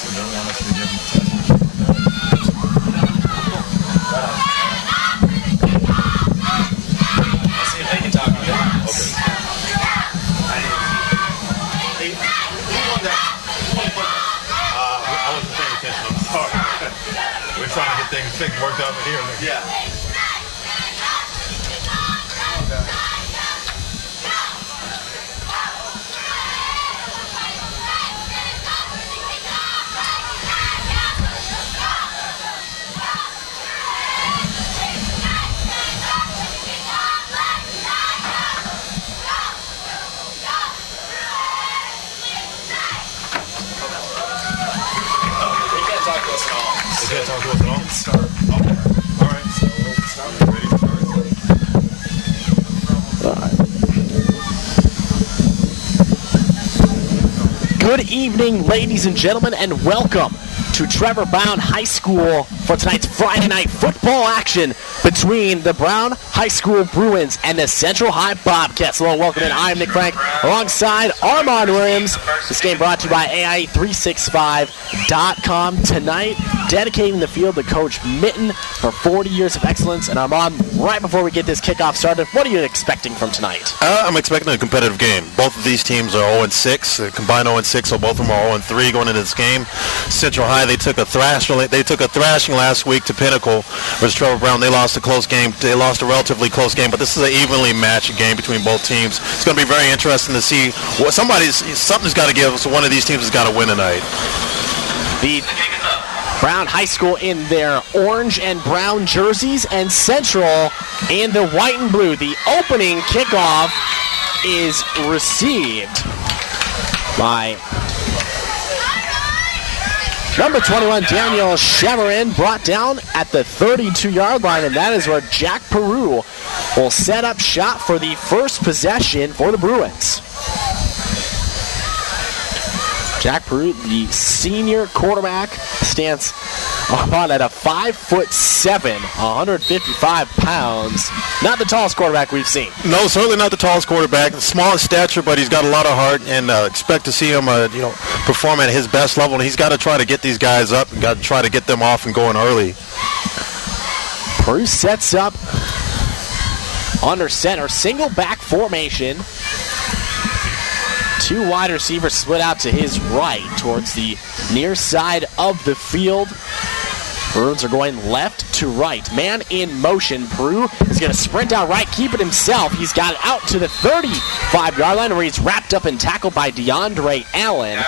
They don't want us to give them attention. I'll see if they can talk to them. Okay. I wasn't paying attention. I'm sorry. We're trying to get things worked out here. Yeah. They can't talk to us at all? Start. Okay. All right. So we'll start. Ready to start? Good evening, ladies and gentlemen, and welcome to Trevor Browne High School for tonight's Friday night football action between the Browne High School Bruins and the Central High Bobcats. Hello, welcome in. I'm Nick Frank alongside Armand Williams. This game brought to you by AIA365.com. Tonight, dedicating the field to Coach Mitten for 40 years of excellence. And Armand, right before we get this kickoff started, what are you expecting from tonight? I'm expecting a competitive game. Both of these teams are 0-6, combined 0-6, so both of them are 0-3 going into this game. Central High, they took a thrashing last week to Pinnacle versus Trevor Browne. They lost a close game. They lost a relatively close game, but this is an evenly matched game between both teams. It's going to be very interesting to see what something's got to give. So one of these teams has got to win tonight. The Browne High School in their orange and brown jerseys, and Central in the white and blue. The opening kickoff is received by number 21, Daniel Chemarin, brought down at the 32-yard line, and that is where Jack Peru will set up shop for the first possession for the Bruins. Jack Peru, the senior quarterback, stands on at a 5'7", 155 pounds. Not the tallest quarterback we've seen. No, certainly not the tallest quarterback. Small in stature, but he's got a lot of heart, and expect to see him, perform at his best level. And he's got to try to get these guys up and got to try to get them off and going early. Peru sets up under center, single back formation. Two wide receivers split out to his right towards the near side of the field. Bruins are going left to right. Man in motion. Peru is going to sprint out right, keep it himself. He's got it out to the 35-yard line where he's wrapped up and tackled by DeAndre Allen.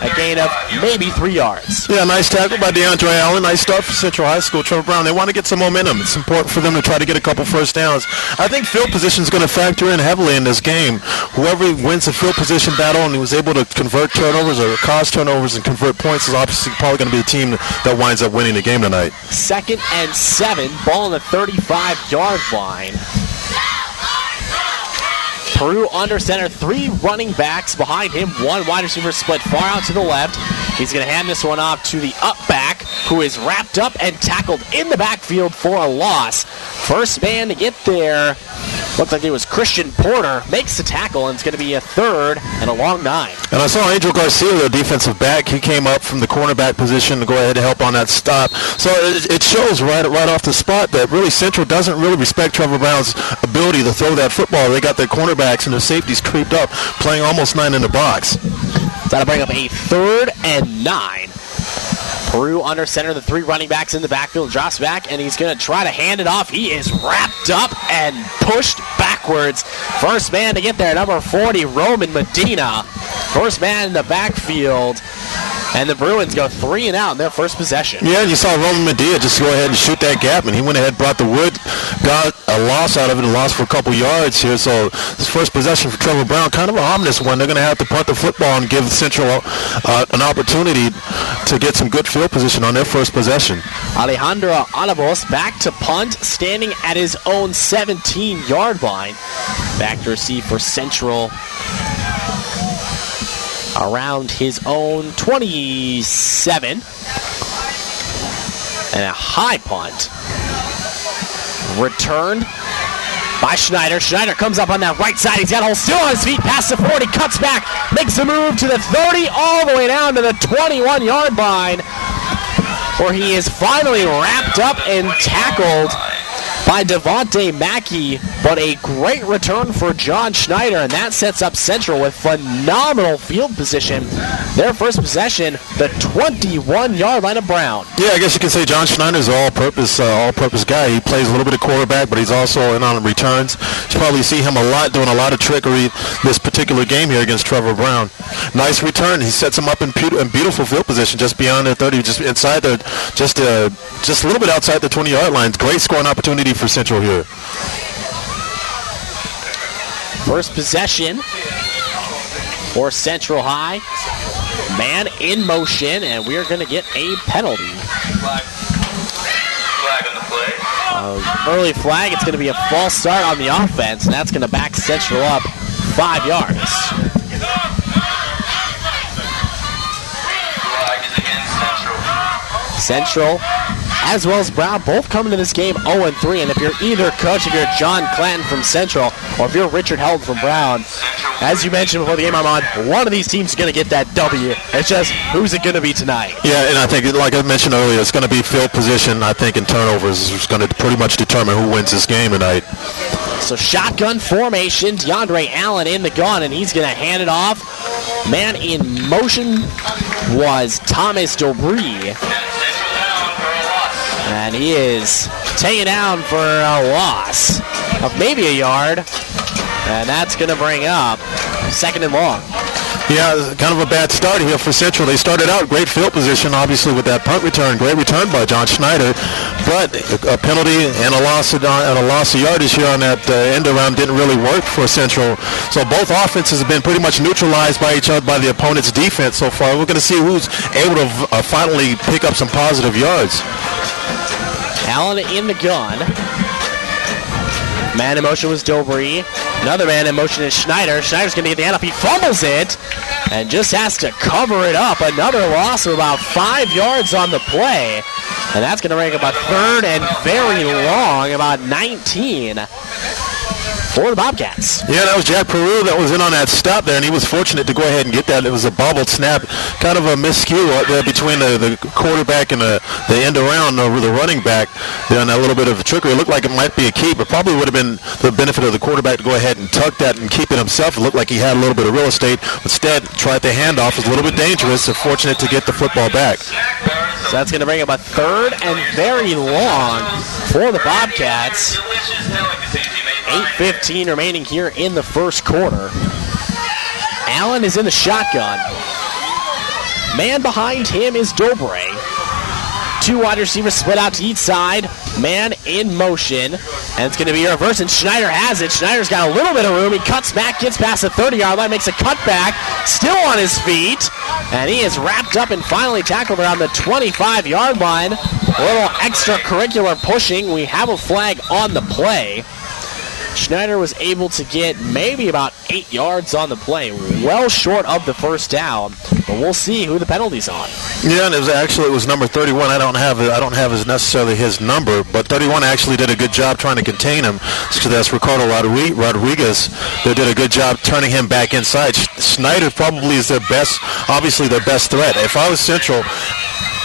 A gain of maybe 3 yards. Yeah, nice tackle by DeAndre Allen. Nice start for Central High School. Trevor Browne, they want to get some momentum. It's important for them to try to get a couple first downs. I think field position is going to factor in heavily in this game. Whoever wins the field position battle and was able to convert turnovers or cause turnovers and convert points is obviously probably going to be a team that winds up winning the game tonight. 2nd and 7, ball on the 35-yard line. Peru under center, 3 running backs behind him, 1 wide receiver split far out to the left. He's going to hand this one off to the up back, who is wrapped up and tackled in the backfield for a loss. First man to get there, looked like it was Christian Porter, makes the tackle, and it's going to be a 3rd and a long 9. And I saw Angel Garcia, the defensive back. He came up from the cornerback position to go ahead and help on that stop. So it shows right off the spot that really Central doesn't really respect Trevor Browne's ability to throw that football. They got their cornerbacks and their safeties creeped up, playing almost 9 in the box. That'll bring up a 3rd and 9. Peru under center, the 3 running backs in the backfield, drops back, and he's going to try to hand it off. He is wrapped up and pushed backwards. First man to get there, number 40, Roman Medina. First man in the backfield. And the Bruins go 3 and out in their first possession. Yeah, and you saw Roman Medina just go ahead and shoot that gap, and he went ahead, brought the wood, got a loss out of it, and lost for a couple yards here. So this first possession for Trevor Browne, kind of an ominous one. They're going to have to punt the football and give Central an opportunity to get some good field position on their first possession. Alejandro Alabos back to punt, standing at his own 17-yard line. Back to receive for Central around his own 27. And a high punt. Returned by Schneider. Schneider comes up on that right side. He's got a hole still on his feet, past the 40, cuts back, makes a move to the 30, all the way down to the 21-yard line, where he is finally wrapped up and tackled by Devontae Mackey, but a great return for John Schneider, and that sets up Central with phenomenal field position. Their first possession, the 21-yard line of Browne. Yeah, I guess you could say John Schneider's an all-purpose guy. He plays a little bit of quarterback, but he's also in on returns. You probably see him a lot doing a lot of trickery this particular game here against Trevor Browne. Nice return. He sets him up in beautiful field position, just beyond the 30, just inside the, just a little bit outside the 20-yard line. Great scoring opportunity for Central here. First possession for Central High. Man in motion, and we're going to get a penalty. Flag on the play. Early flag. It's going to be a false start on the offense, and that's going to back Central up 5 yards. Flag is against Central, Central. as well as Browne, both coming to this game 0-3. And if you're either coach, if you're John Clanton from Central, or if you're Richard Held from Browne, as you mentioned before the game I'm on, one of these teams is going to get that W. It's just, who's it going to be tonight? Yeah, and I think, like I mentioned earlier, it's going to be field position, I think, and turnovers is going to pretty much determine who wins this game tonight. So shotgun formation, DeAndre Allen in the gun, and he's going to hand it off. Man in motion was Thomas Dobree. And he is taken down for a loss of maybe a yard. And that's going to bring up 2nd and long. Yeah, kind of a bad start here for Central. They started out great field position, obviously, with that punt return. Great return by John Schneider. But a penalty and a loss of yardage here on that end around didn't really work for Central. So both offenses have been pretty much neutralized by each other by the opponent's defense so far. We're going to see who's able to finally pick up some positive yards. Allen in the gun. Man in motion was Dobree. Another man in motion is Schneider. Schneider's going to get the handoff. He fumbles it and just has to cover it up. Another loss of about 5 yards on the play. And that's going to bring up a 3rd and very long, about 19 for the Bobcats. Yeah, that was Jack Peru that was in on that stop there, and he was fortunate to go ahead and get that. It was a bobbled snap, kind of a miscue out there between the quarterback and the end around over the running back. Then a little bit of trickery. It looked like it might be a keep, but probably would have been the benefit of the quarterback to go ahead and tuck that and keep it himself. It looked like he had a little bit of real estate. Instead, tried the handoff. It was a little bit dangerous, and fortunate to get the football back. So that's going to bring up a 3rd and very long for the Bobcats. 8:15 remaining here in the first quarter. Allen is in the shotgun. Man behind him is Dobree. 2 wide receivers split out to each side. Man in motion. And it's going to be a reverse, and Schneider has it. Schneider's got a little bit of room. He cuts back, gets past the 30-yard line, makes a cutback, still on his feet. And he is wrapped up and finally tackled around the 25-yard line. A little extracurricular pushing. We have a flag on the play. Schneider was able to get maybe about 8 yards on the play, well short of the first down. But we'll see who the penalty's on. Yeah, and it was number 31. I don't have as necessarily his number, but 31 actually did a good job trying to contain him. So that's Ricardo Rodriguez. They did a good job turning him back inside. Schneider probably is obviously their best threat. If I was Central,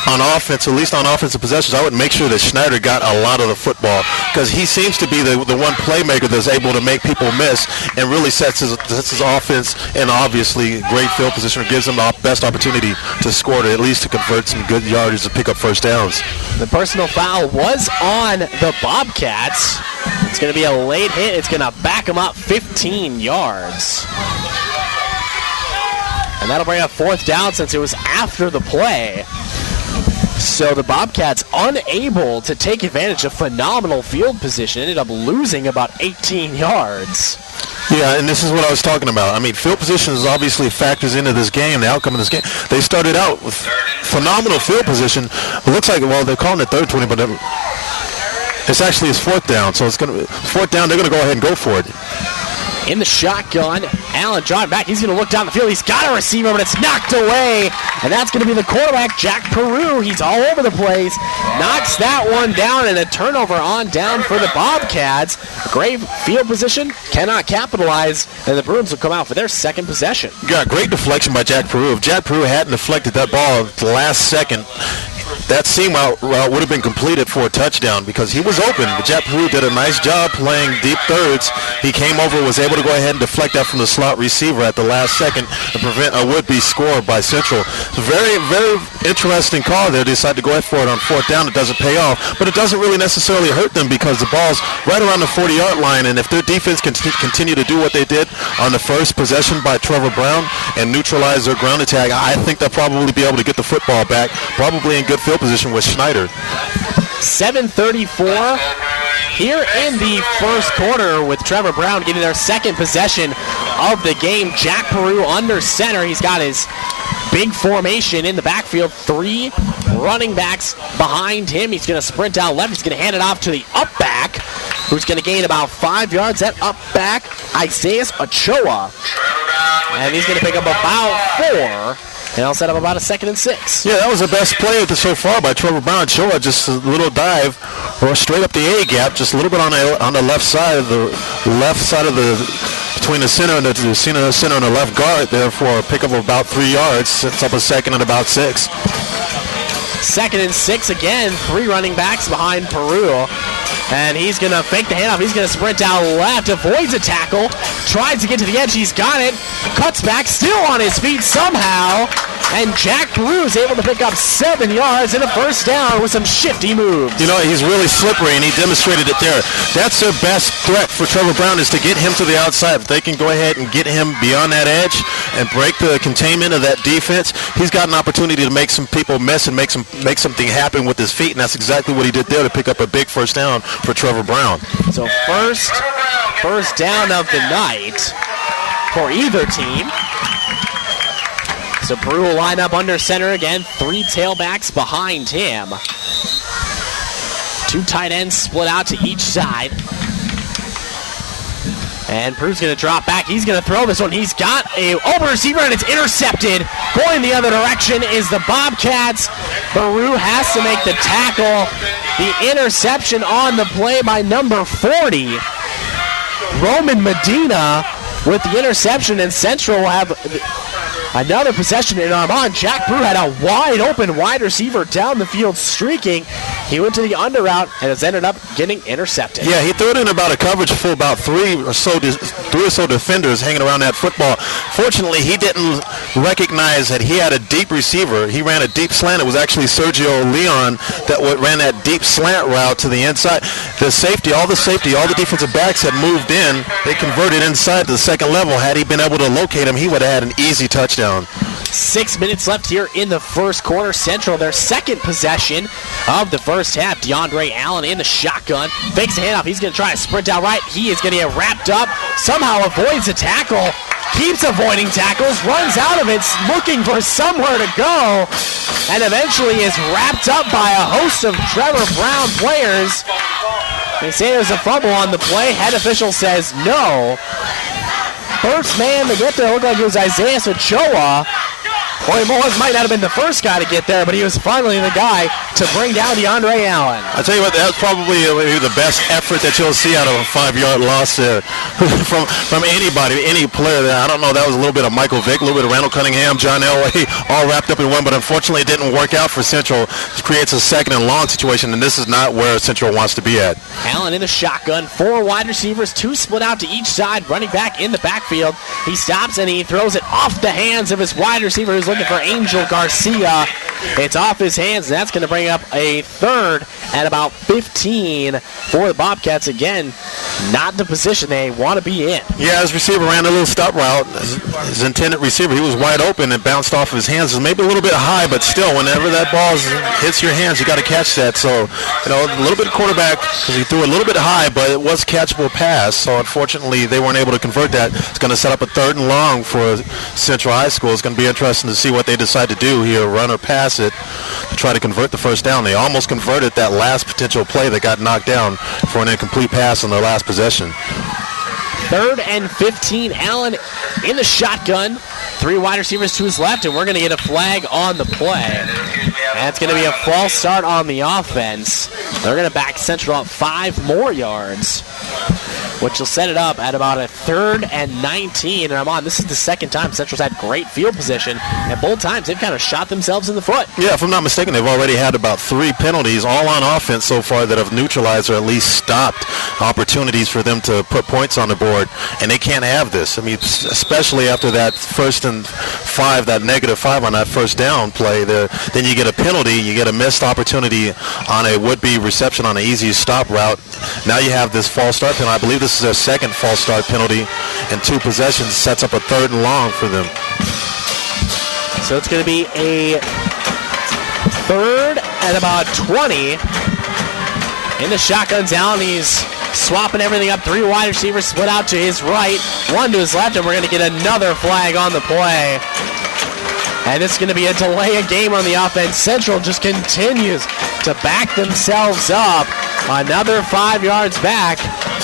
on offense, at least on offensive possessions, I would make sure that Schneider got a lot of the football, because he seems to be the one playmaker that's able to make people miss and really sets his offense in obviously great field position, or gives them the best opportunity to score, to at least to convert some good yardage to pick up first downs. The personal foul was on the Bobcats. It's going to be a late hit. It's going to back them up 15 yards. And that'll bring up 4th down since it was after the play. So the Bobcats, unable to take advantage of phenomenal field position, ended up losing about 18 yards. Yeah, and this is what I was talking about. I mean, field position is obviously factors into this game, the outcome of this game. They started out with phenomenal field position. It looks like, well, they're calling it 3rd 20, but it's actually 4th down. So it's going to 4th down. They're going to go ahead and go for it. in the shotgun. Allen drawing back. He's going to look down the field. He's got a receiver, but it's knocked away. And that's going to be the quarterback, Jack Peru. He's all over the place. Knocks that one down, and a turnover on down for the Bobcats. Great field position, cannot capitalize, and the Bruins will come out for their second possession. Got great deflection by Jack Peru. If Jack Peru hadn't deflected that ball at the last second, that seam route would have been completed for a touchdown because he was open. But Jack Peru did a nice job playing deep thirds. He came over, was able to go ahead and deflect that from the slot receiver at the last second and prevent a would-be score by Central. It's a very, very interesting call there. They decided to go ahead for it on fourth down. It doesn't pay off, but it doesn't really necessarily hurt them because the ball's right around the 40-yard line, and if their defense can continue to do what they did on the first possession by Trevor Browne and neutralize their ground attack, I think they'll probably be able to get the football back, probably in good field position with Schneider. 7:34 here in the first quarter with Trevor Browne getting their second possession of the game. Jack Peru under center. He's got his big formation in the backfield. 3 running backs behind him. He's going to sprint out left. He's going to hand it off to the up back, who's going to gain about 5 yards. That up back, Isaiah Ochoa. And he's going to pick up about 4. And I'll set up about a 2nd and 6. Yeah, that was the best play so far by Trevor Browne. Ochoa, just a little dive, or straight up the A gap, just a little bit on the left side of the between the center and the center and the left guard. Therefore, a pickup of about 3 yards. Sets up a 2nd and about 6. 2nd and 6 again. 3 running backs behind Peru. And he's going to fake the handoff. He's going to sprint down left, avoids a tackle, tries to get to the edge. He's got it, cuts back, still on his feet somehow. And Jack Peru is able to pick up 7 yards and a first down with some shifty moves. You know, he's really slippery, and he demonstrated it there. That's their best threat for Trevor Browne, is to get him to the outside. If they can go ahead and get him beyond that edge and break the containment of that defense, he's got an opportunity to make some people miss and make something happen with his feet, and that's exactly what he did there to pick up a big first down for Trevor Browne. So first down of the night for either team. So Peru will line up under center again. 3 tailbacks behind him. 2 tight ends split out to each side. And Peru's going to drop back. He's going to throw this one. He's got a open receiver, and it's intercepted. Going the other direction is the Bobcats. Peru has to make the tackle. The interception on the play by number 40. Roman Medina with the interception, and Central will have another possession in Armand. Jack Peru had a wide receiver down the field streaking. He went to the under route and has ended up getting intercepted. Yeah, he threw it in about a coverage for about 3 or so defenders hanging around that football. Fortunately, he didn't recognize that he had a deep receiver. He ran a deep slant. It was actually Sergio Leon that ran that deep slant route to the inside. All the defensive backs had moved in. They converted inside to the second level. Had he been able to locate him, he would have had an easy touchdown. 6 minutes left here in the first quarter. Central, their second possession of the first half. DeAndre Allen in the shotgun. Fakes the handoff. He's going to try to sprint out right. He is going to get wrapped up. Somehow avoids a tackle. Keeps avoiding tackles. Runs out of it. Looking for somewhere to go. And eventually is wrapped up by a host of Trevor Browne players. They say there's a fumble on the play. Head official says no. First man to get there looked like it was Isaiah Ochoa. Boy, Moores might not have been the first guy to get there, but he was finally the guy to bring down DeAndre Allen. I'll tell you what, that's probably the best effort that you'll see out of a 5-yard loss there from anybody, any player there. I don't know, that was a little bit of Michael Vick, a little bit of Randall Cunningham, John Elway, all wrapped up in one, but unfortunately it didn't work out for Central. It creates a 2nd and long situation, and this is not where Central wants to be at. Allen in the shotgun, 4 wide receivers, 2 split out to each side, running back in the backfield. He stops and he throws it off the hands of his wide receiver who's looking for Angel Garcia. It's off his hands, and that's going to bring up a 3rd and about 15 for the Bobcats. Again, not the position they want to be in. Yeah, his receiver ran a little stop route. His intended receiver, he was wide open and bounced off of his hands. It was maybe a little bit high, but still, whenever that ball hits your hands, you got to catch that. So, a little bit of quarterback, because he threw a little bit high, but it was catchable pass. So, unfortunately, they weren't able to convert that. It's going to set up a 3rd and long for Central High School. It's going to be interesting to see what they decide to do here, run or pass it, to try to convert the first down. They almost converted that last potential play that got knocked down for an incomplete pass on their last possession. 3rd and 15. Allen in the shotgun. 3 wide receivers to his left, and we're going to get a flag on the play. That's going to be a false start on the offense. They're going to back Central up 5 more yards, which will set it up at about a 3rd and 19. And this is the second time Central's had great field position, and both times they've kind of shot themselves in the foot. Yeah, if I'm not mistaken, they've already had about 3 penalties, all on offense so far, that have neutralized or at least stopped opportunities for them to put points on the board, and they can't have this. I mean, especially after that 1st and 5, that -5 on that first down play there, then you get a penalty, you get a missed opportunity on a would-be reception on an easy stop route. Now you have this false start penalty. I believe this is their second false start penalty in 2 possessions, sets up a 3rd and long for them. So it's going to be a 3rd and about 20. In the shotguns, Allen, he's swapping everything up. 3 wide receivers split out to his right, 1 to his left, and we're going to get another flag on the play. And it's going to be a delay of game on the offense. Central just continues to back themselves up. Another 5 yards back.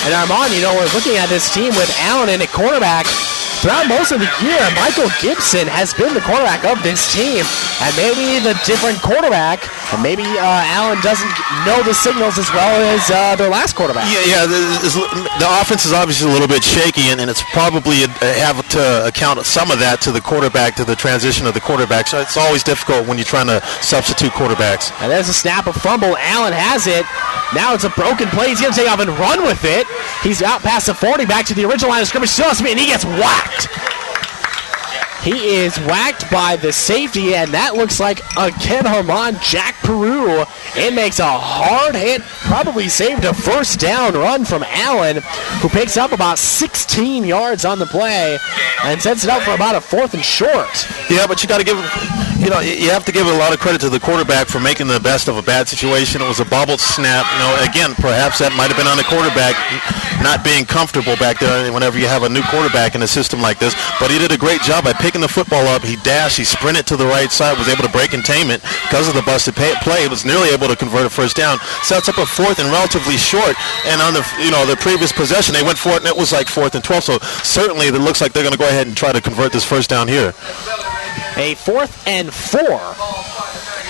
And Armand, we're looking at this team with Allen in at quarterback. Throughout most of the year, Michael Gibson has been the quarterback of this team. And maybe the different quarterback, and maybe Allen doesn't know the signals as well as their last quarterback. Yeah, the offense is obviously a little bit shaky, and it's probably have to account some of that to the quarterback, to the transition of the quarterback. So it's always difficult when you're trying to substitute quarterbacks. And there's a snap, a fumble. Allen has it. Now it's a broken play. He's going to take off and run with it. He's out past the 40, back to the original line of scrimmage. Still has to be, and he gets whacked. He is whacked by the safety, and that looks like, again, Armand, Jack Peru. It makes a hard hit, probably saved a first down run from Allen, who picks up about 16 yards on the play and sets it up for about a 4th and short. Yeah, but you got to give, you have to give a lot of credit to the quarterback for making the best of a bad situation. It was a bobbled snap. Again, perhaps that might have been on the quarterback not being comfortable back there whenever you have a new quarterback in a system like this. But he did a great job by picking the football up. He dashed, he sprinted to the right side, was able to break containment because of the busted play. Was nearly able to convert a first down. Sets up a 4th and relatively short. And on the previous possession, they went for it, and it was like 4th and 12. So certainly it looks like they're going to go ahead and try to convert this first down here. A 4th and 4.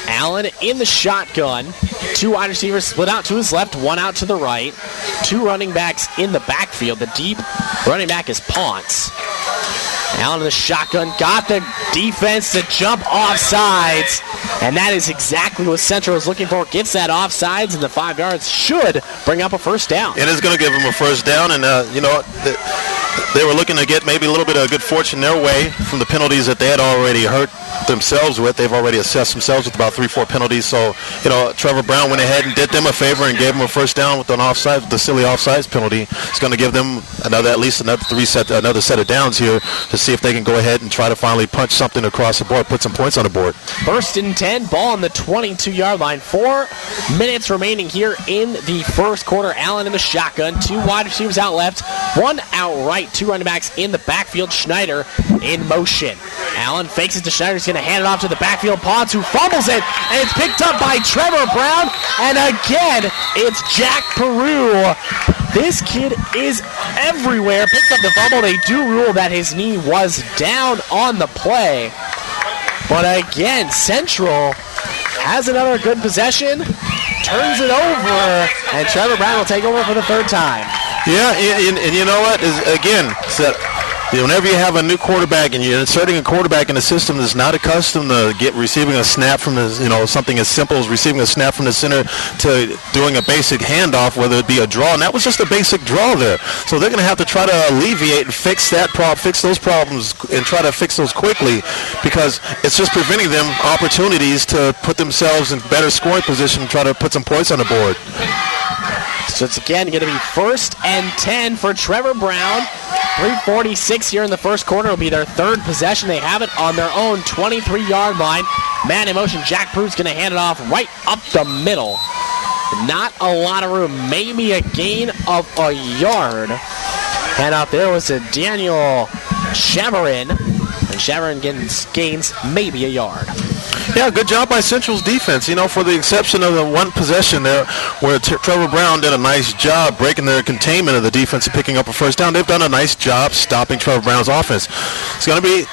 Allen in the shotgun. 2 wide receivers split out to his left, 1 out to the right. 2 running backs in the backfield. The deep running back is Ponce. Allen in the shotgun, got the defense to jump off sides, and that is exactly what Central is looking for. Gets that off sides, and the 5 yards should bring up a first down. It is going to give them a first down, and they were looking to get maybe a little bit of good fortune their way from the penalties that they had already hurt themselves with. They've already assessed themselves with about 3-4 penalties. So, Trevor Browne went ahead and did them a favor and gave them a first down with the silly offsides penalty. It's going to give them another set of downs here to see if they can go ahead and try to finally punch something across the board, put some points on the board. 1st and 10, ball on the 22-yard line. 4 minutes remaining here in the first quarter. Allen in the shotgun, 2 wide receivers out left, 1 out right, 2 running backs in the backfield. Schneider in motion. Allen fakes it to Schneider. He's going to hand it off to the backfield. Ponce, who fumbles it, and it's picked up by Trevor Browne. And again, it's Jack Peru. This kid is everywhere. Picks up the fumble. They do rule that his knee was down on the play. But again, Central has another good possession, turns it over, and Trevor Browne will take over for the 3rd time. Yeah, and you know what? Whenever you have a new quarterback and you're inserting a quarterback in a system that's not accustomed to receiving a snap from something as simple as receiving a snap from the center to doing a basic handoff, whether it be a draw, and that was just a basic draw there. So they're going to have to try to alleviate and fix those problems and try to fix those quickly, because it's just preventing them opportunities to put themselves in better scoring position and try to put some points on the board. So it's again going to be 1st and 10 for Trevor Browne. 3:46 here in the first quarter. Will be their 3rd possession. They have it on their own 23-yard line. Man in motion. Jack Peru's going to hand it off right up the middle. Not a lot of room. Maybe a gain of a yard. And out there was a Daniel Chavarin. And Chavarin gains maybe a yard. Yeah, good job by Central's defense. You know, for the exception of the one possession there where Trevor Browne did a nice job breaking their containment of the defense and picking up a first down. They've done a nice job stopping Trevor Browne's offense. It's going to be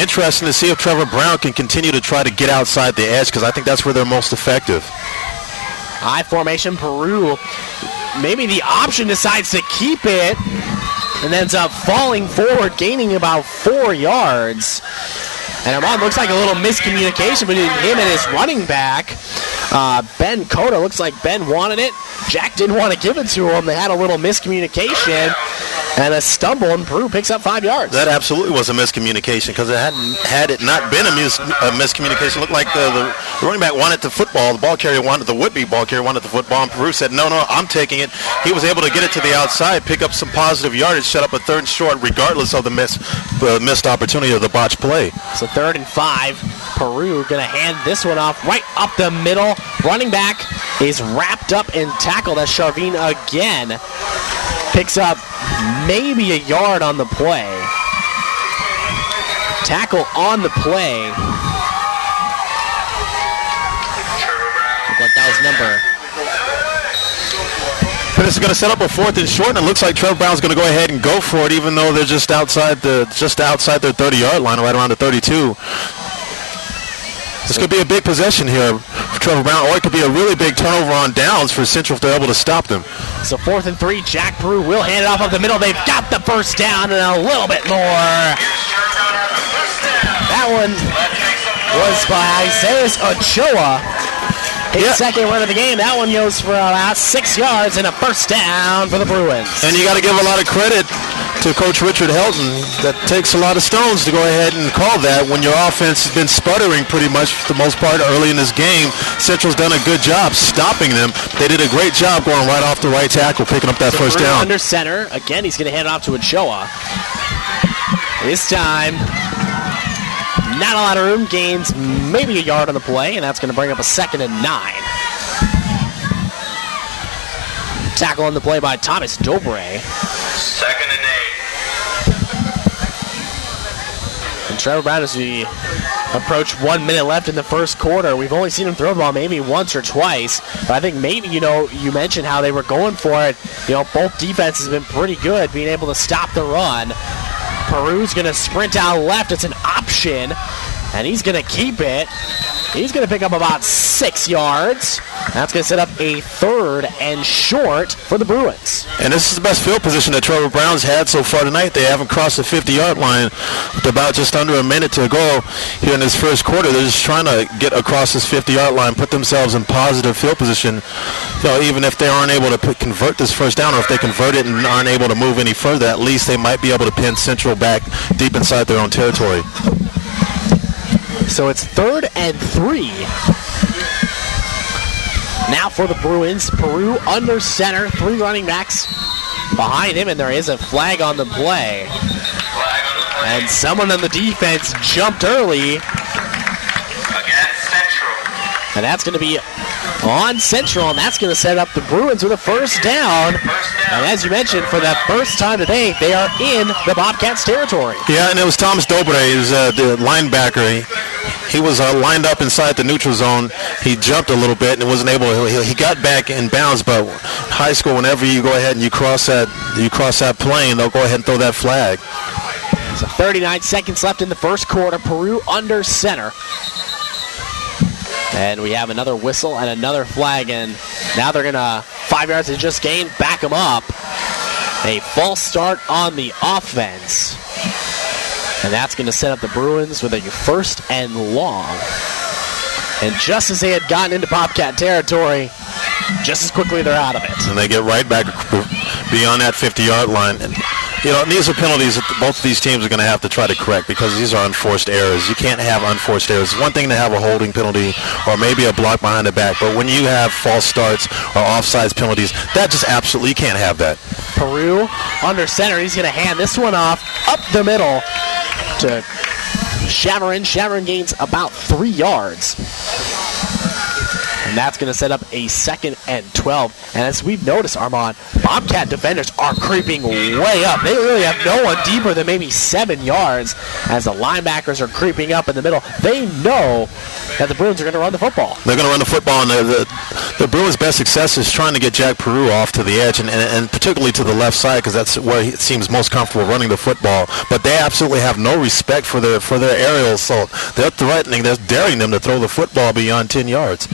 interesting to see if Trevor Browne can continue to try to get outside the edge, because I think that's where they're most effective. High formation, Peru. Maybe the option decides to keep it and ends up falling forward, gaining about 4 yards. And Armand, looks like a little miscommunication between him and his running back. Ben Cota, looks like Ben wanted it. Jack didn't want to give it to him. They had a little miscommunication and a stumble, and Peru picks up 5 yards. That absolutely was a miscommunication, because had it not been a miscommunication, it looked like the running back wanted the football, the ball carrier wanted, the would-be ball carrier wanted the football, and Peru said, no, I'm taking it. He was able to get it to the outside, pick up some positive yardage, set up a 3rd and short, regardless of the missed opportunity of the botched play. So 3rd and 5. Peru going to hand this one off right up the middle. Running back is wrapped up and tackled as Charvin again picks up maybe a yard on the play. Tackle on the play. Looked like that was number. But it's going to set up a 4th and short, and it looks like Trevor Brown's going to go ahead and go for it, even though they're just outside their 30-yard line, right around the 32. This could be a big possession here for Trevor Browne, or it could be a really big turnover on downs for Central if they're able to stop them. So 4th and 3, Jack Peru will hand it off up the middle. They've got the first down and a little bit more. That one was by Isaias Ochoa. His second run of the game. That one goes for about 6 yards and a first down for the Bruins. And you got to give a lot of credit to Coach Richard Helton. That takes a lot of stones to go ahead and call that when your offense has been sputtering pretty much for the most part early in this game. Central's done a good job stopping them. They did a great job going right off the right tackle, picking up that first down. Under center. Again, he's going to hand it off to Ochoa. This time, not a lot of room. Gains maybe a yard on the play, and that's going to bring up a 2nd and 9. Tackle on the play by Thomas Dobre. 2nd and 8. And Trevor Browne, as we approach 1 minute left in the first quarter, we've only seen him throw the ball maybe once or twice. But I think maybe, you mentioned how they were going for it. Both defenses have been pretty good, being able to stop the run. Peru's going to sprint out left. It's an option, and he's going to keep it. He's going to pick up about 6 yards. That's going to set up a 3rd and short for the Bruins. And this is the best field position that Trevor Brown's had so far tonight. They haven't crossed the 50-yard line with about just under a minute to go here in this first quarter. They're just trying to get across this 50-yard line, put themselves in positive field position. Even if they aren't able to convert this first down, or if they convert it and aren't able to move any further, at least they might be able to pin Central back deep inside their own territory. So it's 3rd and 3. Now for the Bruins, Peru under center, 3 running backs behind him, and there is a flag on the play. And someone on the defense jumped early. Against Central. And that's going to be on Central, and that's going to set up the Bruins with a first down. And as you mentioned, for the first time today, they are in the Bobcats territory. Yeah, and it was Thomas Dobre, who's the linebacker. He was lined up inside the neutral zone. He jumped a little bit and wasn't able to. He got back in bounds, but high school, whenever you go ahead and you cross that plane, they'll go ahead and throw that flag. So 39 seconds left in the first quarter. Peru under center. And we have another whistle and another flag, and now they're going to, 5 yards they just gained, back them up. A false start on the offense. And that's going to set up the Bruins with a 1st and long. And just as they had gotten into Bobcat territory, just as quickly they're out of it. And they get right back beyond that 50-yard line. And these are penalties that both of these teams are going to have to try to correct, because these are unforced errors. You can't have unforced errors. It's one thing to have a holding penalty or maybe a block behind the back, but when you have false starts or offsides penalties, that just absolutely, you can't have that. Peru under center. He's going to hand this one off up the middle to Chavarin. Chavarin gains about 3 yards. And that's going to set up a 2nd and 12. And as we've noticed, Armand, Bobcat defenders are creeping way up. They really have no one deeper than maybe 7 yards as the linebackers are creeping up in the middle. They know that the Bruins are going to run the football. They're going to run the football, and the Bruins' best success is trying to get Jack Peru off to the edge, and particularly to the left side, because that's where he seems most comfortable running the football. But they absolutely have no respect for their aerials, so they're daring them to throw the football beyond 10 yards.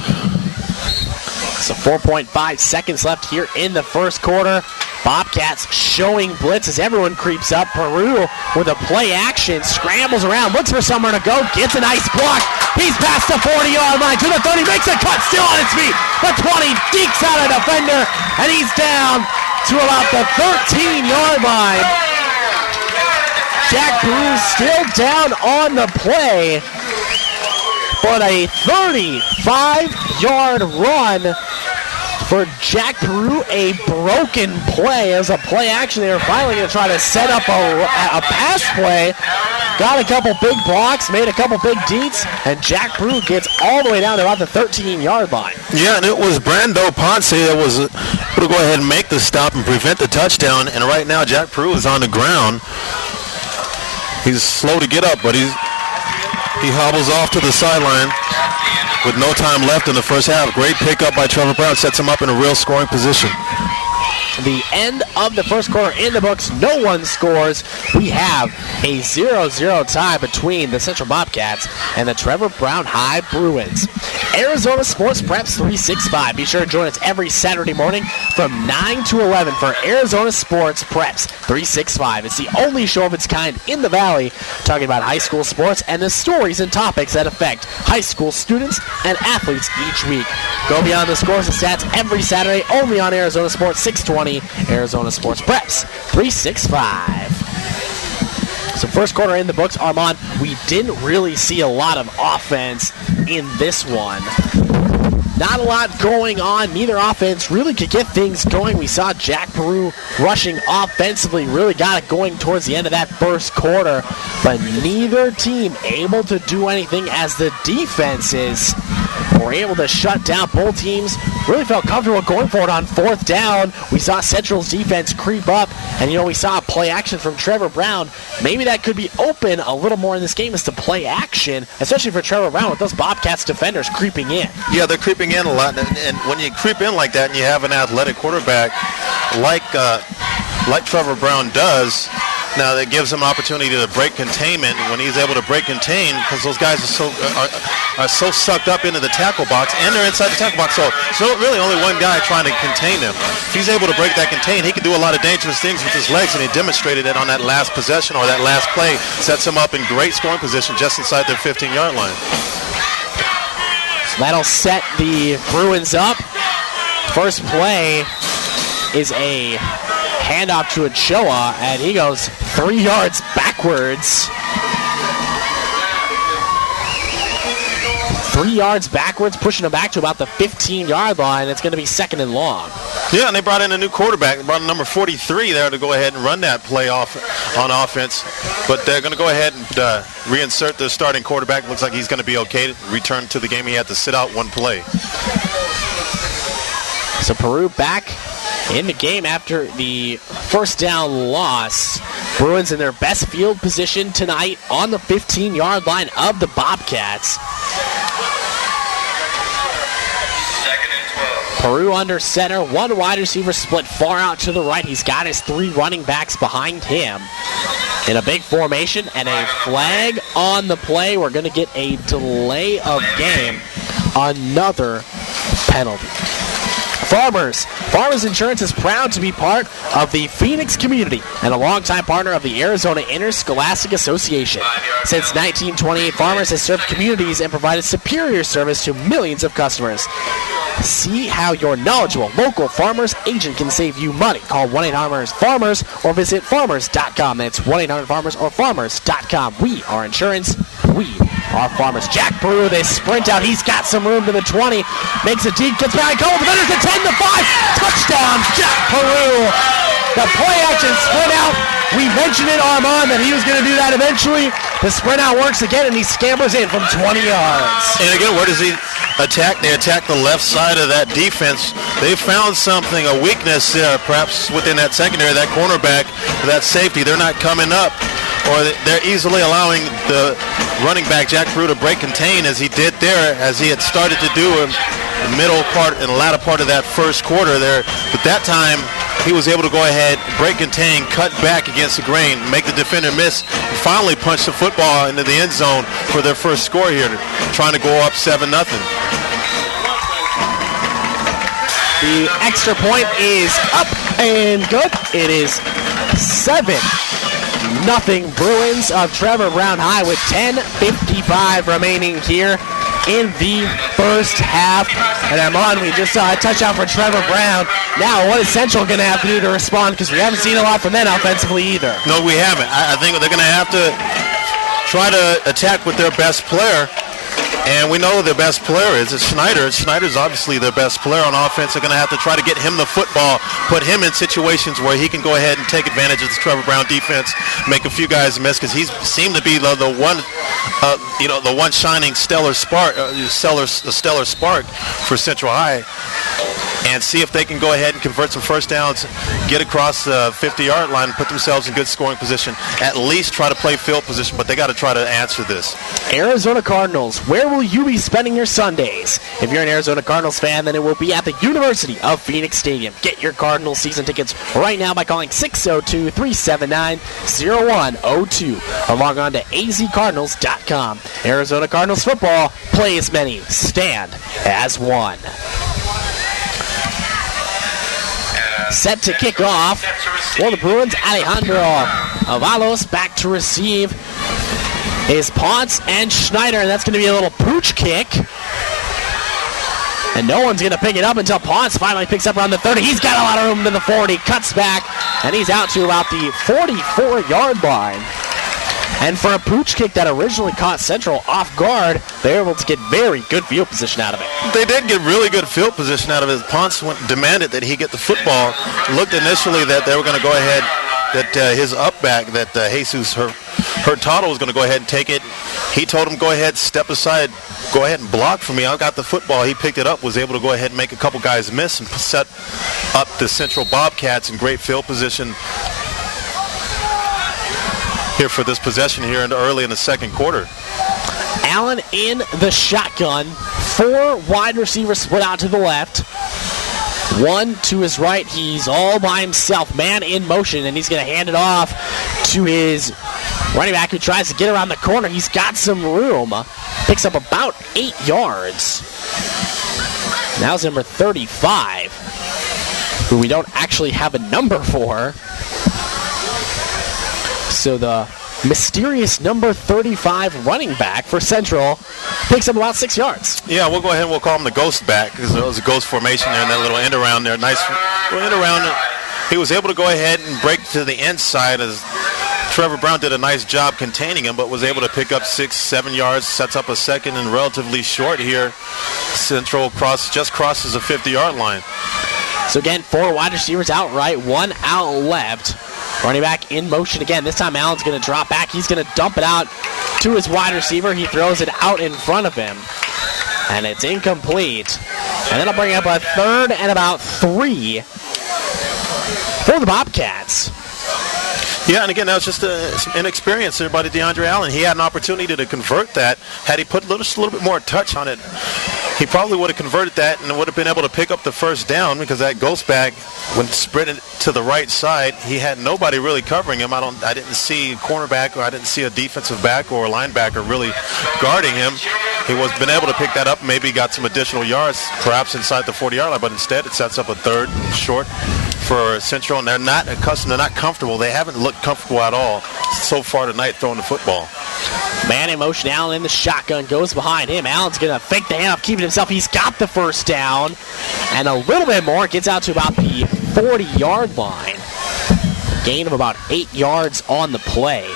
So 4.5 seconds left here in the first quarter. Bobcats showing blitz as everyone creeps up. Peru with a play action, scrambles around, looks for somewhere to go, gets a nice block. He's past the 40-yard line to the 30, makes a cut, still on his feet. The 20, dekes out a defender, and he's down to about the 13-yard line. Jack Peru still down on the play, but a 35-yard run for Jack Peru, a broken play. As a play action, they were finally going to try to set up a pass play. Got a couple big blocks, made a couple big deets, and Jack Peru gets all the way down to about the 13-yard line. Yeah, and it was Brando Ponce that was able to go ahead and make the stop and prevent the touchdown. And right now, Jack Peru is on the ground. He's slow to get up, but he hobbles off to the sideline with no time left in the first half. Great pickup by Trevor Browne. Sets him up in a real scoring position. The end of the first quarter in the books. No one scores. We have a 0-0 tie between the Central Bobcats and the Trevor Browne High Bruins. Arizona Sports Preps 365. Be sure to join us every Saturday morning from 9 to 11 for Arizona Sports Preps 365. It's the only show of its kind in the Valley, talking about high school sports and the stories and topics that affect high school students and athletes each week. Go beyond the scores and stats every Saturday only on Arizona Sports 620, Arizona Sports Preps 365. So first quarter in the books, Armand, we didn't really see a lot of offense in this one. Not a lot going on. Neither offense really could get things going. We saw Jack Peru rushing offensively, really got it going towards the end of that first quarter, but neither team able to do anything as the defenses were able to shut down. Both teams really felt comfortable going for it on fourth down. We saw Central's defense creep up, and we saw a play action from Trevor Browne. Maybe that could be open a little more in this game as to play action, especially for Trevor Browne with those Bobcats defenders creeping in. Yeah, they're creeping in a lot, and when you creep in like that and you have an athletic quarterback like Trevor Browne does, now that gives him opportunity to break containment. When he's able to break contain, because those guys are so sucked up into the tackle box, and they're inside the tackle box, so really only one guy trying to contain them. If he's able to break that contain, he can do a lot of dangerous things with his legs, and he demonstrated it on that last possession or that last play. Sets him up in great scoring position just inside their 15-yard line. So that'll set the Bruins up. First play is a handoff to Ochoa, and he goes 3 yards backwards. 3 yards backwards, pushing him back to about the 15-yard line. It's going to be second and long. Yeah, and they brought in a new quarterback. They brought in number 43 there to go ahead and run that play off on offense. But they're going to go ahead and reinsert the starting quarterback. Looks like he's going to be okay to return to the game. He had to sit out one play. So Peru back in the game after the first down loss. Bruins in their best field position tonight on the 15-yard line of the Bobcats. Peru under center, one wide receiver split far out to the right. He's got his 3 running backs behind him in a big formation, and a flag on the play. We're going to get a delay of game. Another penalty. Farmers Insurance is proud to be part of the Phoenix community and a longtime partner of the Arizona Interscholastic Association. Since 1928, Farmers has served communities and provided superior service to millions of customers. See how your knowledgeable local farmers agent can save you money. Call 1-800-FARMERS or visit farmers.com. That's 1-800-FARMERS or farmers.com. We are insurance. We are farmers. Jack Peru with a sprint out. He's got some room to the 20. Makes a deep, gets behind goal. Defenders at 10 to 5. Touchdown, Jack Peru. The play action sprint out. We mentioned it, Armand, that he was going to do that eventually. The sprint out works again, and he scampers in from 20 yards. And again, where does he attack. They attack the left side of that defense. They found something, a weakness there, perhaps within that secondary, that cornerback, that safety. They're not coming up, or they're easily allowing the running back, Jack Browne, to break contain as he did there, as he had started to do in the middle part and the latter part of that first quarter there. But that time, he was able to go ahead, break contain, cut back against the grain, make the defender miss, and finally punch the football into the end zone for their first score here, trying to go up 7-0. The extra point is up and good. It is 7-0 Bruins of Trevor Browne High with 10:55 remaining here in the first half. And Armand, we just saw a touchdown for Trevor Browne. Now, what is Central going to have to do to respond? Because we haven't seen a lot from them offensively either. No, we haven't. I think they're going to have to try to attack with their best player. And we know their best player is Schneider. Schneider's obviously their best player on offense. They're going to have to try to get him the football, put him in situations where he can go ahead and take advantage of the Trevor Browne defense, make a few guys miss, because he seemed to be the one shining stellar spark for Central High. And see if they can go ahead and convert some first downs, get across the 50-yard line, put themselves in good scoring position. At least try to play field position, but they got to try to answer this. Arizona Cardinals, where will you be spending your Sundays? If you're an Arizona Cardinals fan, then it will be at the University of Phoenix Stadium. Get your Cardinals season tickets right now by calling 602-379-0102 or log on to azcardinals.com. Arizona Cardinals football, play as many, stand as one. Set to kick off for the Bruins. Alejandro Avalos back to receive is Ponce and Schneider, and that's going to be a little pooch kick. And no one's going to pick it up until Ponce finally picks up around the 30. He's got a lot of room to the 40, cuts back, and he's out to about the 44-yard line. And for a pooch kick that originally caught Central off guard, they were able to get very good field position out of it. They did get really good field position out of it. Ponce demanded that he get the football. Looked initially that they were going to go ahead, that his up back, that Jesus Hurtado was going to go ahead and take it. He told him, go ahead, step aside, go ahead and block for me. I got the football. He picked it up, was able to go ahead and make a couple guys miss and set up the Central Bobcats in great field position here for this possession here early in the second quarter. Allen in the shotgun. 4 wide receivers split out to the left. 1 to his right. He's all by himself. Man in motion, and he's going to hand it off to his running back who tries to get around the corner. He's got some room. Picks up about 8 yards. Now's number 35, who we don't actually have a number for. So the mysterious number 35 running back for Central picks up about 6 yards. Yeah, we'll go ahead and we'll call him the ghost back, because there was a ghost formation there and that little end around there. Nice little end around. He was able to go ahead and break to the inside as Trevor Browne did a nice job containing him, but was able to pick up 6-7 yards, sets up a second and relatively short here. Central just crosses the 50-yard line. So again, 4 wide receivers outright, 1 out left. Running back in motion again. This time Allen's going to drop back. He's going to dump it out to his wide receiver. He throws it out in front of him. And it's incomplete. And then I'll bring up a 3rd and about 3 for the Bobcats. Yeah, and again, that was just some inexperience there by DeAndre Allen. He had an opportunity to convert that. Had he put just a little bit more touch on it, he probably would have converted that and would have been able to pick up the first down, because that ghost back, when sprinted to the right side, he had nobody really covering him. I didn't see a cornerback, or I didn't see a defensive back or a linebacker really guarding him. He was been able to pick that up, maybe got some additional yards, perhaps inside the 40-yard line, but instead it sets up a 3rd and short for Central, and they're not accustomed, they're not comfortable. They haven't looked comfortable at all so far tonight throwing the football. Man in motion, Allen in the shotgun, goes behind him. Allen's going to fake the handoff, keep it himself. He's got the first down, and a little bit more. Gets out to about the 40-yard line. Gain of about 8 yards on the play,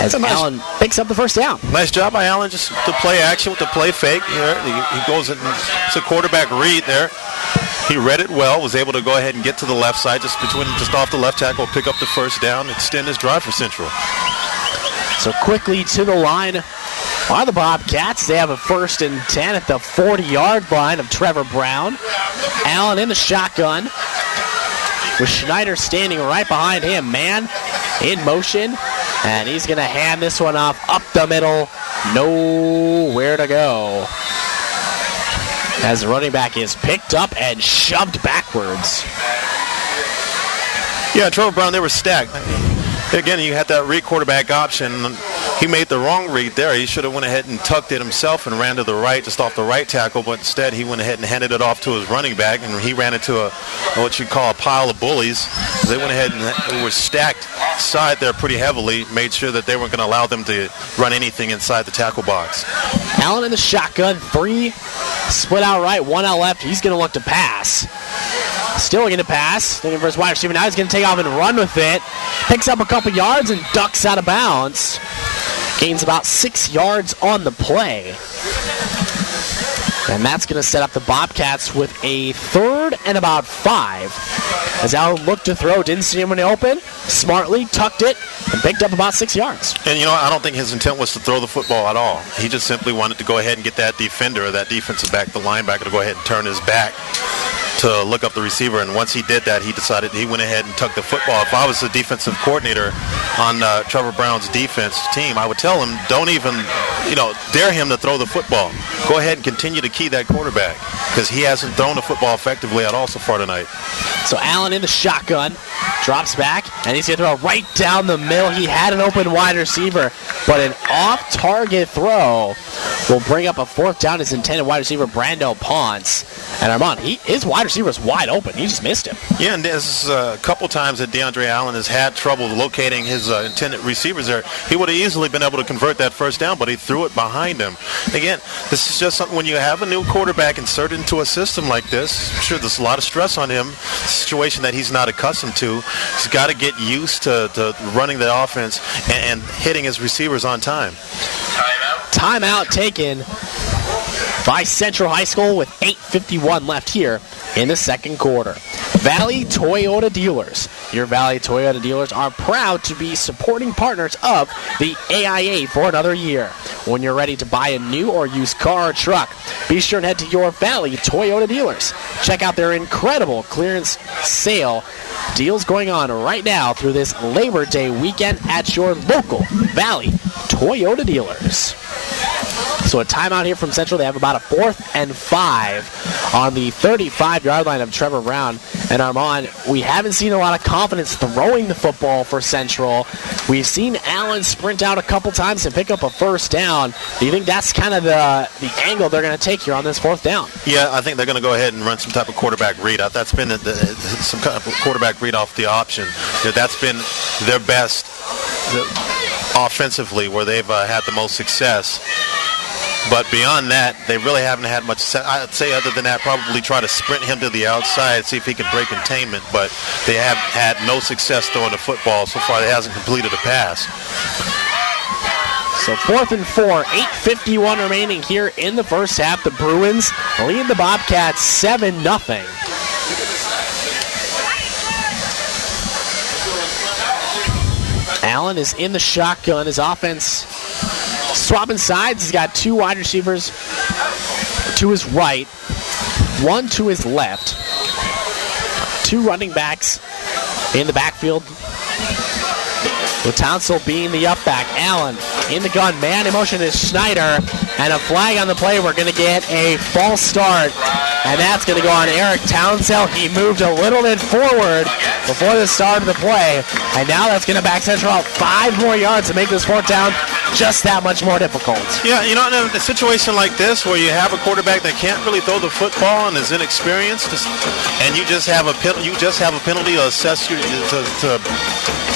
as Allen picks up the first down. Nice job by Allen, just the play action with the play fake. He goes in, it's a quarterback read there. He read it well, was able to go ahead and get to the left side, just off the left tackle, pick up the first down, extend his drive for Central. So quickly to the line are the Bobcats. They have a 1st and 10 at the 40-yard line of Trevor Browne. Allen in the shotgun with Schneider standing right behind him. Man in motion, and he's going to hand this one off up the middle. Nowhere to go, as the running back is picked up and shoved backwards. Yeah, Trevor Browne, they were stacked. Again, you had that read quarterback option. He made the wrong read there. He should have went ahead and tucked it himself and ran to the right, just off the right tackle, but instead he went ahead and handed it off to his running back, and he ran into what you call a pile of bullies. They went ahead and were stacked side there pretty heavily, made sure that they weren't going to allow them to run anything inside the tackle box. Allen in the shotgun, 3 split out right, 1 out left. He's going to look to pass. Still going to pass. Looking for his wide receiver. Now he's going to take off and run with it. Picks up a couple yards and ducks out of bounds. Gains about 6 yards on the play. And that's going to set up the Bobcats with a 3rd and about 5. As Allen looked to throw, didn't see him when he opened. Smartly tucked it and picked up about 6 yards. And, I don't think his intent was to throw the football at all. He just simply wanted to go ahead and get that defender or that defensive back, the linebacker, to go ahead and turn his back to look up the receiver, and once he did that, he went ahead and tucked the football. If I was the defensive coordinator on Trevor Browne's defense team, I would tell him, don't even, dare him to throw the football. Go ahead and continue to key that quarterback, because he hasn't thrown the football effectively at all so far tonight. So Allen in the shotgun, drops back, and he's going to throw right down the middle. He had an open wide receiver, but an off-target throw will bring up a 4th down. His intended wide receiver, Brando Ponce. And Armand, his wide receiver was wide open. He just missed him. Yeah, and there's a couple times that DeAndre Allen has had trouble locating his intended receivers there. He would have easily been able to convert that 1st down, but he threw it behind him. Again, this is just something when you have a new quarterback inserted into a system like this, I'm sure there's a lot of stress on him, a situation that he's not accustomed to. He's got to get used to running the offense and hitting his receivers on time. Timeout taken by Central High School with 8:51 left here in the 2nd quarter. Valley Toyota Dealers. Your Valley Toyota dealers are proud to be supporting partners of the AIA for another year. When you're ready to buy a new or used car or truck, be sure and head to your Valley Toyota Dealers. Check out their incredible clearance sale deals going on right now through this Labor Day weekend at your local Valley Toyota Dealers. So a timeout here from Central. They have about a 4th and 5 on the 35-yard line of Trevor Browne. And Armand, we haven't seen a lot of confidence throwing the football for Central. We've seen Allen sprint out a couple times and pick up a 1st down. Do you think that's kind of the angle they're going to take here on this 4th down? Yeah, I think they're going to go ahead and run some type of quarterback read. That's been some kind of quarterback read off the option. That's been their best offensively, where they've had the most success. But beyond that, they really haven't had much. I'd say other than that, probably try to sprint him to the outside, see if he can break containment. But they have had no success throwing the football. So far, they hasn't completed a pass. So 4th and 4, 8:51 remaining here in the 1st half. The Bruins lead the Bobcats 7-0. Allen is in the shotgun. His offense swapping sides. He's got 2 wide receivers to his right, 1 to his left, 2 running backs in the backfield, with Townsville being the up back. Allen in the gun, man in motion is Schneider, and a flag on the play. We're going to get a false start, and that's going to go on Eric Townsville. He moved a little bit forward before the start of the play, and now that's going to back Central out 5 more yards to make this 4th down just that much more difficult. Yeah, in a situation like this where you have a quarterback that can't really throw the football and is inexperienced, and you just have a penalty to assess you to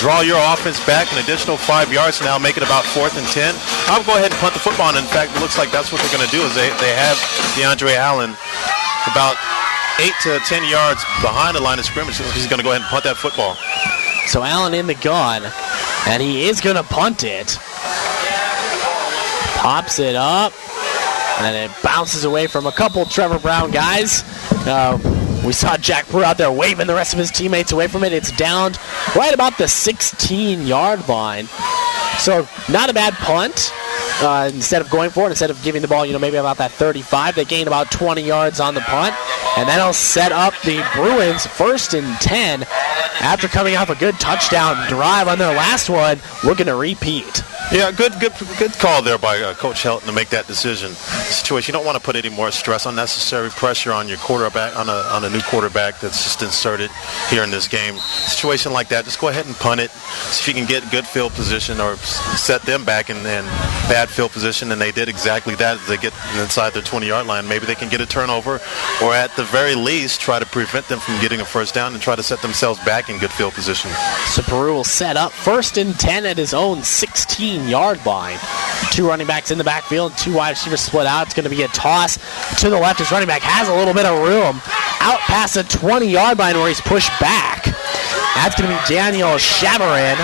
draw your offense back an additional 5 yards, now make it about 4th and 10. I'll go ahead and punt the football, and in fact, it looks like that's what they're going to do. Is they have DeAndre Allen about 8 to 10 yards behind the line of scrimmage. He's going to go ahead and punt that football. So Allen in the gun, and he is going to punt it. Pops it up, and it bounces away from a couple Trevor Browne guys. We saw Jack Brew out there waving the rest of his teammates away from it. It's downed right about the 16-yard line. So not a bad punt. instead of going for it, instead of giving the ball, maybe about that 35, they gain about 20 yards on the punt. And that'll set up the Bruins 1st and 10 after coming off a good touchdown drive on their last one, looking to repeat. Yeah, good call there by Coach Helton to make that decision. Situation, you don't want to put any more stress, unnecessary pressure on your quarterback, on a new quarterback that's just inserted here in this game. Situation like that, just go ahead and punt it. See if you can get good field position or set them back in bad field position, and they did exactly that. As they get inside their 20-yard line, maybe they can get a turnover, or at the very least try to prevent them from getting a first down and try to set themselves back in good field position. So Peru will set up 1st and 10 at his own 16-yard line. 2 running backs in the backfield, 2 wide receivers split out. It's going to be a toss to the left. His running back has a little bit of room out past the 20-yard line where he's pushed back. That's going to be Daniel Chavarin.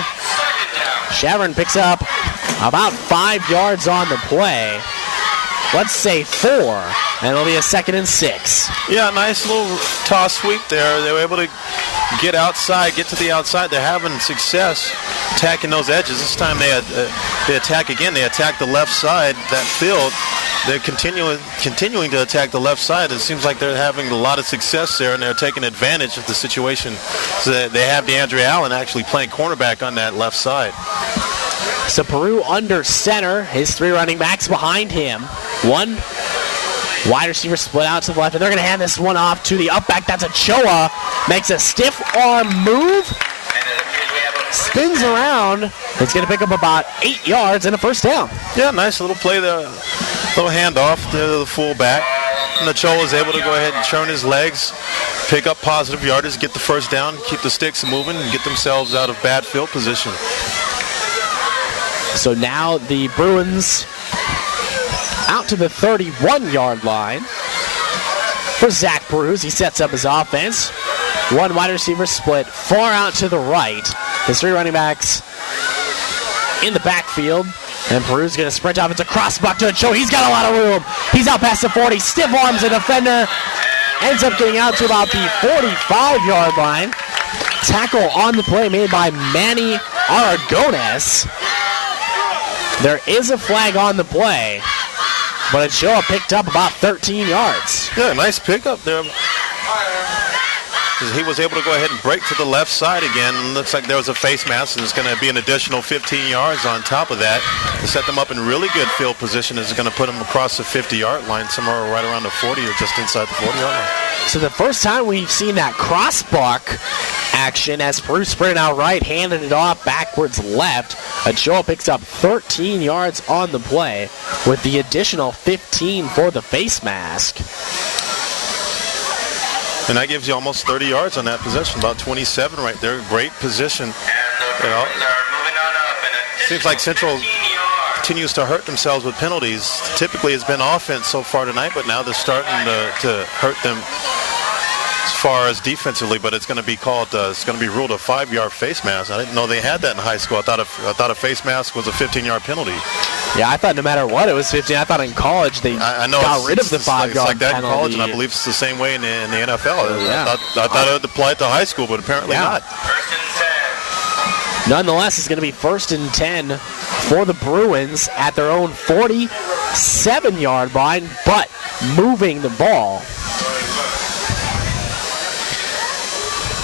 Chavarin picks up about 5 yards on the play. Let's say 4, and it'll be a 2nd and 6. Yeah, nice little toss sweep there. They were able to get outside, get to the outside. They're having success attacking those edges. This time they attack again. They attack the left side, that field. They're continuing to attack the left side. It seems like they're having a lot of success there, and they're taking advantage of the situation. So they have DeAndre Allen actually playing cornerback on that left side. So Peru under center, his 3 running backs behind him. 1 wide receiver split out to the left, and they're going to hand this one off to the up back. That's Ochoa. Makes a stiff arm move. Spins around. It's going to pick up about 8 yards and a first down. Yeah, nice little play there. Little handoff to the fullback. And Ochoa is able to go ahead and turn his legs, pick up positive yardage, get the first down, keep the sticks moving, and get themselves out of bad field position. So now the Bruins out to the 31-yard line for Zach Bruce. He sets up his offense. 1 wide receiver split far out to the right. His 3 running backs in the backfield. And Peru's going to sprint off. It's a crossbuck to Ochoa. He's got a lot of room. He's out past the 40. Stiff arms a defender. Ends up getting out to about the 45-yard line. Tackle on the play made by Manny Aragones. There is a flag on the play, but Ochoa picked up about 13 yards. Yeah, nice pickup there. He was able to go ahead and break to the left side again. Looks like there was a face mask, and it's going to be an additional 15 yards on top of that to set them up in really good field position. It's going to put them across the 50-yard line, somewhere right around the 40 or just inside the 40-yard line. So the first time we've seen that crossbuck action as Peru sprinted out right, handed it off backwards left. Ochoa picks up 13 yards on the play with the additional 15 for the face mask. And that gives you almost 30 yards on that possession, about 27 right there. Great position. Seems like Central continues to hurt themselves with penalties. Typically it's been offense so far tonight, but now they're starting to hurt them as far as defensively, but it's going to be called, it's going to be ruled a 5-yard face mask. I didn't know they had that in high school. I thought a face mask was a 15-yard penalty. Yeah, I thought no matter what, it was 15. I thought in college they got rid of the 5-yard penalty. It's like that in college, and I believe it's the same way in the NFL. Yeah. I thought it would apply to high school, but apparently not. Nonetheless, it's going to be 1st and 10 for the Bruins at their own 47-yard line, but moving the ball.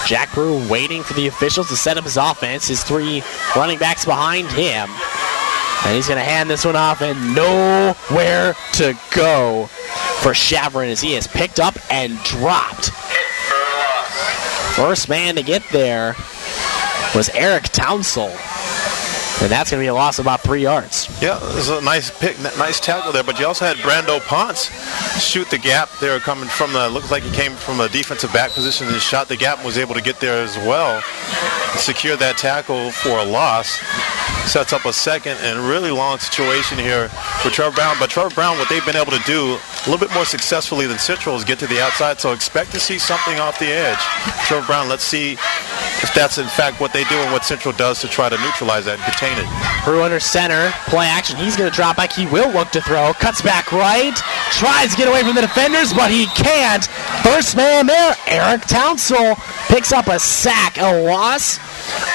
Jack Brew waiting for the officials to set up his offense. His 3 running backs behind him. And he's going to hand this one off and nowhere to go for Chavarin as he is picked up and dropped. First man to get there was Eric Townsell. And that's going to be a loss of about 3 yards. Yeah, it was a nice pick, nice tackle there. But you also had Brando Ponce shoot the gap there, coming from looks like he came from a defensive back position and shot the gap and was able to get there as well. Secure that tackle for a loss. Sets up a second and really long situation here for Trevor Browne. But Trevor Browne, what they've been able to do a little bit more successfully than Central is get to the outside. So expect to see something off the edge. Trevor Browne, let's see if that's in fact what they do and what Central does to try to neutralize that and contain it. Brew under center, play action. He's going to drop back. He will look to throw. Cuts back right. Tries to get away from the defenders, but he can't. First man there, Eric Townsell picks up a sack, a loss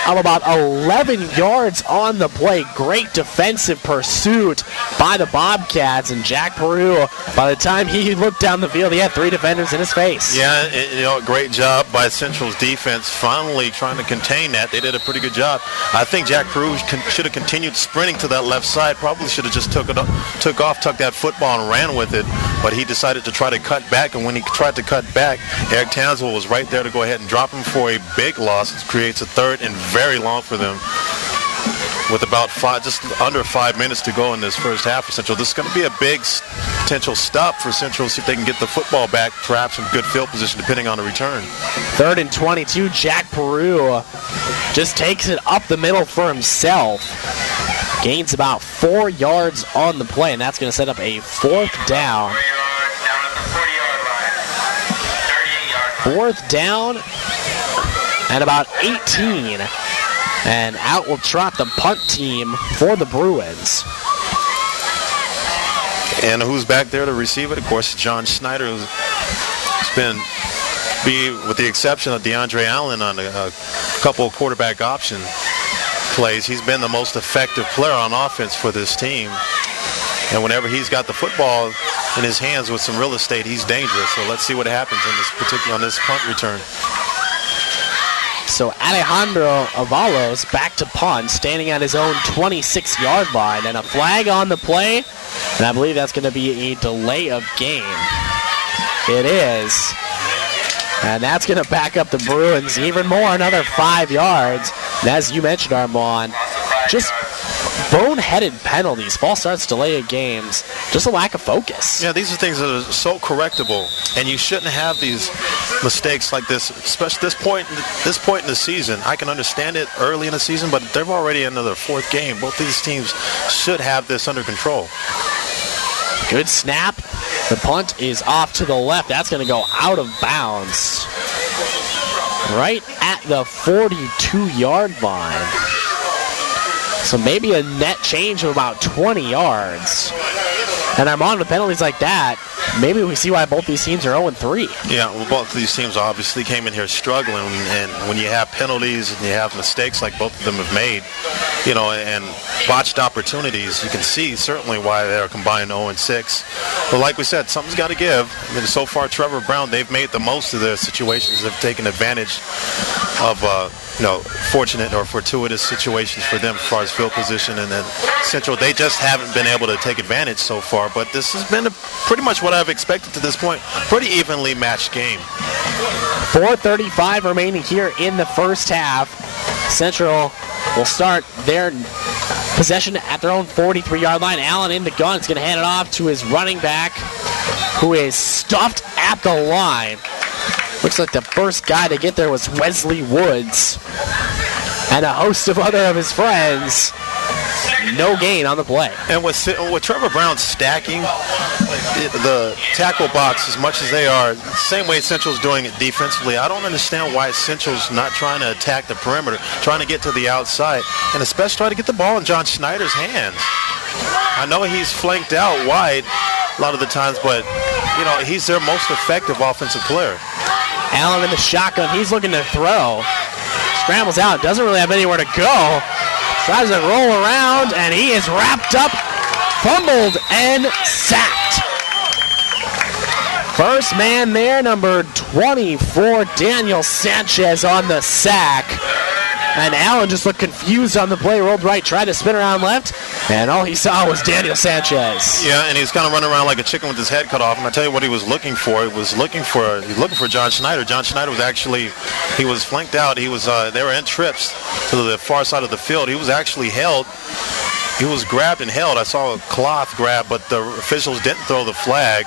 of about 11 yards on the play. Great defensive pursuit by the Bobcats, and Jack Peru, by the time he looked down the field, he had 3 defenders in his face. Yeah, great job by Central's defense finally trying to contain that. They did a pretty good job. I think Jack Peru should have continued sprinting to that left side. Probably should have just took that football and ran with it, but he decided to try to cut back, and when he tried to cut back, Eric Townsville was right there to go ahead and drop him for a big loss. It creates a 3rd and very long for them with about just under 5 minutes to go in this first half for Central. This is going to be a big potential stop for Central, see if they can get the football back, perhaps in good field position depending on the return. 3rd and 22, Jack Peru just takes it up the middle for himself. Gains about 4 yards on the play, and that's going to set up a 4th down. 4th down and about 18. And out will trot the punt team for the Bruins. And who's back there to receive it? Of course, John Schneider, who's been, with the exception of DeAndre Allen on a couple of quarterback option plays, he's been the most effective player on offense for this team. And whenever he's got the football in his hands with some real estate, he's dangerous. So let's see what happens on this punt return. So Alejandro Avalos back to punt, standing at his own 26-yard line, and a flag on the play, and I believe that's going to be a delay of game. It is. And that's going to back up the Bruins even more, another 5 yards. And as you mentioned, Armand, just boneheaded penalties, false starts, delay of games, just a lack of focus. Yeah, these are things that are so correctable, and you shouldn't have these mistakes like this, especially this point in the season. I can understand it early in the season, but they're already into their 4th game. Both these teams should have this under control. Good snap. The punt is off to the left. That's going to go out of bounds. Right at the 42-yard line. So maybe a net change of about 20 yards. And Armand, with penalties like that, maybe we see why both these teams are 0-3. Yeah, well, both of these teams obviously came in here struggling, and when you have penalties and you have mistakes like both of them have made, and botched opportunities, you can see certainly why they're combined 0-6. But like we said, something's got to give. I mean, so far, Trevor Browne, they've made the most of their situations. They've taken advantage of fortunate or fortuitous situations for them as far as field position, and then Central, they just haven't been able to take advantage so far. But this has been pretty much what I've expected to this point. Pretty evenly matched game. 4:35 remaining here in the first half. Central will start their possession at their own 43-yard line. Allen in the gun. It's going to hand it off to his running back, who is stuffed at the line. Looks like the first guy to get there was Wesley Woods and a host of other of his friends. No gain on the play. And with Trevor Browne stacking the tackle box as much as they are, same way Central's doing it defensively, I don't understand why Central's not trying to attack the perimeter, trying to get to the outside, and especially try to get the ball in John Schneider's hands. I know he's flanked out wide a lot of the times, but he's their most effective offensive player. Allen in the shotgun. He's looking to throw. Scrambles out. Doesn't really have anywhere to go. Tries to roll around, and he is wrapped up, fumbled, and sacked. First man there, number 24, Daniel Sanchez on the sack. And Allen just looked confused on the play, rolled right, tried to spin around left, and all he saw was Daniel Sanchez. Yeah, and he's kind of running around like a chicken with his head cut off. And I tell you what he was looking for. He was looking for John Schneider. John Schneider was actually, he was flanked out. He was they were in trips to the far side of the field. He was actually held. He was grabbed and held. I saw a cloth grab, but the officials didn't throw the flag.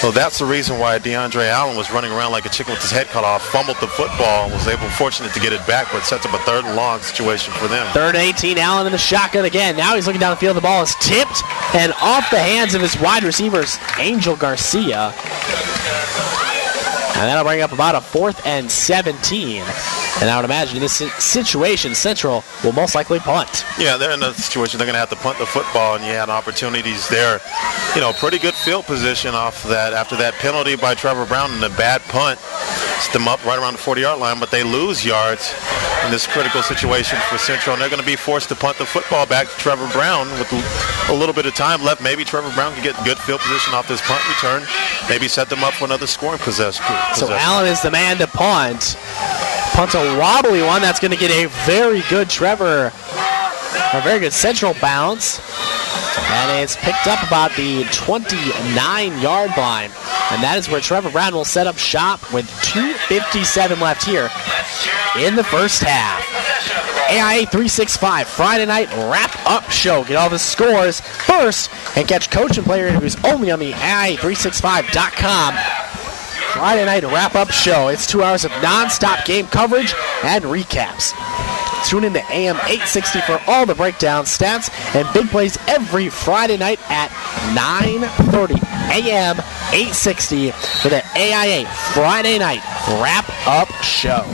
So that's the reason why DeAndre Allen was running around like a chicken with his head cut off, fumbled the football, and was fortunate to get it back, but sets up a 3rd and long situation for them. 3rd and 18, Allen in the shotgun again. Now he's looking down the field. The ball is tipped and off the hands of his wide receivers, Angel Garcia. And that'll bring up about a 4th and 17. And I would imagine in this situation, Central will most likely punt. Yeah, they're in a situation they're going to have to punt the football, and you had opportunities there. Pretty good field position off that after that penalty by Trevor Browne and a bad punt. them up right around the 40-yard line, but they lose yards in this critical situation for Central, and they're going to be forced to punt the football back to Trevor Browne with a little bit of time left. Maybe Trevor Browne can get good field position off this punt return, maybe set them up for another scoring possession. So Allen is the man to punt. Punt's a wobbly one. That's going to get a very good very good Central bounce. And it's picked up about the 29-yard line. And that is where Trevor Browne will set up shop with 2:57 left here in the first half. AIA 365 Friday night wrap-up show. Get all the scores first and catch coach and player interviews only on the AIA365.com. Friday night wrap-up show. It's 2 hours of non-stop game coverage and recaps. Tune in to AM 860 for all the breakdown, stats, and big plays every Friday night at 9:30 AM 860 for the AIA Friday night wrap-up show.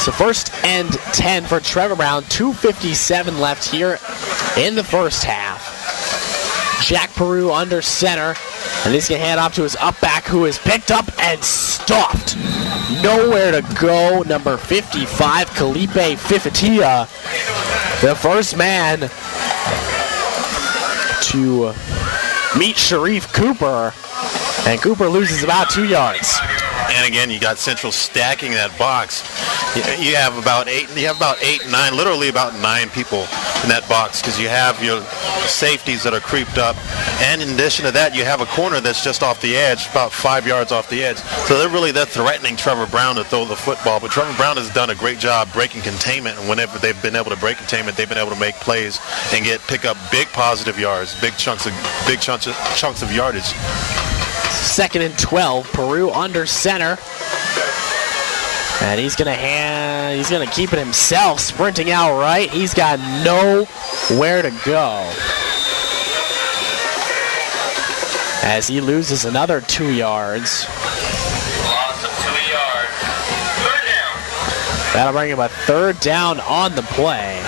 So first and 10 for Trevor Browne. 2:57 left here in the first half. Jack Peru under center. And he's going to hand off to his up back, who is picked up and stopped. Nowhere to go. Number 55, Felipe Fifatia, the first man to meet Sharif Cooper. And Cooper loses about 2 yards. And again, you got Central stacking that box. You have about 8, nine, literally about 9 people in that box, because you have your safeties that are creeped up. And in addition to that, you have a corner that's just off the edge, about 5 yards off the edge. So they're threatening Trevor Browne to throw the football. But Trevor Browne has done a great job breaking containment. And whenever they've been able to break containment, they've been able to make plays and pick up big positive yards, big chunks of yardage. Second and 12, Peru under center. And he's gonna keep it himself, sprinting out right. He's got nowhere to go. As he loses another 2 yards. Loss of 2 yards. Third down. That'll bring him a third down on the play.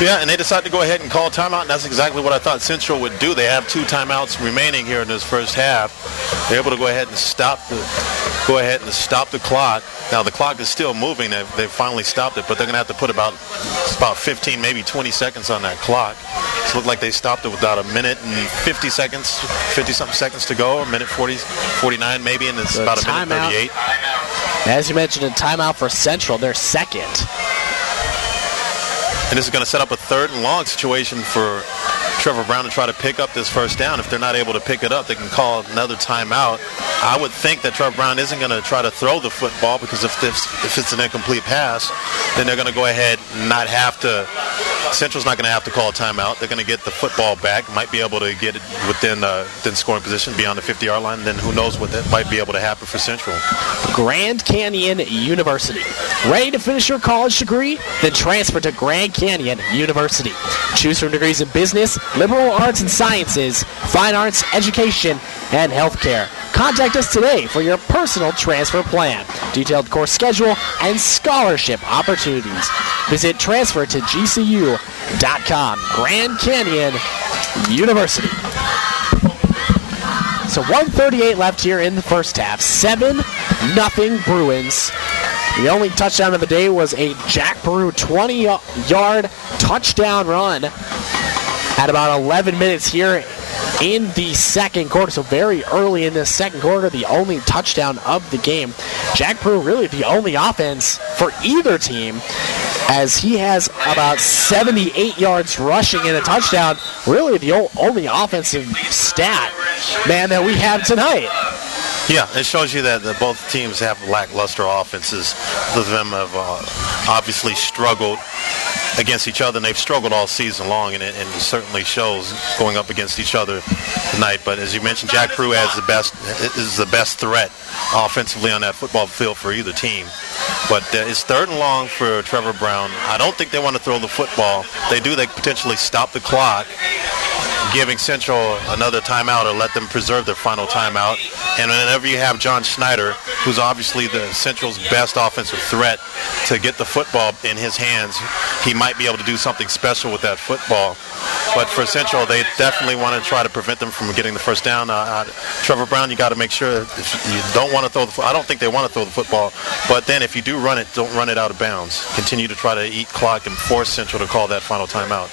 Yeah, and they decided to go ahead and call timeout, and that's exactly what I thought Central would do. They have 2 timeouts remaining here in this first half. They're able to go ahead and stop the clock. Now the clock is still moving. They finally stopped it, but they're going to have to put about 15, maybe 20 seconds on that clock. So it looked like they stopped it with about a minute and 50-something seconds to go, a minute 49 maybe, and it's about a minute 38. As you mentioned, a timeout for Central, their second. And this is going to set up a third and long situation for Trevor Browne to try to pick up this first down. If they're not able to pick it up, they can call another timeout. I would think that Trevor Browne isn't going to try to throw the football, because if it's an incomplete pass, then they're going to go ahead and not have to. Central's not going to have to call a timeout. They're going to get the football back, might be able to get it within scoring position beyond the 50-yard line. Then who knows what that might be able to happen for Central. Grand Canyon University. Ready to finish your college degree? Then transfer to Grand Canyon University. Choose from degrees in business, liberal arts and sciences, fine arts, education, and healthcare. Contact us today for your personal transfer plan, detailed course schedule, and scholarship opportunities. Visit transfer to GCU.com. Grand Canyon University. So 1:38 left here in the first half. 7-0 Bruins. The only touchdown of the day was a Jack Peru 20-yard touchdown run at about 11 minutes here in the second quarter. So very early in this second quarter, the only touchdown of the game. Jack Peru really the only offense for either team, as he has about 78 yards rushing and a touchdown. Really the only offensive stat, man, that we have tonight. Yeah, it shows you that both teams have lackluster offenses. Both of them have obviously struggled against each other, and they've struggled all season long, and it certainly shows going up against each other tonight. But as you mentioned, Jack Peru is the best threat offensively on that football field for either team. But it's third and long for Trevor Browne. I don't think they want to throw the football. They potentially stop the clock, giving Central another timeout, or let them preserve their final timeout. And whenever you have John Schneider, who's obviously the Central's best offensive threat, to get the football in his hands, he might be able to do something special with that football. But for Central, they definitely want to try to prevent them from getting the first down. Trevor Browne, you got to make sure if you don't want to throw the football. I don't think they want to throw the football. But then if you do run it, don't run it out of bounds. Continue to try to eat clock and force Central to call that final timeout.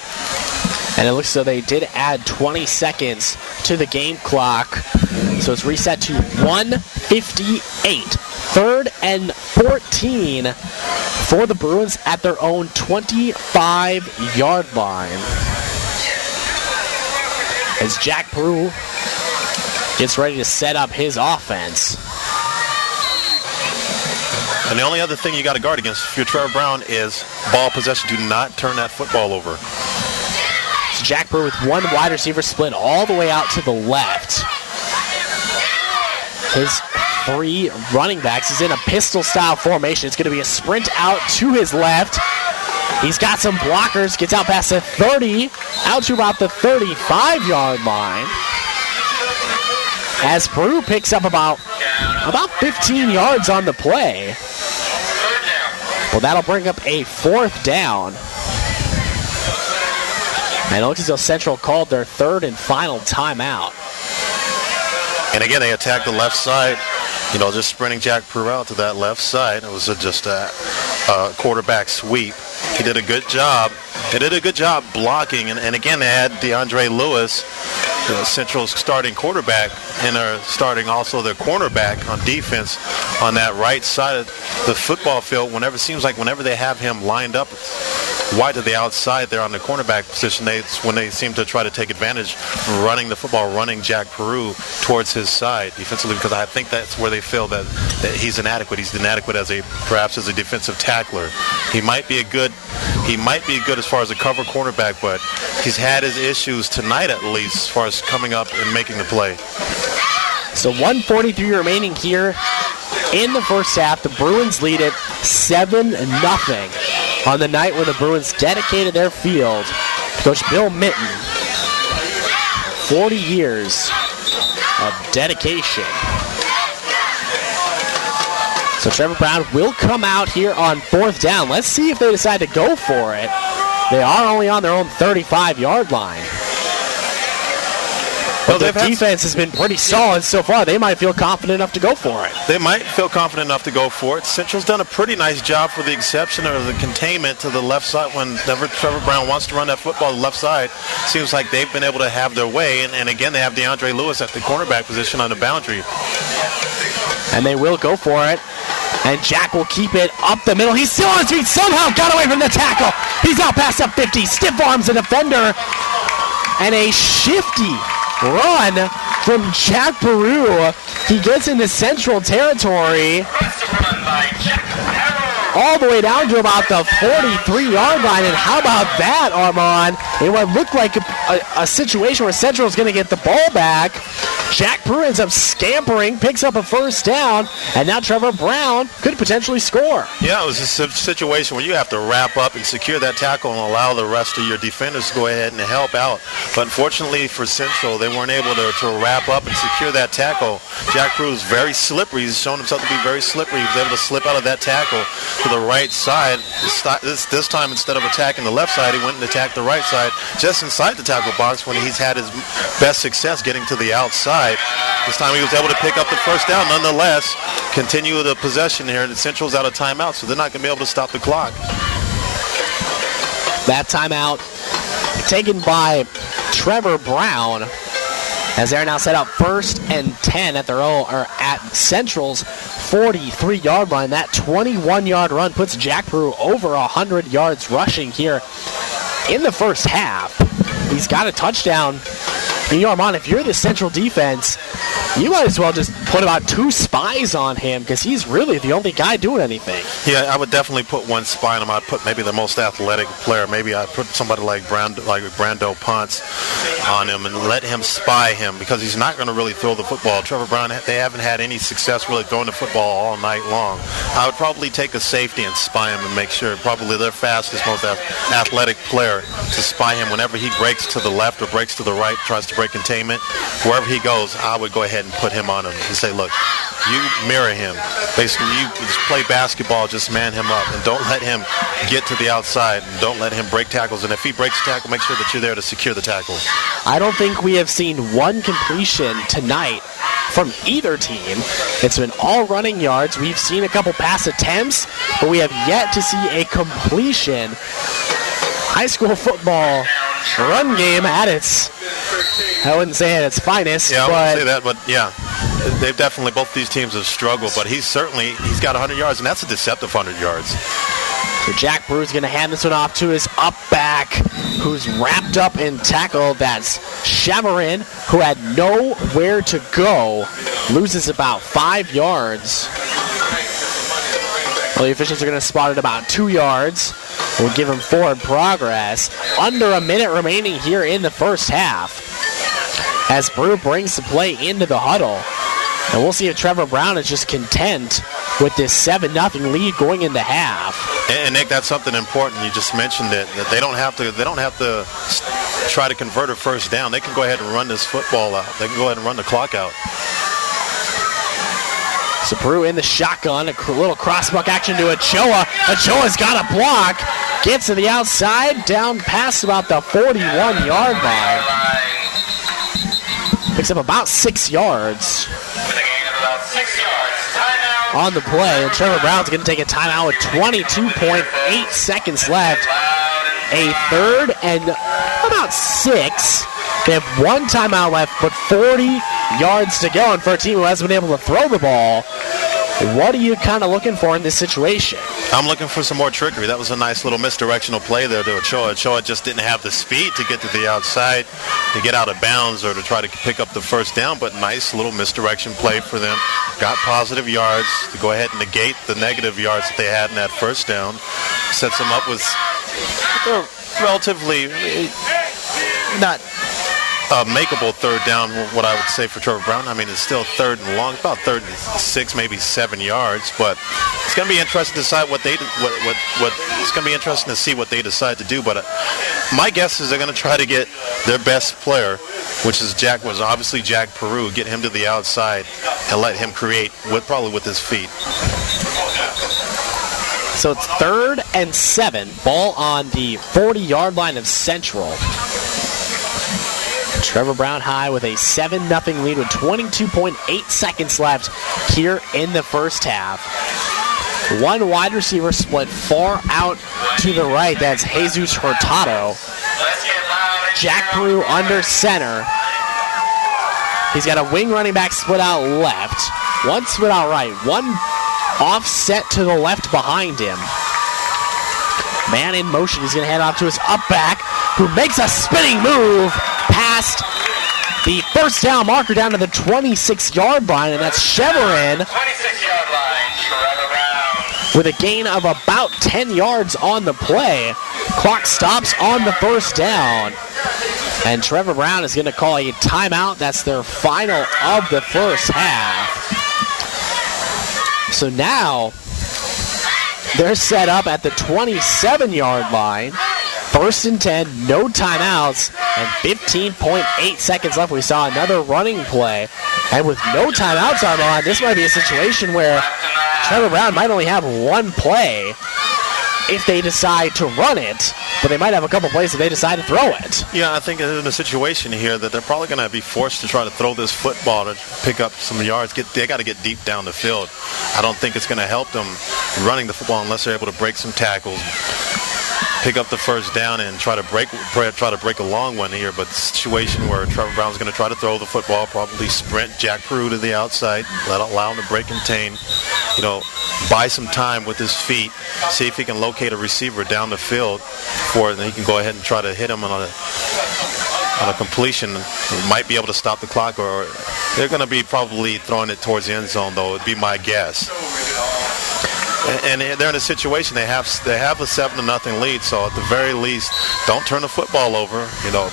And it looks as though they did add 20 seconds to the game clock. So it's reset to 1:58. 3rd and 14 for the Bruins at their own 25-yard line. As Jack Browne gets ready to set up his offense. And the only other thing you got to guard against if you're Trevor Browne is ball possession. Do not turn that football over. So Jack Browne with one wide receiver split all the way out to the left. His 3 running backs is in a pistol-style formation. It's going to be a sprint out to his left. He's got some blockers, gets out past the 30, out to about the 35-yard line. As Browne picks up about 15 yards on the play. Well, that'll bring up a 4th down. And it looks as though Central called their 3rd and final timeout. And again, they attacked the left side. Just sprinting Jack Browne out to that left side. It was just a quarterback sweep. He did a good job. They did a good job blocking. And again, they had DeAndre Lewis, Central's starting quarterback, and they're starting also their cornerback on defense on that right side of the football field. Whenever they have him lined up wide to the outside there on the cornerback position, when they seem to try to take advantage of running the football, running Jack Browne towards his side defensively, because I think that's where they feel that he's inadequate. He's inadequate perhaps as a defensive tackler. He might be good as far as a cover cornerback, but he's had his issues tonight at least as far as coming up and making the play. So 1:43 remaining here in the first half. The Bruins lead it 7-0 on the night where the Bruins dedicated their field to Coach Bill Mitten. 40 years of dedication. So Trevor Browne will come out here on 4th down. Let's see if they decide to go for it. They are only on their own 35-yard line. But their defense has been pretty solid so far. They might feel confident enough to go for it. They might feel confident enough to go for it. Central's done a pretty nice job for the exception of the containment to the left side. Whenever Trevor Browne wants to run that football to the left side, seems like they've been able to have their way. And again, they have DeAndre Lewis at the cornerback position on the boundary. And they will go for it. And Jack will keep it up the middle. He's still on his feet. Somehow got away from the tackle. He's out past up 50. Stiff arms the defender. And a shifty run from Jack Browne. He gets into Central territory. All the way down to about the 43-yard line. And how about that, Armand? In what looked like a situation where Central is going to get the ball back, Jack Browne ends up scampering, picks up a 1st down, and now Trevor Browne could potentially score. Yeah, it was a situation where you have to wrap up and secure that tackle and allow the rest of your defenders to go ahead and help out. But unfortunately for Central, they weren't able to wrap up and secure that tackle. Jack Browne is very slippery. He's shown himself to be very slippery. He was able to slip out of that tackle to the right side. This time, instead of attacking the left side, he went and attacked the right side just inside the tackle box when he's had his best success getting to the outside. This time he was able to pick up the 1st down. Nonetheless, continue the possession here. And Central's out of timeout, so they're not going to be able to stop the clock. That timeout taken by Trevor Browne, as they're now set up 1st and 10 at their own, or at Central's 43-yard line. That 21-yard run puts Jack Browne over 100 yards rushing here in the first half. He's got a touchdown. And Armand, if you're the Central defense, you might as well just put about 2 spies on him, because he's really the only guy doing anything. Yeah, I would definitely put 1 spy on him. I'd put maybe the most athletic player. Maybe I'd put somebody like Brando Ponce on him and let him spy him, because he's not going to really throw the football. Trevor Browne, they haven't had any success really throwing the football all night long. I would probably take a safety and spy him and make sure, probably their fastest, most athletic player, to spy him whenever he breaks to the left or breaks to the right, tries to break containment. Wherever he goes, I would go ahead and put him on him and say, look, You mirror him. Basically, you just play basketball, just man him up, and don't let him get to the outside, and don't let him break tackles. And if he breaks a tackle, make sure that you're there to secure the tackle. I don't think we have seen one completion tonight from either team. It's been all running yards. We've seen a couple pass attempts, but we have yet to see a completion. High school football run game at its, I wouldn't say at its finest. Yeah, I wouldn't say that, but yeah. They've definitely, both these teams have struggled, but he's got 100 yards, and that's a deceptive 100 yards. So Jack Brew's going to hand this one off to his up back, who's wrapped up and tackled. That's Cheverin, who had nowhere to go. Loses about 5 yards. Well, the officials are going to spot it about 2 yards. We'll give him forward progress. Under a minute remaining here in the first half, as Brew brings the play into the huddle. And we'll see if Trevor Browne is just content with this 7-0 lead going into half. And Nick, that's something important. You just mentioned it, that they don't have to try to convert a first down. They can go ahead and run this football out. They can go ahead and run the clock out. So Brew in the shotgun, a little crossbuck action to Ochoa. Ochoa's got a block, gets to the outside, down past about the 41-yard line. Picks up about 6 yards on the play, and Trevor Browne's going to take a timeout with 22.8 seconds left. A third and about 6. They have one timeout left, but 40 yards to go, and for a team who hasn't been able to throw the ball, what are you kind of looking for in this situation? I'm looking for some more trickery. That was a nice little misdirectional play there to Ochoa. Ochoa just didn't have the speed to get to the outside, to get out of bounds, or to try to pick up the first down, but nice little misdirection play for them. Got positive yards to go ahead and negate the negative yards that they had in that first down. Sets them up with relatively not makeable third down, what I would say for Trevor Browne. I mean, it's still third and long, about 3rd and 6, maybe 7 yards, but it's going to be interesting to decide what it's going to be interesting to see what they decide to do. But my guess is they're going to try to get their best player, which is obviously Jack Peru, get him to the outside and let him create probably with his feet. So it's 3rd and 7, ball on the 40-yard line of Central. Trevor Browne high with a 7-0 lead with 22.8 seconds left here in the first half. One wide receiver split far out to the right. That's Jesus Hurtado. Jack Brew under center. He's got a wing running back split out left. One split out right. One offset to the left behind him. Man in motion. He's going to hand off to his up back, who makes a spinning move past the first down marker down to the 26-yard line, and that's Cheverin 26-yard line, Trevor Browne. with a gain of about 10 yards on the play. Clock stops on the first down, and Trevor Browne is going to call a timeout. That's their final of the first half. So now they're set up at the 27-yard line. 1st and 10, no timeouts, and 15.8 seconds left. We saw another running play, and with no timeouts on the line, this might be a situation where Trevor Browne might only have one play if they decide to run it, but they might have a couple plays if they decide to throw it. Yeah, I think in a situation here that they're probably going to be forced to try to throw this football to pick up some yards. They got to get deep down the field. I don't think it's going to help them running the football unless they're able to break some tackles, pick up the first down, and try to break a long one here. But the situation where Trevor Browne's going to try to throw the football, probably sprint Jack Peru to the outside, allow him to break contain, buy some time with his feet, see if he can locate a receiver down the field for it, and he can go ahead and try to hit him on a completion. He might be able to stop the clock, or they're going to be probably throwing it towards the end zone, though. It'd be my guess. And they're in a situation, they have a 7-0 lead, so at the very least, don't turn the football over,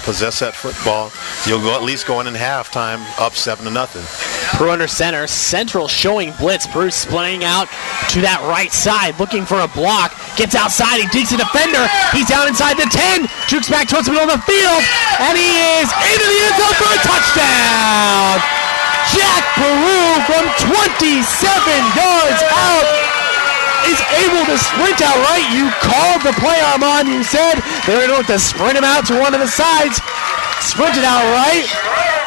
possess that football. You'll at least go in halftime up 7-0. Brew under center, Central showing blitz. Brew splitting out to that right side, looking for a block, gets outside, he digs a defender, he's down inside the 10, jukes back towards the middle of the field, and he is into the end zone for a touchdown! Jack Peru from 27 yards out is able to sprint out right. You called the play, Armand. You said they were going to sprint him out to one of the sides. Sprinted out right.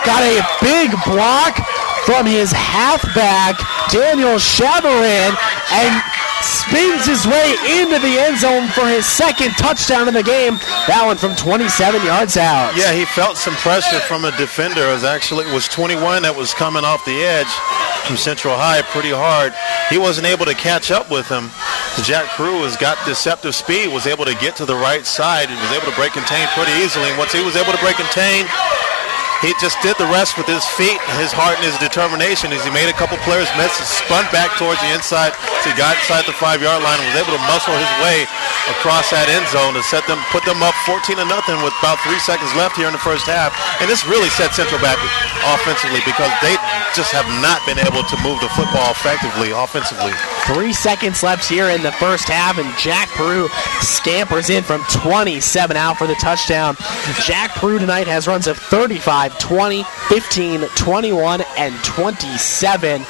Got a big block from his halfback, Daniel Chavarin, and spins his way into the end zone for his second touchdown in the game. That one from 27 yards out. Yeah, he felt some pressure from a defender. It was 21 that was coming off the edge from Central High pretty hard. He wasn't able to catch up with him. Jack Peru has got deceptive speed, was able to get to the right side, and was able to break contain pretty easily. And once he was able to break contain, he just did the rest with his feet, his heart, and his determination as he made a couple players miss, spun back towards the inside, so he got inside the 5-yard line and was able to muscle his way across that end zone to put them up 14-0 with about 3 seconds left here in the first half. And this really set Central back offensively because they just have not been able to move the football effectively offensively. 3 seconds left here in the first half, and Jack Peru scampers in from 27 out for the touchdown. Jack Peru tonight has runs of 35, 20, 15, 21, and 27.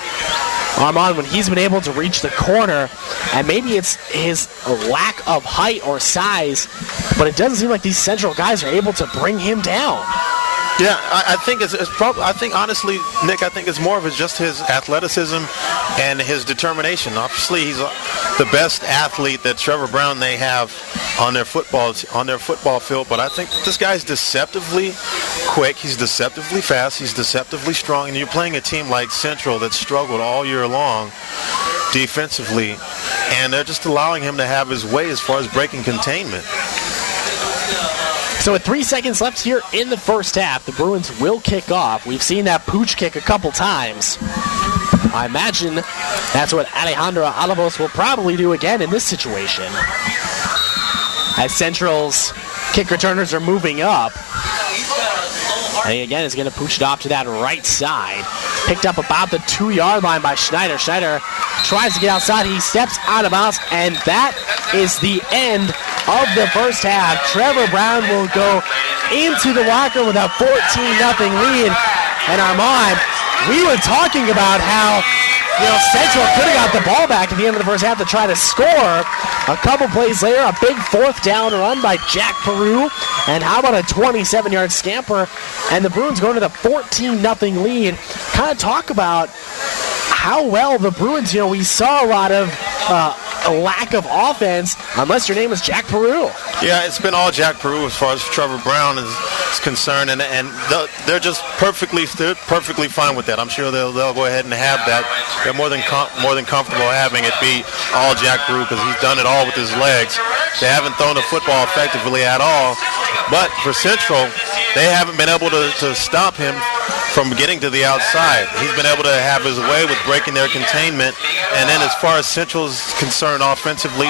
Armand, when he's been able to reach the corner, and maybe it's his lack of height or size, but it doesn't seem like these Central guys are able to bring him down. Yeah, I think it's probably. I think honestly, Nick, I think it's more of just his athleticism and his determination. Obviously, he's the best athlete that Trevor Browne they have on their football field. But I think this guy's deceptively quick. He's deceptively fast. He's deceptively strong. And you're playing a team like Central that struggled all year long defensively, and they're just allowing him to have his way as far as breaking containment. So with 3 seconds left here in the first half, the Bruins will kick off. We've seen that pooch kick a couple times. I imagine that's what Alejandro Alavos will probably do again in this situation. As Central's kick returners are moving up. And he again is going to pooch it off to that right side. Picked up about the 2-yard line by Schneider. Schneider tries to get outside. He steps out of bounds, and that is the end of the first half. Trevor Browne will go into the locker with a 14-0 lead. And Armand, we were talking about how Central could have got the ball back at the end of the first half to try to score. A couple plays later, a big 4th down run by Jack Peru. And how about a 27-yard scamper? And the Bruins go to the 14-0 lead. Kind of talk about how well the Bruins, we saw a lot of a lack of offense, unless your name is Jack Peru. Yeah, it's been all Jack Peru as far as Trevor Browne is concerned, and they're just perfectly fine with that. I'm sure they'll go ahead and have that. They're more than comfortable having it be all Jack Peru because he's done it all with his legs. They haven't thrown the football effectively at all, but for Central, they haven't been able to stop him from getting to the outside. He's been able to have his way with breaking their containment. And then as far as Central's concerned offensively,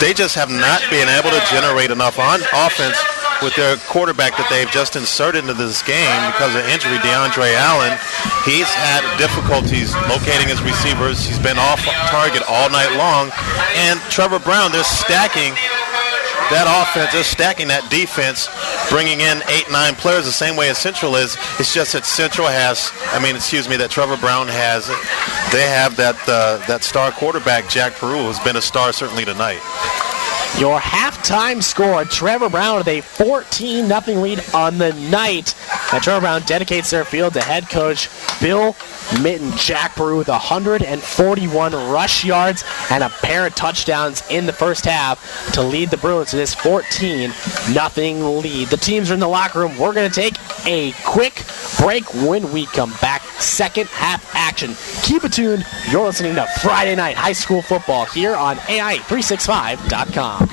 they just have not been able to generate enough on offense with their quarterback that they've just inserted into this game because of injury, DeAndre Allen. He's had difficulties locating his receivers. He's been off target all night long. And Trevor Browne, they're stacking that offense, they're stacking that defense, bringing in 8-9 players the same way as Central is. It's just that that Trevor Browne has, they have that star quarterback, Jack Peru, who's been a star certainly tonight. Your halftime score, Trevor Browne with a 14-0 lead on the night. And Trevor Browne dedicates their field to head coach Bill Mitten. Jack Peru with 141 rush yards and a pair of touchdowns in the first half to lead the Bruins to this 14-0 lead. The teams are in the locker room. We're going to take a quick break. When we come back, second half action. Keep it tuned. You're listening to Friday Night High School Football here on AIA365.com.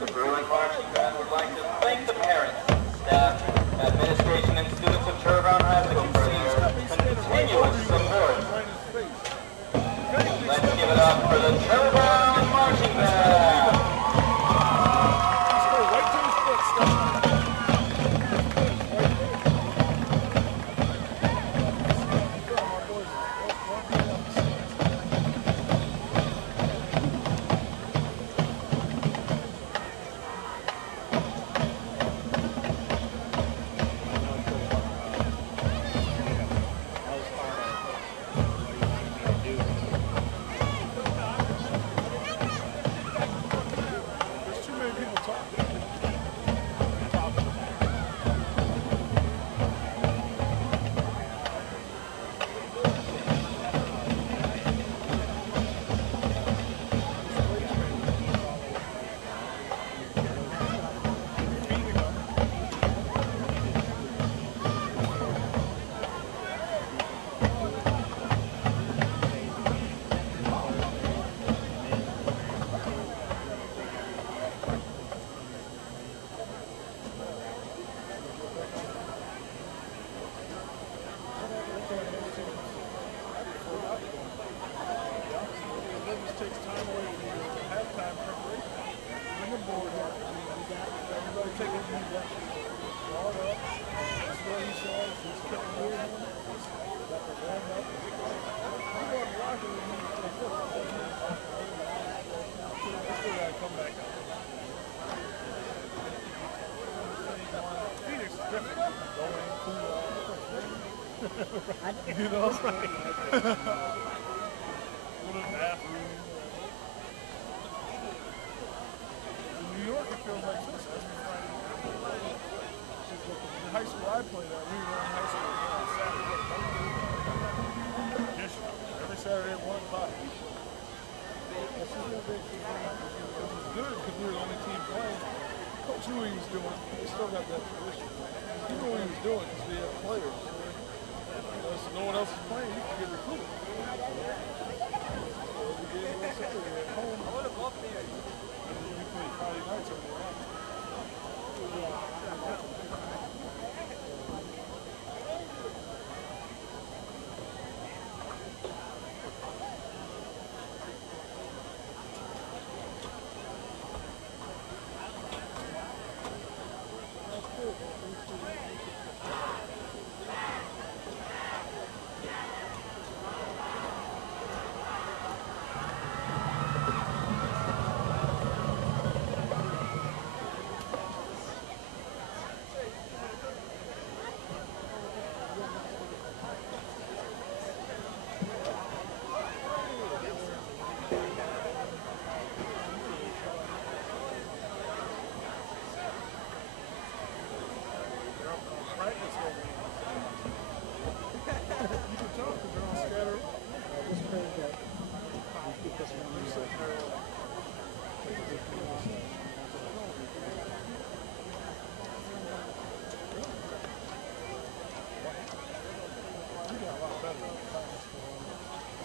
The Browne marching band would like to thank the parents, staff, administration, and students of Trevor Browne High School for their continuous support. Let's give it up for the Trevor Browne marching band. You know, right. What a bathroom. In New York, it feels like this. That's the Friday. The high school I played at, we were in high school on Saturday. Every Saturday at 1 o'clock. This was good because we were the only team playing. Coach knew what he was doing. We still got that tradition. He knew what he was doing because we had players. So no one else is playing, you can get recruited. So we did it on Saturday at home. I would have loved it. And then we played Friday nights over there.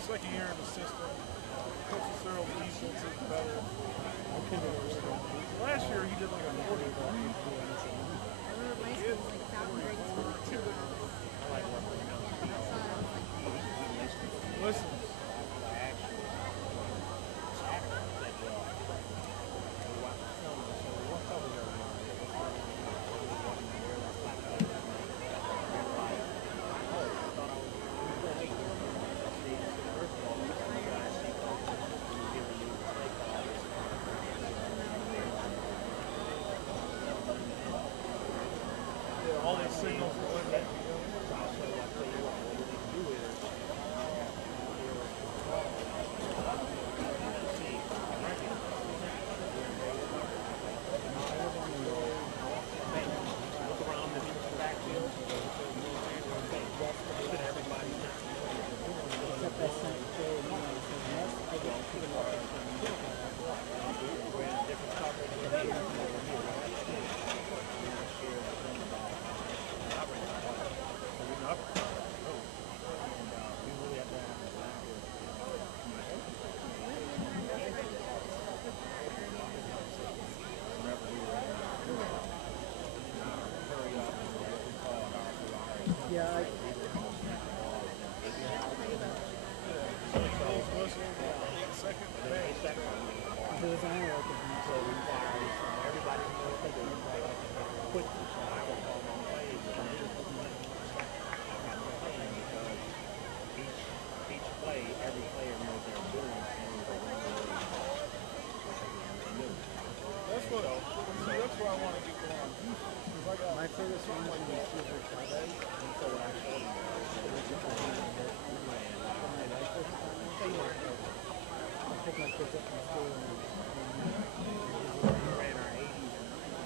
Second year in the system, Coach Cyril defense is better. Last year he did like a 43. Listen. All these signals will win back that's why I want to get going on defense. Because I got my furthest one is when you see her Chavez, and so when I showed him, I pick my kids up from school and we ran our 80s and 90s.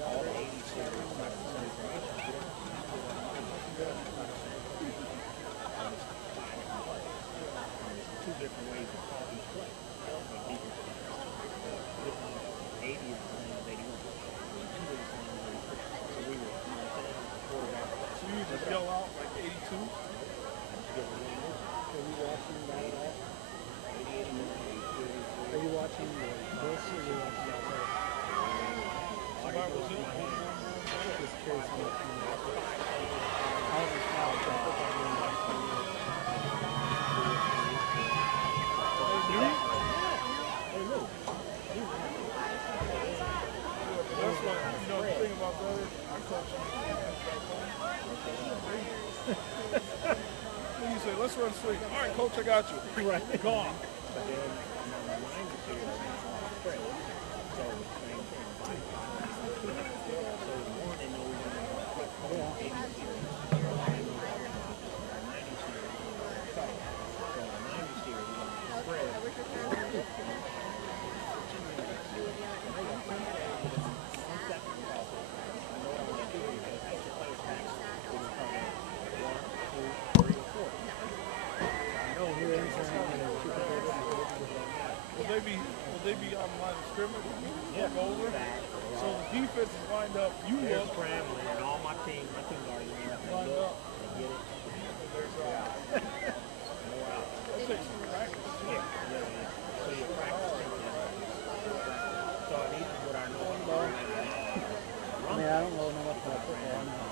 All the 80s series, my son's two different ways of calling each play. Different 80 is the same as 81. Two of the same as 83. So we were, you know what I'm saying, quarterback. so you just yell out like 82. Are you watching that at all? 88 and 82. Are you watching this or are you watching that later? So that was it. Just curious how much you know. I haven't found that. They knew. That's what, the thing about that is, I coach you say, let's run swing. All right, coach, I got you. Right. Gone. But then, my mind is here. So, the same thing. So, one, they know we're going to put 80 series. Our 90 series. So, our 90 series, we're going to spread. Will they be on the line of scrimmage? Look over. So the defense is lined up. You They're look. scrambling, and all my teams are Lined up. They get it. There's that takes some practice. Yeah. So you practice. So I need to put our know. I mean, I don't know much about football.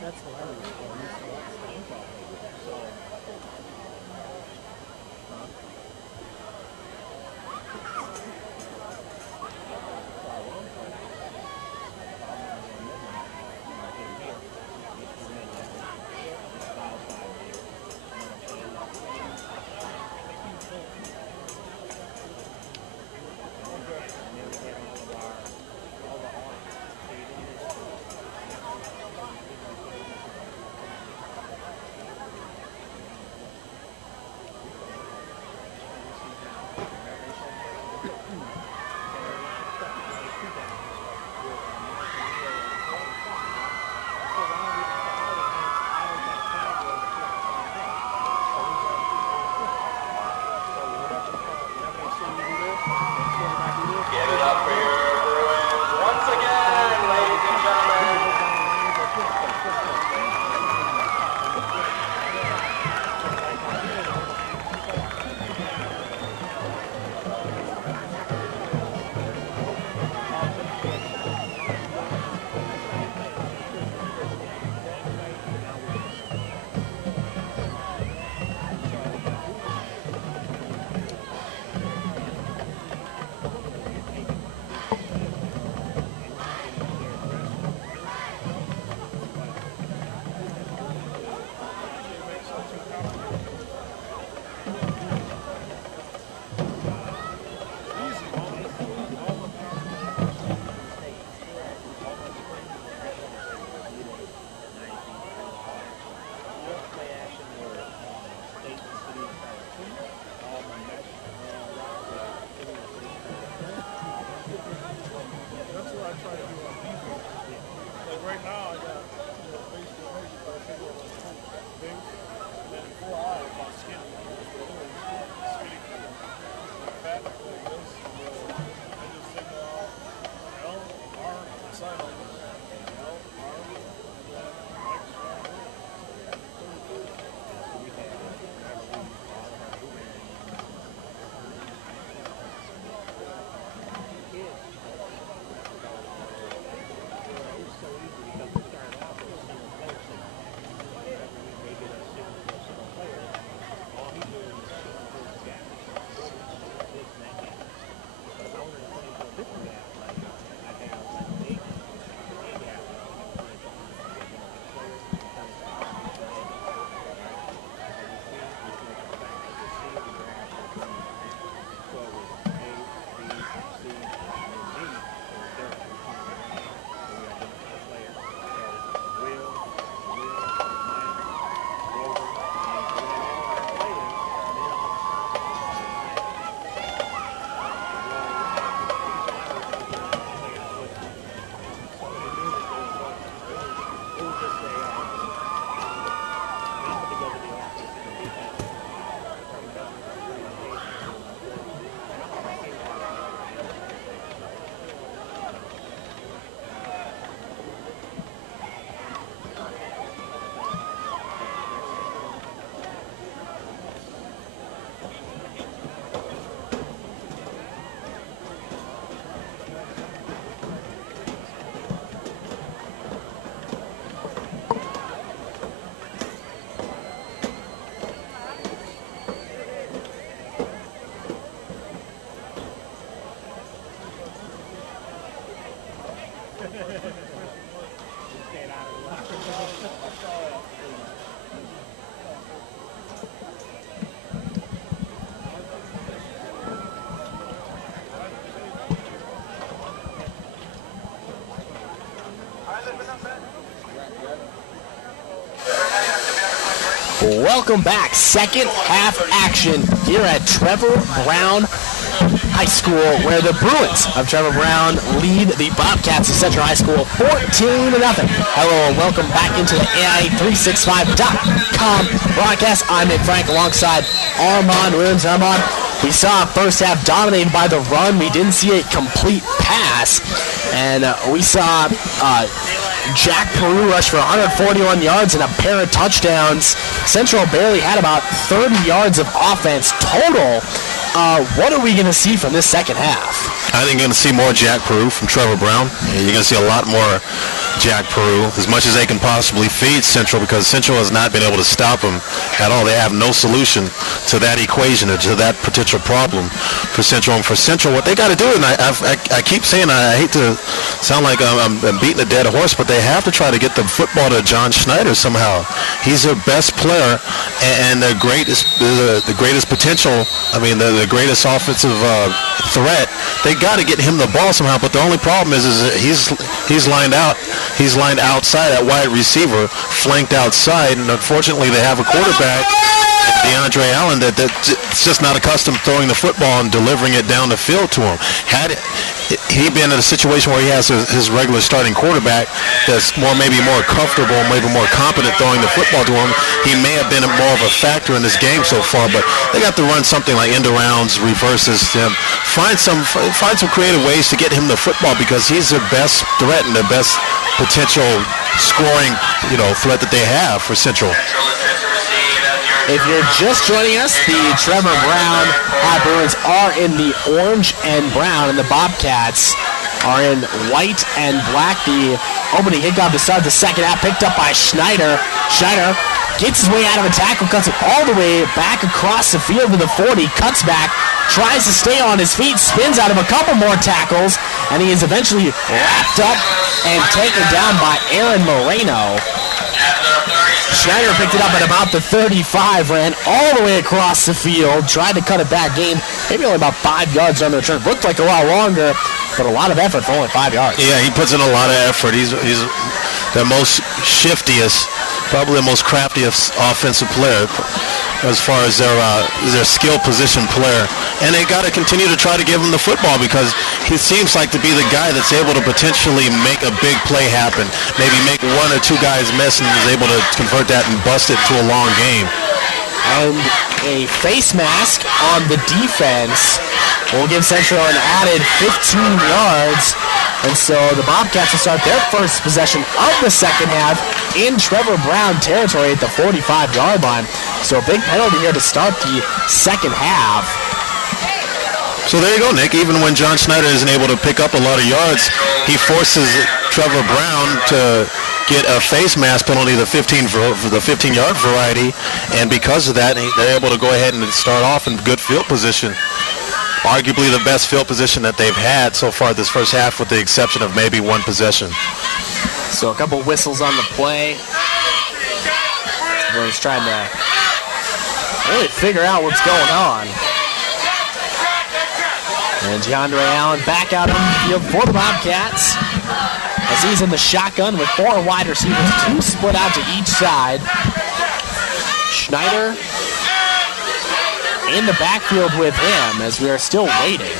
That's hilarious. stayed out of the locker room. Welcome back. Second half action here at Trevor Browne High School, where the Bruins of Trevor Browne lead the Bobcats of Central High School 14-0. Hello and welcome back into the AIA365.com broadcast. I'm Nick Frank alongside Armand Williams. Armand, we saw first half dominated by the run. We didn't see a complete pass, and we saw Jack Peru rush for 141 yards and a pair of touchdowns. Central barely had about 30 yards of offense total. What are we going to see from this second half? I think you're going to see more Jack Peru from Trevor Browne. You're going to see a lot more Jack Peru, as much as they can possibly feed Central, because Central has not been able to stop them at all. They have no solution to that equation, or to that potential problem for Central. And for Central, what they got to do, and I keep saying, I hate to sound like I'm beating a dead horse, but they have to try to get the football to John Schneider somehow. He's their best player and the greatest potential. I mean, the greatest offensive threat. They got to get him the ball somehow. But the only problem is that he's lined out. He's lined outside at wide receiver, flanked outside, and unfortunately they have a quarterback, DeAndre Allen, that's just not accustomed to throwing the football and delivering it down the field to him. Had he been in a situation where he has his regular starting quarterback that's maybe more comfortable, maybe more competent throwing the football to him, he may have been more of a factor in this game so far. But they got to run something like end arounds, reverses, find some creative ways to get him the football, because he's their best threat and their best potential scoring, threat that they have for Central. If you're just joining us, the Trevor Browne Bruins are in the orange and brown, and the Bobcats are in white and black. The opening kickoff to start the second half, picked up by Schneider. Schneider gets his way out of a tackle, cuts it all the way back across the field to the 40, cuts back, tries to stay on his feet, spins out of a couple more tackles, and he is eventually wrapped up and taken down by Aaron Moreno. Schneider picked it up at about the 35, ran all the way across the field, tried to cut it back, gained maybe only about 5 yards on the return. Looked like a lot longer, but a lot of effort for only 5 yards. Yeah, he puts in a lot of effort. He's the most shiftiest, probably the most craftiest offensive player as far as their skill position player. And they got to continue to try to give him the football, because he seems like to be the guy that's able to potentially make a big play happen, maybe make one or two guys miss, and is able to convert that and bust it to a long game. And a face mask on the defense will give Central an added 15 yards. And so the Bobcats will start their first possession of the second half in Trevor Browne territory at the 45-yard line. So a big penalty here to start the second half. So there you go, Nick. Even when John Schneider isn't able to pick up a lot of yards, he forces Trevor Browne to get a face mask penalty, the 15-yard variety, and because of that, they're able to go ahead and start off in good field position. Arguably the best field position that they've had so far this first half, with the exception of maybe one possession. So a couple whistles on the play. We're just trying to really figure out what's going on. And DeAndre Allen back out on the field for the Bobcats, as he's in the shotgun with 4 wide receivers, 2 split out to each side. Schneider in the backfield with him, as we are still waiting.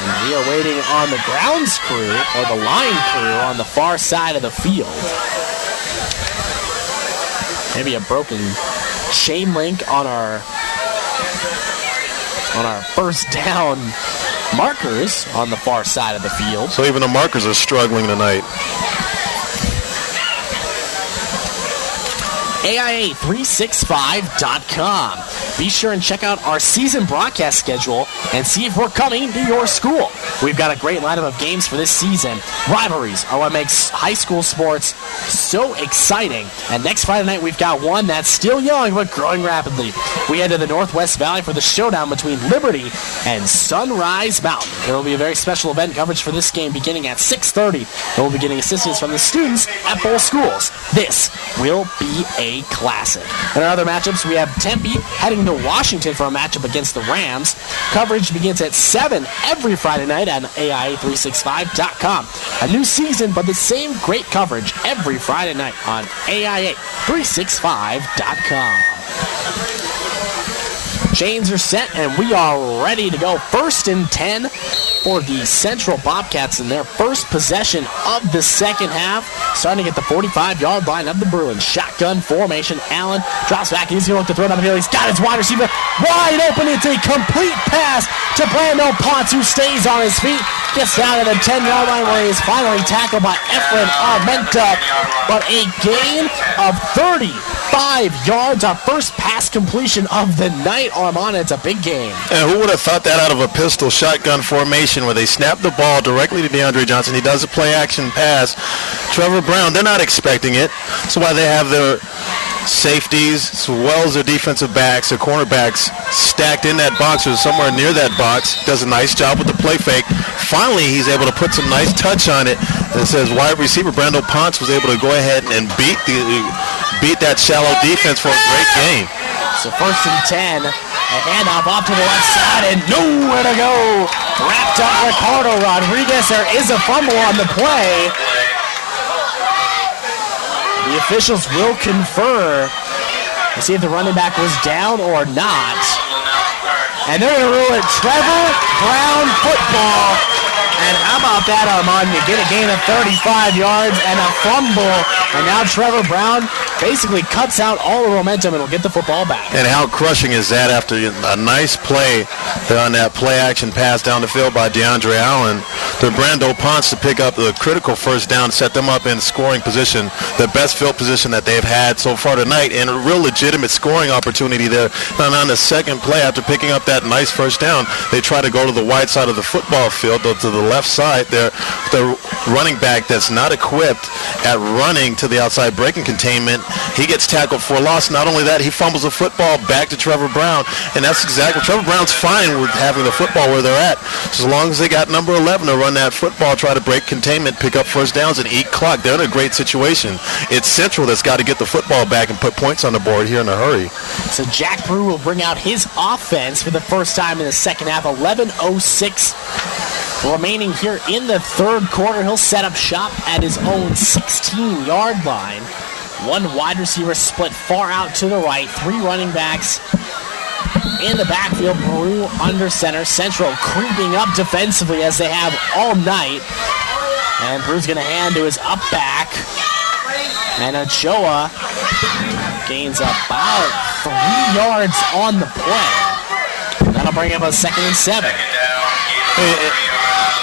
And we are waiting on the grounds crew, or the line crew, on the far side of the field. Maybe a broken chain link on our first down markers on the far side of the field. So even the markers are struggling tonight. AIA365.com. Be sure and check out our season broadcast schedule and see if we're coming to your school. We've got a great lineup of games for this season. Rivalries are what makes high school sports so exciting. And next Friday night, we've got one that's still young but growing rapidly. We head to the Northwest Valley for the showdown between Liberty and Sunrise Mountain. There will be a very special event coverage for this game beginning at 6:30. And we'll be getting assistance from the students at both schools. This will be a classic. In our other matchups, we have Tempe heading to Washington for a matchup against the Rams. Coverage begins at 7 every Friday night on AIA365.com. A new season, but the same great coverage every Friday night on AIA365.com. Chains are set, and we are ready to go. 1st and 10 for the Central Bobcats in their first possession of the second half. Starting at the 45-yard line of the Bruins. Shotgun formation. Allen drops back. He's going to look to throw down the field. He's got his wide receiver wide open. It's a complete pass to Brandon Potts, who stays on his feet. Gets down to the 10-yard line where he is finally tackled by Efren Armenta. But a gain of 35 yards. Our first pass completion of the night, Armand. It's a big game. And who would have thought that out of a pistol shotgun formation where they snap the ball directly to DeAndre Johnson. He does a play-action pass. Trevor Browne, they're not expecting it. That's why they have their safeties as well as their defensive backs, their cornerbacks stacked in that box or somewhere near that box. Does a nice job with the play fake. Finally, he's able to put some nice touch on it. It says wide receiver Brandon Ponce was able to go ahead and beat that shallow defense for a great game. So 1st and 10, a handoff off to the left side and nowhere to go. Wrapped up Ricardo Rodriguez. There is a fumble on the play. The officials will confer to see if the running back was down or not. And they're going to rule it Trevor Browne football. And how about that, Armand? You get a gain of 35 yards and a fumble. And now Trevor Browne basically cuts out all the momentum and will get the football back. And how crushing is that after a nice play on that play-action pass down the field by DeAndre Allen to Brando Ponce to pick up the critical first down, set them up in scoring position, the best field position that they've had so far tonight, and a real legitimate scoring opportunity there. And on the second play, after picking up that nice first down, they try to go to the wide side of the football field, to the left side there. The running back that's not equipped at running to the outside breaking containment, he gets tackled for a loss. Not only that, he fumbles the football back to Trevor Browne, and that's exactly, Trevor Browne's fine with having the football where they're at. So as long as they got number 11 to run that football, try to break containment, pick up first downs, and eat clock, they're in a great situation. It's Central that's got to get the football back and put points on the board here in a hurry. So Jack Brew will bring out his offense for the first time in the second half. 11:06 remaining here in the third quarter. He'll set up shop at his own 16-yard line. One wide receiver split far out to the right. Three running backs in the backfield. Brew under center. Central creeping up defensively as they have all night. And Brew's going to hand to his up back. And Ochoa gains about 3 yards on the play. That'll bring up a 2nd and 7.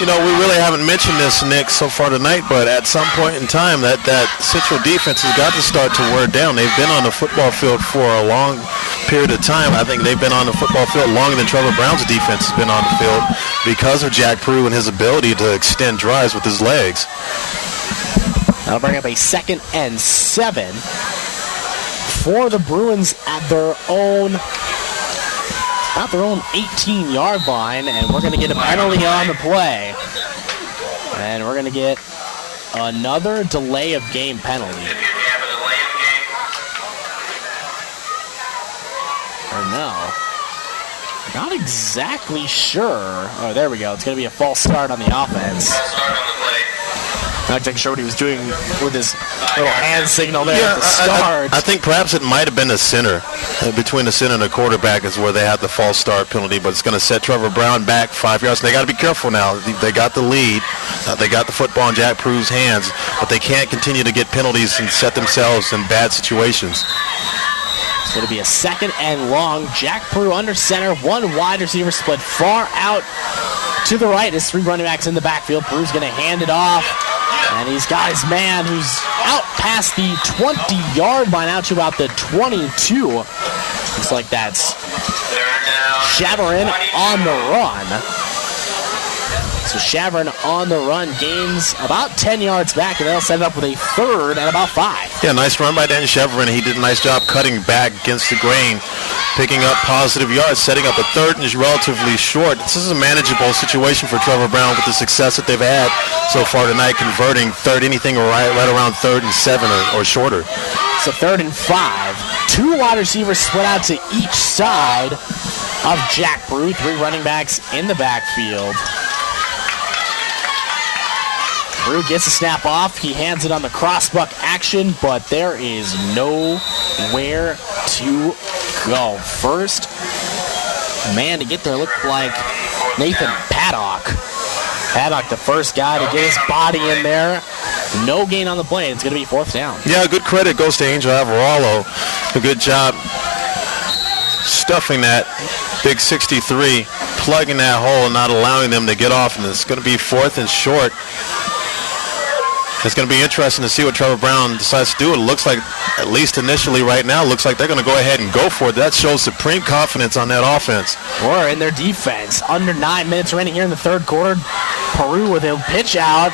You know, we really haven't mentioned this, Nick, so far tonight, but at some point in time, that Central defense has got to start to wear down. They've been on the football field for a long period of time. I think they've been on the football field longer than Trevor Browne's defense has been on the field because of Jack Prue and his ability to extend drives with his legs. That'll bring up a 2nd and 7 for the Bruins at their own 18-yard line, and we're going to get a penalty on the play. And we're going to get another delay of game penalty. Or no. Not exactly sure. Oh, there we go. It's going to be a false start on the offense. Not exactly sure what he was doing with his little hand signal there at the start. I think perhaps it might have been the center. Between the center and the quarterback is where they had the false start penalty, but it's going to set Trevor Browne back 5 yards. They got to be careful now. They got the lead. They got the football in Jack Prue's hands, but they can't continue to get penalties and set themselves in bad situations. It's going to be a 2nd and long. Jack Prue under center. One wide receiver split far out to the right. His three running backs in the backfield. Prue's going to hand it off. And he's got his man who's out past the 20-yard line, out to about the 22. Looks like that's Chavarin on the run. So Chavarin on the run gains about 10 yards back, and they'll set it up with a third and about 5. Yeah, nice run by Dan Chavarin. He did a nice job cutting back against the grain, picking up positive yards, setting up a third and is relatively short. This is a manageable situation for Trevor Browne with the success that they've had so far tonight, converting third anything right around 3rd and 7 or shorter. So 3rd and 5. 2 wide receivers split out to each side of Jack Browne. 3 running backs in the backfield. Browne gets a snap off. He hands it on the crossbuck action, but there is nowhere to go. First man to get there looked like Nathan Paddock. Paddock, the first guy to get his body in there. No gain on the play. It's going to be 4th down. Yeah, good credit goes to Angel Avarallo. A good job stuffing that big 63, plugging that hole and not allowing them to get off. And it's going to be 4th and short. It's going to be interesting to see what Trevor Browne decides to do. It looks like, at least initially right now, looks like they're going to go ahead and go for it. That shows supreme confidence on that offense. Or in their defense. Under 9 minutes remaining here in the 3rd quarter. Peru with a pitch out.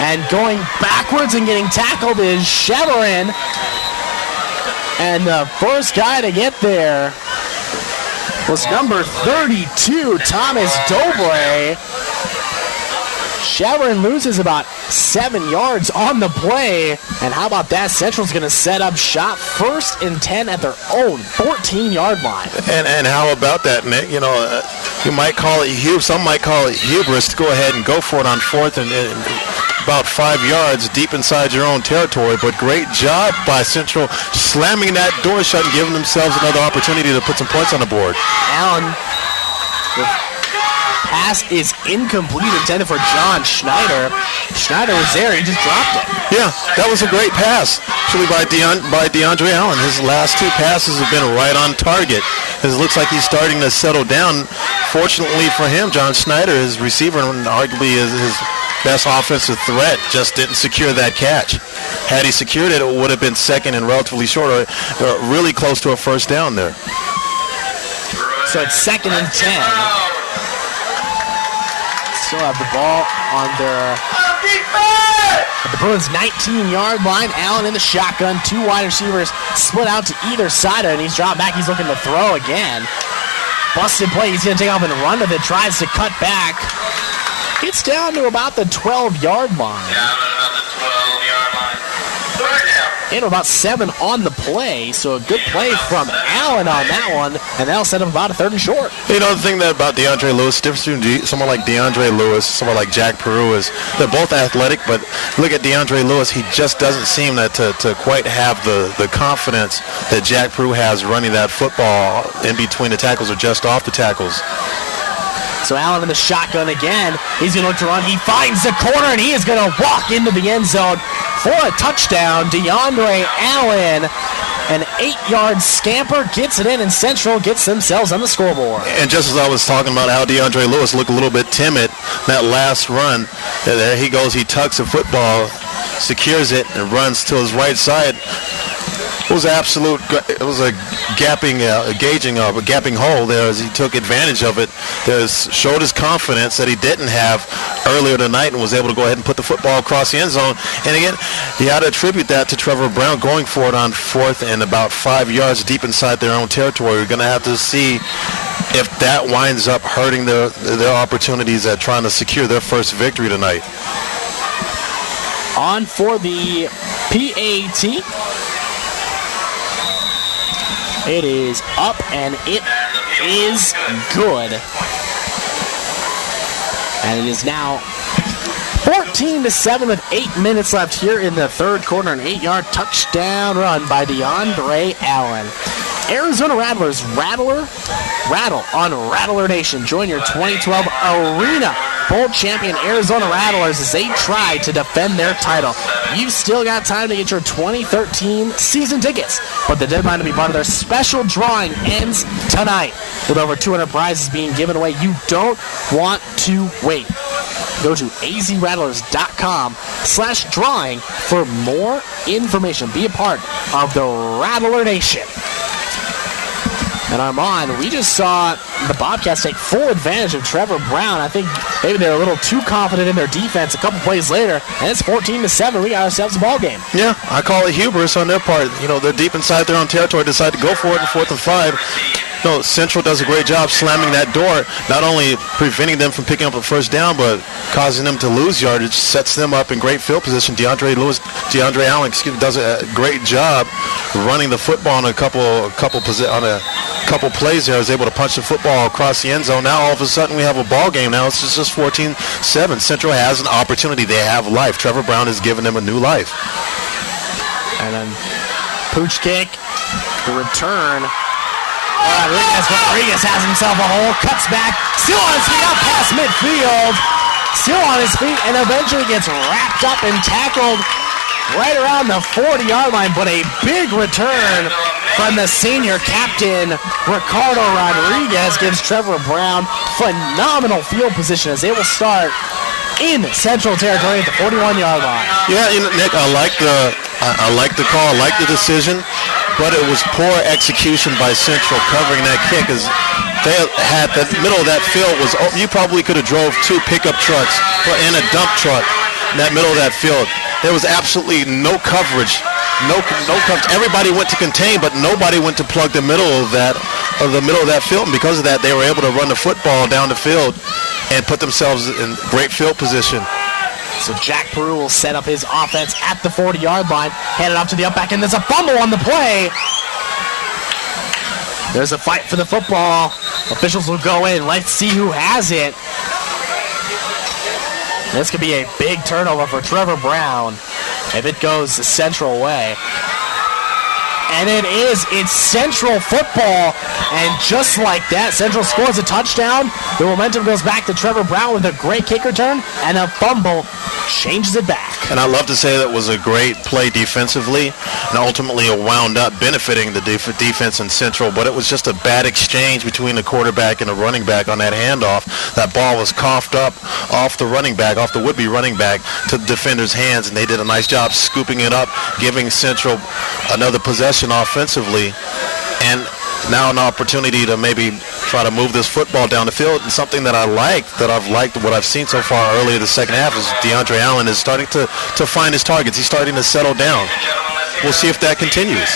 And going backwards and getting tackled is Chavarin. And the first guy to get there was number 32, Thomas Dobre. Chavarin loses about 7 yards on the play. And how about that? Central's going to set up shop 1st and 10 at their own 14-yard line. And how about that, Nick? You know, you might call it some might call it hubris to go ahead and go for it on 4th and about 5 yards deep inside your own territory. But great job by Central slamming that door shut and giving themselves another opportunity to put some points on the board. Allen, the pass is incomplete, intended for John Schneider. Schneider was there. He just dropped it. Yeah, that was a great pass, actually, by DeAndre Allen. His last 2 passes have been right on target. It looks like he's starting to settle down. Fortunately for him, John Schneider, his receiver, and arguably his best offensive threat, just didn't secure that catch. Had he secured it, it would have been 2nd and relatively short, or really close to a 1st down there. So it's 2nd and 10. Still have the ball on the Bruins' 19-yard line. Allen in the shotgun. 2 wide receivers split out to either side of it. And he's dropped back. He's looking to throw again. Busted play. He's going to take off and run with it. Tries to cut back. Gets down to about the 12-yard line. In about 7 on the play, so a good play from Allen on that one, and that'll set up about a 3rd and short. You know, the thing that about DeAndre Lewis, the difference between someone like DeAndre Lewis, someone like Jack Peru, is they're both athletic, but look at DeAndre Lewis, he just doesn't seem to quite have the confidence that Jack Peru has running that football in between the tackles or just off the tackles. So Allen in the shotgun again. He's going to look to run. He finds the corner, and he is going to walk into the end zone for a touchdown. DeAndre Allen, an 8-yard scamper, gets it in, and Central gets themselves on the scoreboard. And just as I was talking about how DeAndre Lewis looked a little bit timid, that last run, there he goes, he tucks the football, secures it, and runs to his right side. It was a gaping hole there as he took advantage of it. Showed his confidence that he didn't have earlier tonight and was able to go ahead and put the football across the end zone. And again, you got to attribute that to Trevor Browne going for it on 4th and about 5 yards deep inside their own territory. We're going to have to see if that winds up hurting their opportunities at trying to secure their first victory tonight. On for the PAT. It is up, and it is good. And it is now 14-7 with 8 minutes left here in the 3rd quarter. An 8-yard touchdown run by DeAndre Allen. Arizona Rattlers rattle on Rattler Nation. Join your 2012 Arena Bowl champion Arizona Rattlers as they try to defend their title. You've still got time to get your 2013 season tickets, but the deadline to be part of their special drawing ends tonight. With over 200 prizes being given away, you don't want to wait. Go to azrattlers.com/drawing for more information. Be a part of the Rattler Nation. And Armand, we just saw the Bobcats take full advantage of Trevor Browne. I think maybe they're a little too confident in their defense a couple plays later, and it's 14-7. We got ourselves a ball game. Yeah, I call it hubris on their part. You know, they're deep inside their own territory, decide to go for it in 4th and 5. No, Central does a great job slamming that door, not only preventing them from picking up a first down, but causing them to lose yardage, sets them up in great field position. DeAndre Allen, does a great job running the football on a couple plays there. Was able to punch the football across the end zone. Now all of a sudden we have a ball game. Now it's just 14-7. Central has an opportunity. They have life. Trevor Browne has given them a new life. And then pooch kick, the return. Rodriguez has himself a hole, cuts back, still on his feet, up past midfield, still on his feet, and eventually gets wrapped up and tackled right around the 40-yard line, but a big return from the senior captain, Ricardo Rodriguez, gives Trevor Browne phenomenal field position as they will start in Central Territory at the 41-yard line. Yeah, Nick, I like the call, I like the decision. But it was poor execution by Central covering that kick, as they had the middle of that field was. You probably could have drove 2 pickup trucks and a dump truck in that middle of that field. There was absolutely no coverage, no coverage. Everybody went to contain, but nobody went to plug the middle of that field. And because of that, they were able to run the football down the field and put themselves in great field position. So Jack Peru will set up his offense at the 40-yard line, hand it off to the up back, and there's a fumble on the play. There's a fight for the football. Officials will go in. Let's see who has it. This could be a big turnover for Trevor Browne if it goes the Central way. And it is. It's Central football. And just like that, Central scores a touchdown. The momentum goes back to Trevor Browne with a great kick return, and a fumble changes it back. And I'd love to say that was a great play defensively, and ultimately it wound up benefiting the defense in Central, but it was just a bad exchange between the quarterback and the running back on that handoff. That ball was coughed up off the running back, off the would-be running back, to the defender's hands, and they did a nice job scooping it up, giving Central another possession offensively, and now an opportunity to maybe try to move this football down the field. And something that I've liked what I've seen so far early in the second half is DeAndre Allen is starting to find his targets. He's starting to settle down. We'll see if that continues.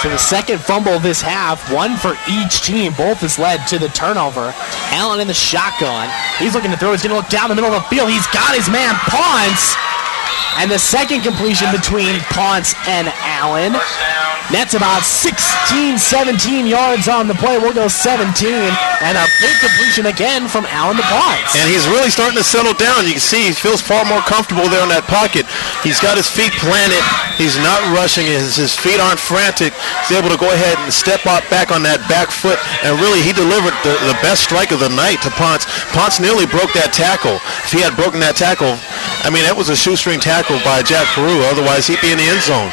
So the second fumble of this half, one for each team. Both has led to the turnover. Allen in the shotgun. He's looking to throw. He's going to look down the middle of the field. He's got his man, Ponce. And the second completion between Ponce and Allen. That's about 16, 17 yards on the play. We'll go 17. And a big completion again from Allen to Ponce. And he's really starting to settle down. You can see he feels far more comfortable there in that pocket. He's got his feet planted. He's not rushing. His feet aren't frantic. He's able to go ahead and step out back on that back foot. And really, he delivered the best strike of the night to Ponce. Ponce nearly broke that tackle. If he had broken that tackle, I mean, that was a shoestring tackle by Jack Peru. Otherwise, he'd be in the end zone.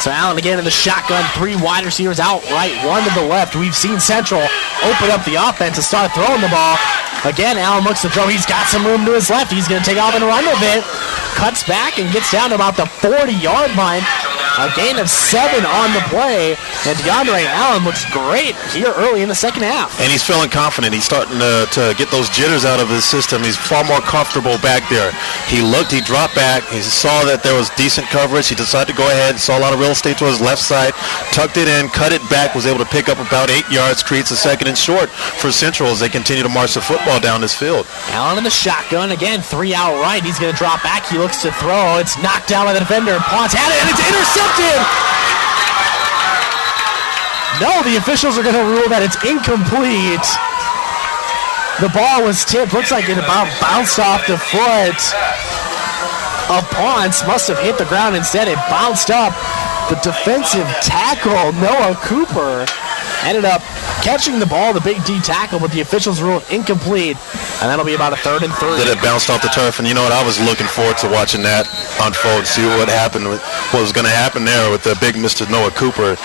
So Allen again in the shotgun, 3 wide receivers out right, 1 to the left. We've seen Central open up the offense and start throwing the ball. Again, Allen looks to throw. He's got some room to his left. He's going to take off and run a bit. Cuts back and gets down to about the 40-yard line. A gain of 7 on the play. And DeAndre Allen looks great here early in the second half. And he's feeling confident. He's starting to get those jitters out of his system. He's far more comfortable back there. He looked, he dropped back. He saw that there was decent coverage. He decided to go ahead, saw a lot of real estate to his left side, tucked it in, cut it back, was able to pick up about 8 yards, creates a second and short for Central as they continue to march the football down this field. Allen in the shotgun. Again, 3 out right. He's going to drop back. He looks to throw. It's knocked down by the defender. Ponce had it, and it's intercepted. No, the officials are going to rule that it's incomplete. The ball was tipped. Looks like it about bounced off the foot of Ponce. Must have hit the ground instead. It bounced up. The defensive tackle, Noah Cooper, ended up catching the ball, the big D tackle, but the officials ruled incomplete, and that'll be about a 3rd and 3. That it bounced off the turf, and you know what? I was looking forward to watching that unfold, see what happened, what was going to happen there with the big Mr. Noah Cooper,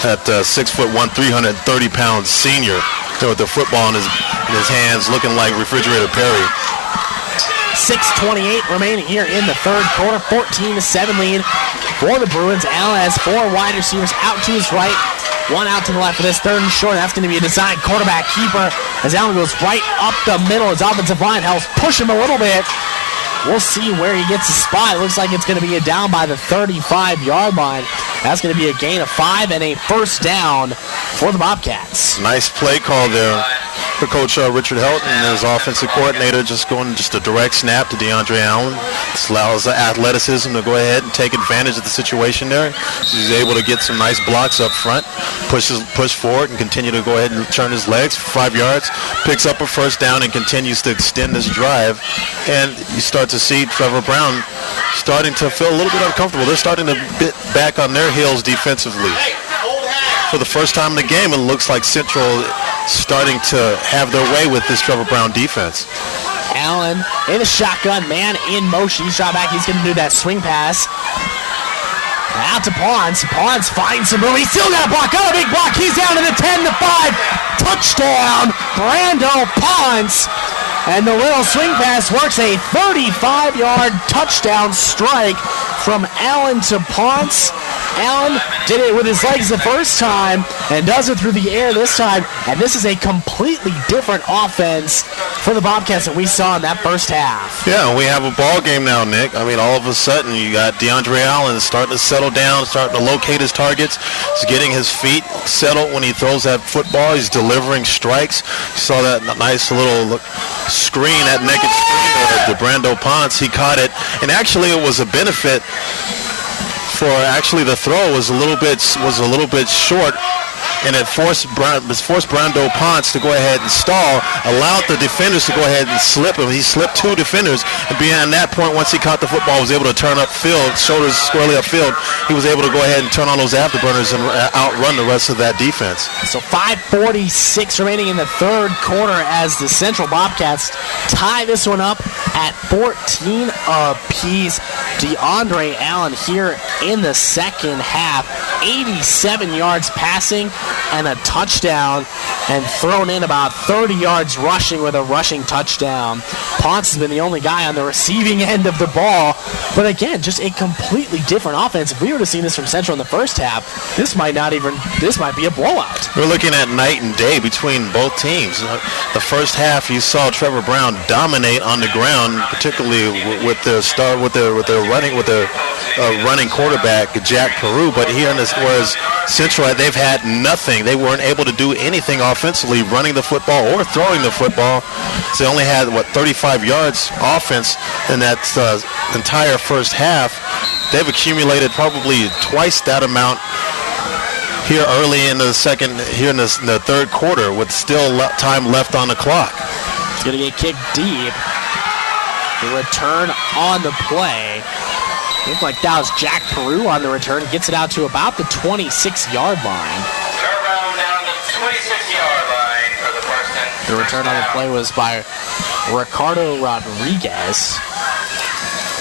that 6'1", 330-pound senior, with the football in his hands, looking like Refrigerator Perry. 6:28 remaining here in the third quarter. 14-7 lead for the Bruins. Allen has 4 wide receivers out to his right, 1 out to the left for this third and short. That's going to be a design quarterback keeper as Allen goes right up the middle. His offensive line helps push him a little bit. We'll see where he gets the spot. It looks like it's going to be a down by the 35-yard line. That's going to be a gain of 5 and a first down for the Bobcats. Nice play call there for Coach Richard Helton and his offensive coordinator, just going just a direct snap to DeAndre Allen. This allows the athleticism to go ahead and take advantage of the situation there. He's able to get some nice blocks up front, push forward, and continue to go ahead and turn his legs for 5 yards, picks up a first down, and continues to extend this drive. And you start to see Trevor Browne starting to feel a little bit uncomfortable. They're starting to bit back on their heels defensively. For the first time in the game, it looks like Central starting to have their way with this Trevor Browne defense. Allen in the shotgun, man in motion. He's shot back. He's going to do that swing pass. Out to Pons. Pons finds some room. He's still got a block. Got a big block. He's down to the 10-5. Touchdown, Brando Pons. And the little swing pass works a 35-yard touchdown strike from Allen to Ponce. Allen did it with his legs the first time and does it through the air this time. And this is a completely different offense for the Bobcats than we saw in that first half. Yeah, we have a ball game now, Nick. I mean, all of a sudden you got DeAndre Allen starting to settle down, starting to locate his targets. He's getting his feet settled when he throws that football. He's delivering strikes. You saw that nice little screen, that naked screen to Brando Ponce. He caught it, and actually it was a benefit for actually the throw was a little bit short, and it forced Brando Ponce to go ahead and stall, allowed the defenders to go ahead and slip him. He slipped 2 defenders, and beyond that point, once he caught the football, was able to turn upfield, shoulders squarely upfield. He was able to go ahead and turn on those afterburners and outrun the rest of that defense. So 5:46 remaining in the third quarter as the Central Bobcats tie this one up at 14 apiece. DeAndre Allen here in the second half, 87 yards passing and a touchdown, and thrown in about 30 yards rushing with a rushing touchdown. Ponce has been the only guy on the receiving end of the ball, but again, just a completely different offense. If we were to see this from Central in the first half, this might be a blowout. We're looking at night and day between both teams. The first half, you saw Trevor Browne dominate on the ground, particularly with their running quarterback Jack Peru. But here in this, whereas Central, they've had nothing. They weren't able to do anything offensively, running the football or throwing the football. So they only had 35 yards offense in that entire first half. They've accumulated probably twice that amount here early in the the third quarter, with still time left on the clock. It's going to get kicked deep. The return on the play. Looked like that was Jack Peru on the return. Gets it out to about the 26-yard line. Down the 26-yard line for the first and the return on the play was by Ricardo Rodriguez.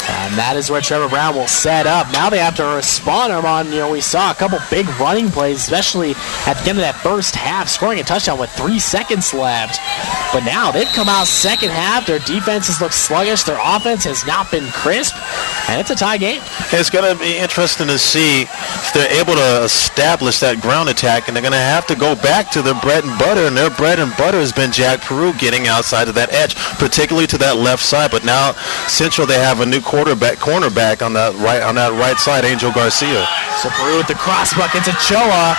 And that is where Trevor Browne will set up. Now they have to respond on, we saw a couple big running plays, especially at the end of that first half, scoring a touchdown with 3 seconds left. But now they've come out second half. Their defenses look sluggish. Their offense has not been crisp. And it's a tie game. It's going to be interesting to see if they're able to establish that ground attack, and they're going to have to go back to their bread and butter, and their bread and butter has been Jack Peru getting outside of that edge, particularly to that left side. But now Central, they have a new cornerback on that right side, Angel Garcia. So Peru with the cross buckets, Ochoa,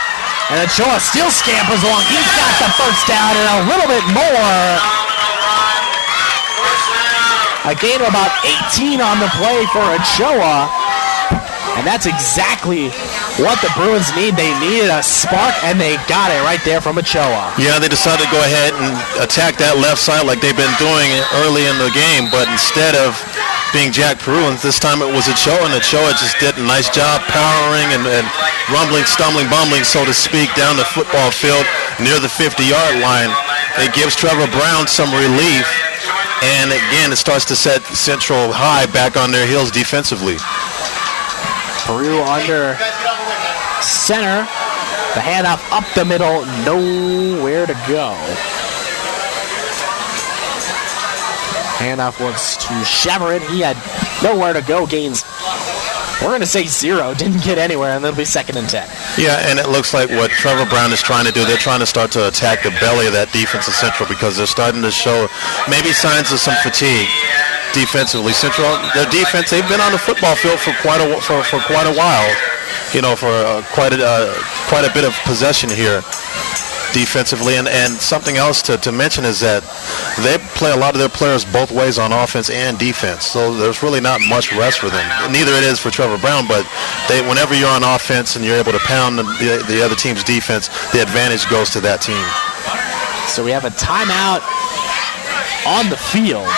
and Ochoa still scampers along. He's got the first down and a little bit more. A gain of about 18 on the play for Ochoa. And that's exactly what the Bruins need. They needed a spark, and they got it right there from Ochoa. Yeah, they decided to go ahead and attack that left side like they've been doing early in the game, but instead of being Jack Peru, and this time it was Ochoa, and Ochoa just did a nice job powering and rumbling, stumbling, bumbling, so to speak, down the football field near the 50-yard line. It gives Trevor Browne some relief. And again, it starts to set Central High back on their heels defensively. Peru under center. The handoff up the middle, nowhere to go. Handoff was to Chevron. He had nowhere to go. Gains, we're going to say 0. Didn't get anywhere, and it'll be 2nd and 10. Yeah, and it looks like what Trevor Browne is trying to do, they're trying to start to attack the belly of that defense of Central because they're starting to show maybe signs of some fatigue defensively. Central, their defense, they've been on the football field for quite a while, for quite a bit of possession here defensively. And something else to mention is that they play a lot of their players both ways on offense and defense. So there's really not much rest for them. Neither it is for Trevor Browne, but whenever you're on offense and you're able to pound the other team's defense, the advantage goes to that team. So we have a timeout on the field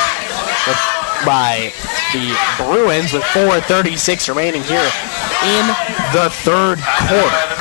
by the Bruins with 4:36 remaining here in the 3rd quarter.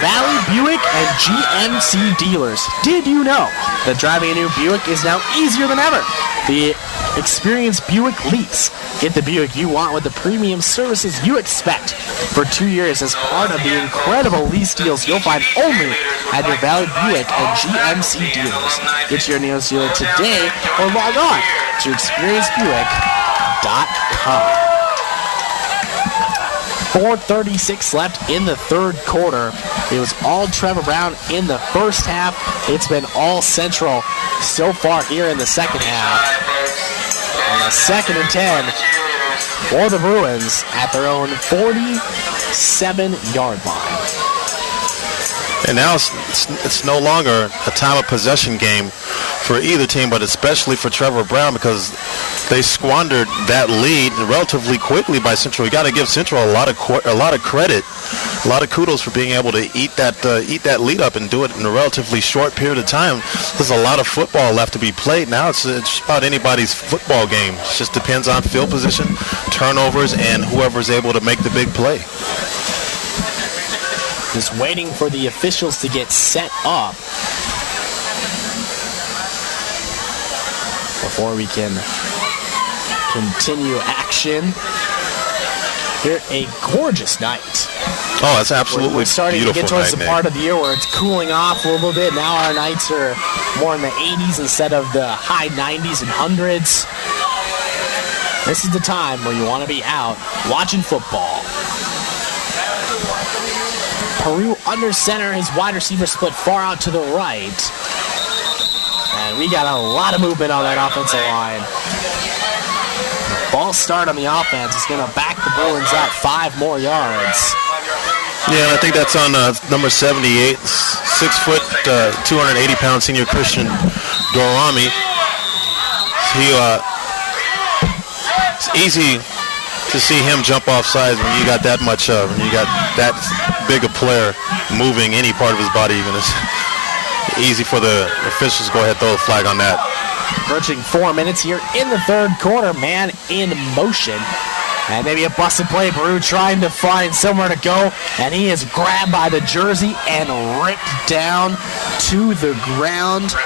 Valley Buick and GMC dealers. Did you know that driving a new Buick is now easier than ever? The experienced Buick lease. Get the Buick you want with the premium services you expect for 2 years as part of the incredible lease deals you'll find only at your Valley Buick and GMC dealers. Get your nearest dealer today or log on to experiencebuick.com. 4:36 left in the 3rd quarter. It was all Trevor Browne in the first half. It's been all Central so far here in the second half. And a 2nd and 10 for the Bruins at their own 47-yard line. And now it's no longer a time of possession game for either team, but especially for Trevor Browne because they squandered that lead relatively quickly by Central. You got to give Central a lot of credit, a lot of kudos for being able to eat that lead up and do it in a relatively short period of time. There's a lot of football left to be played. Now it's about anybody's football game. It just depends on field position, turnovers, and whoever's able to make the big play. Just waiting for the officials to get set up before we can continue action. Here, a gorgeous night. Oh, that's absolutely We're starting to get towards the night, part of the year where it's cooling off a little bit. Now our nights are more in the 80s instead of the high 90s and hundreds. This is the time where you want to be out watching football. Peru under center, his wide receiver split far out to the right. And we got a lot of movement on that offensive line. False start on the offense is going to back the Bruins up 5 more yards. Yeah, I think that's on number 78, 6 foot, 280-pound senior Christian Dorami. It's easy to see him jump off sides when you got that much when you got that big a player moving any part of his body. Even it's easy for the officials to go ahead and throw a flag on that. Approaching 4 minutes here in the 3rd quarter. Man in motion. And maybe a busted play. Peru trying to find somewhere to go. And he is grabbed by the jersey and ripped down to the ground.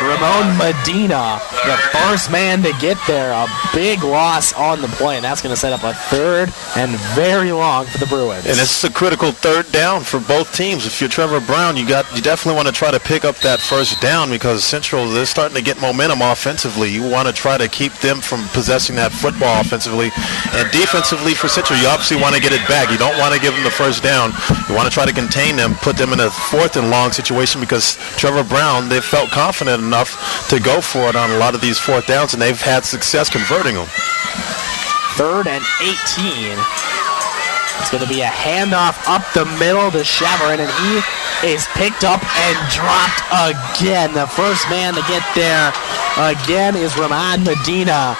Ramon Medina, the first man to get there. A big loss on the play, and that's going to set up a 3rd and very long for the Bruins. And it's a critical 3rd down for both teams. If you're Trevor Browne, you definitely want to try to pick up that 1st down because Central, they're starting to get momentum offensively. You want to try to keep them from possessing that football offensively. And defensively for Central, you obviously want to get it back. You don't want to give them the 1st down. You want to try to contain them, put them in a 4th and long situation because Trevor Browne, they felt confident enough to go for it on a lot of these 4th downs, and they've had success converting them. 3rd and 18. It's going to be a handoff up the middle to Chevron, and he is picked up and dropped again. The first man to get there again is Ramon Medina.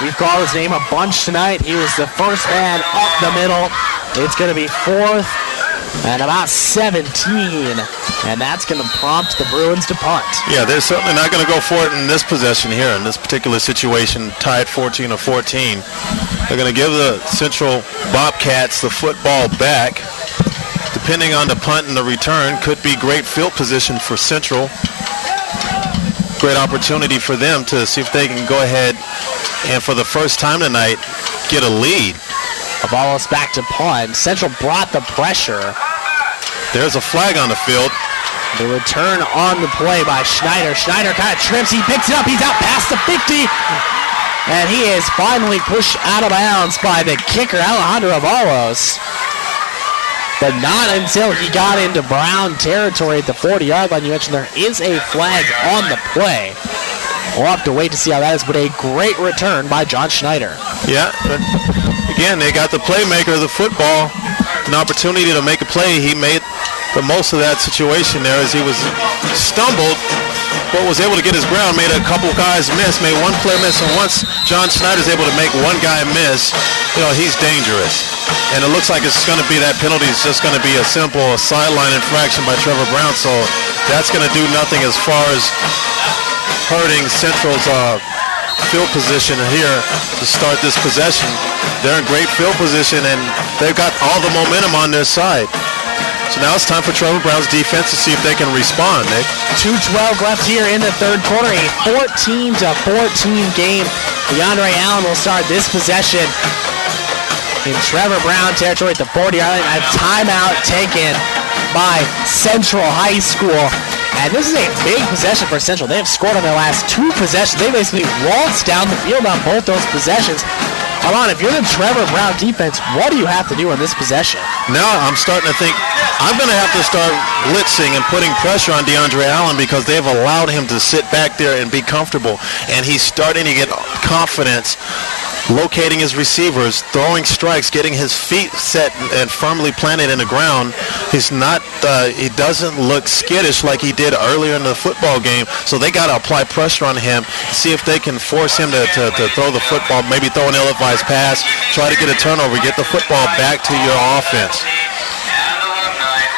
We've called his name a bunch tonight. He was the first man up the middle. It's going to be 4th and about 17, and that's going to prompt the Bruins to punt. Yeah, they're certainly not going to go for it in this possession here, in this particular situation, tied 14-14. They're going to give the Central Bobcats the football back. Depending on the punt and the return, could be great field position for Central. Great opportunity for them to see if they can go ahead and, for the first time tonight, get a lead. The ball is back to punt. Central brought the pressure. There's a flag on the field. The return on the play by Schneider. Schneider kind of trips. He picks it up. He's out past the 50. And he is finally pushed out of bounds by the kicker, Alejandro Avalos. But not until he got into Browne territory at the 40-yard line. You mentioned there is a flag on the play. We'll have to wait to see how that is, but a great return by John Schneider. Yeah, but again, they got the playmaker of the football, an opportunity to make a play. He made the most of that situation there as he was stumbled, but was able to get his ground, made a couple guys miss, made one player miss, and once John Schneider's able to make one guy miss, he's dangerous. And it looks like it's going to be that penalty is just going to be a simple sideline infraction by Trevor Browne, so that's going to do nothing as far as hurting Central's field position here to start this possession. They're in great field position, and they've got all the momentum on their side. So now it's time for Trevor Browne's defense to see if they can respond, Nick. 2:12 left here in the third quarter, a 14-14 game. DeAndre Allen will start this possession in Trevor Browne territory at the 40-yard line. A timeout taken by Central High School. And this is a big possession for Central. They have scored on their last two possessions. They basically waltzed down the field on both those possessions. Alon, if you're the Trevor Browne defense, what do you have to do in this possession? Now I'm starting to think I'm going to have to start blitzing and putting pressure on DeAndre Allen because they've allowed him to sit back there and be comfortable. And he's starting to get confidence, locating his receivers, throwing strikes, getting his feet set and firmly planted in the ground. He's not, he doesn't look skittish like he did earlier in the football game. So they got to apply pressure on him, see if they can force him to throw the football, maybe throw an ill-advised pass, try to get a turnover, get the football back to your offense.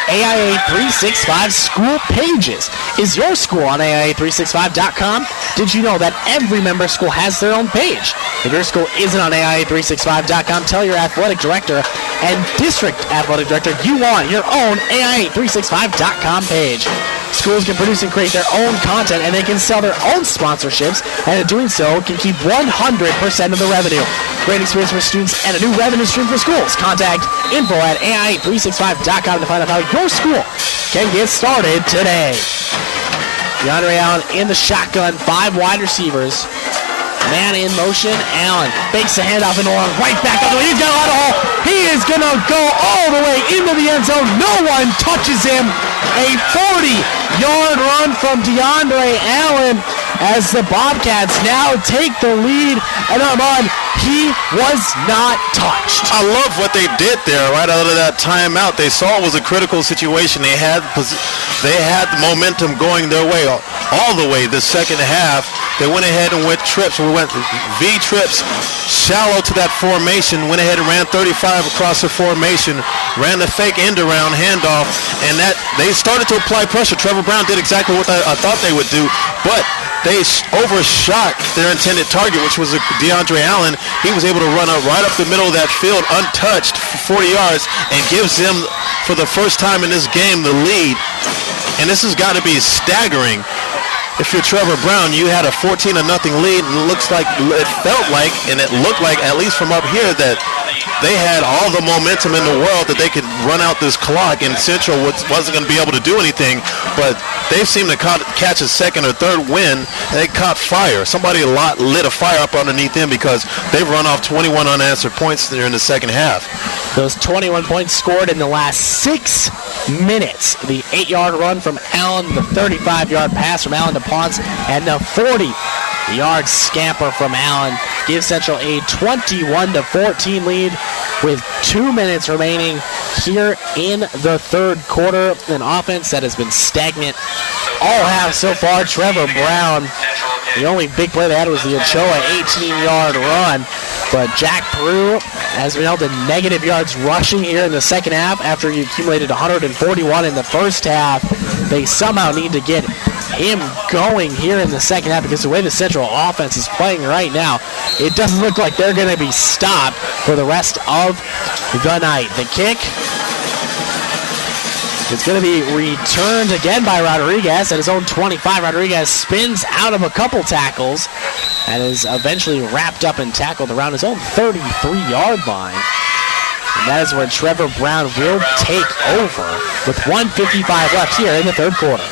AIA 365 School Pages. Is your school on AIA365.com? Did you know that every member school has their own page? If your school isn't on AIA365.com, tell your athletic director and district athletic director you want your own AIA365.com page. Schools can produce and create their own content, and they can sell their own sponsorships, and in doing so can keep 100% of the revenue. Great experience for students and a new revenue stream for schools. Contact info@AIA365.com to find out how your school can get started today. DeAndre Allen in the shotgun, 5 wide receivers. Man in motion. Allen fakes the handoff and right back up. He's got a lot of hole. He is going to go all the way into the end zone. No one touches him. A 40-yard run from DeAndre Allen as the Bobcats now take the lead. And Armand, he was not touched. I love what they did there right out of that timeout. They saw it was a critical situation. They had the momentum going their way all the way the second half. They went ahead and went trips. We went V trips shallow to that formation, went ahead and ran 35 across the formation, ran the fake end-around handoff, and that they started to apply pressure. Trevor Browne did exactly what I thought they would do, but they overshot their intended target, which was DeAndre Allen. He was able to run up right up the middle of that field untouched for 40 yards and gives them, for the first time in this game, the lead. And this has got to be staggering. If you're Trevor Browne, you had a 14-0 lead, and it felt like, and it looked like, at least from up here, that they had all the momentum in the world that they could run out this clock, and Central wasn't going to be able to do anything, but they seemed to catch a second or third win, and they caught fire. Somebody lit a fire up underneath them because they've run off 21 unanswered points there in the second half. Those 21 points scored in the last 6 minutes. The 8-yard run from Allen, the 35-yard pass from Allen to Ponce, and the 40-yard scamper from Allen gives Central a 21-14 lead with 2 minutes remaining here in the third quarter. An offense that has been stagnant all half so far. Trevor Browne, the only big play they had was the Ochoa 18-yard run. But Jack Prue has been held to negative yards rushing here in the second half after he accumulated 141 in the first half. They somehow need to get him going here in the second half because the way the Central offense is playing right now, it doesn't look like they're going to be stopped for the rest of the night. The kick is going to be returned again by Rodriguez at his own 25. Rodriguez spins out of a couple tackles and is eventually wrapped up and tackled around his own 33-yard line. And that is where Trevor Browne will take over with 1:55 left here in the third quarter.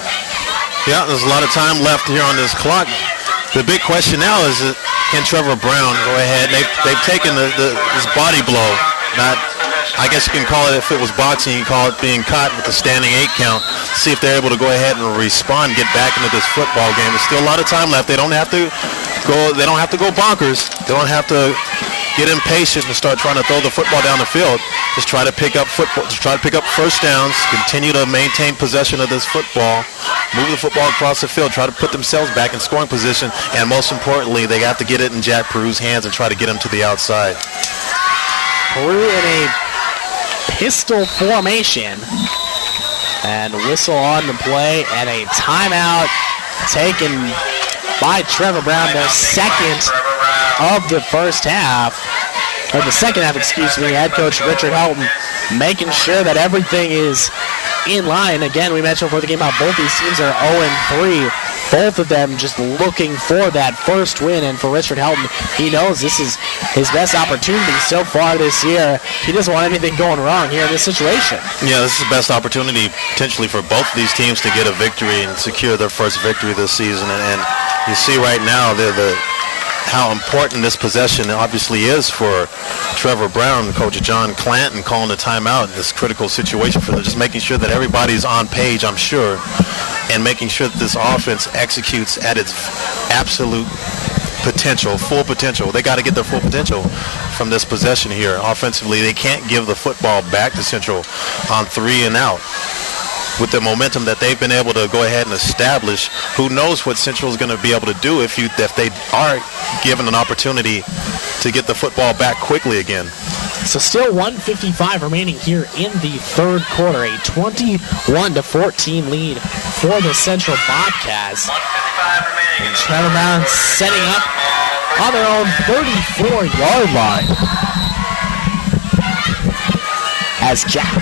Yeah, there's a lot of time left here on this clock. The big question now is, can Trevor Browne go ahead? They've taken this body blow. I guess you can call it, if it was boxing, you can call it being caught with the standing 8 count. See if they're able to go ahead and respond, get back into this football game. There's still a lot of time left. They don't have to go. They don't have to go bonkers. They don't have to get impatient and start trying to throw the football down the field. Just try to pick up football. Just try to pick up first downs. Continue to maintain possession of this football. Move the football across the field. Try to put themselves back in scoring position. And most importantly, they have to get it in Jack Peru's hands and try to get him to the outside. Peru in a pistol formation. And whistle on the play, and a timeout taken by Trevor Browne, their second of the first half. Or the second half, excuse me. Head coach Richard Helton making sure that everything is in line. Again, we mentioned before the game how both these teams are 0-3. Both of them just looking for that first win. And for Richard Helton, he knows this is his best opportunity so far this year. He doesn't want anything going wrong here in this situation. Yeah, this is the best opportunity potentially for both of these teams to get a victory and secure their first victory this season. And you see right now how important this possession obviously is for Trevor Browne. Coach John Clanton calling a timeout in this critical situation for them, just making sure that everybody's on page, I'm sure, and making sure that this offense executes at its absolute potential, full potential. They got to get their full potential from this possession here. Offensively, they can't give the football back to Central on 3 and out. With the momentum that they've been able to go ahead and establish, who knows what Central is going to be able to do if they are given an opportunity to get the football back quickly again. So still 1:55 remaining here in the third quarter. A 21-14 lead for the Central Bobcats. And Trevor Browne setting up on their own 34-yard line. As Jack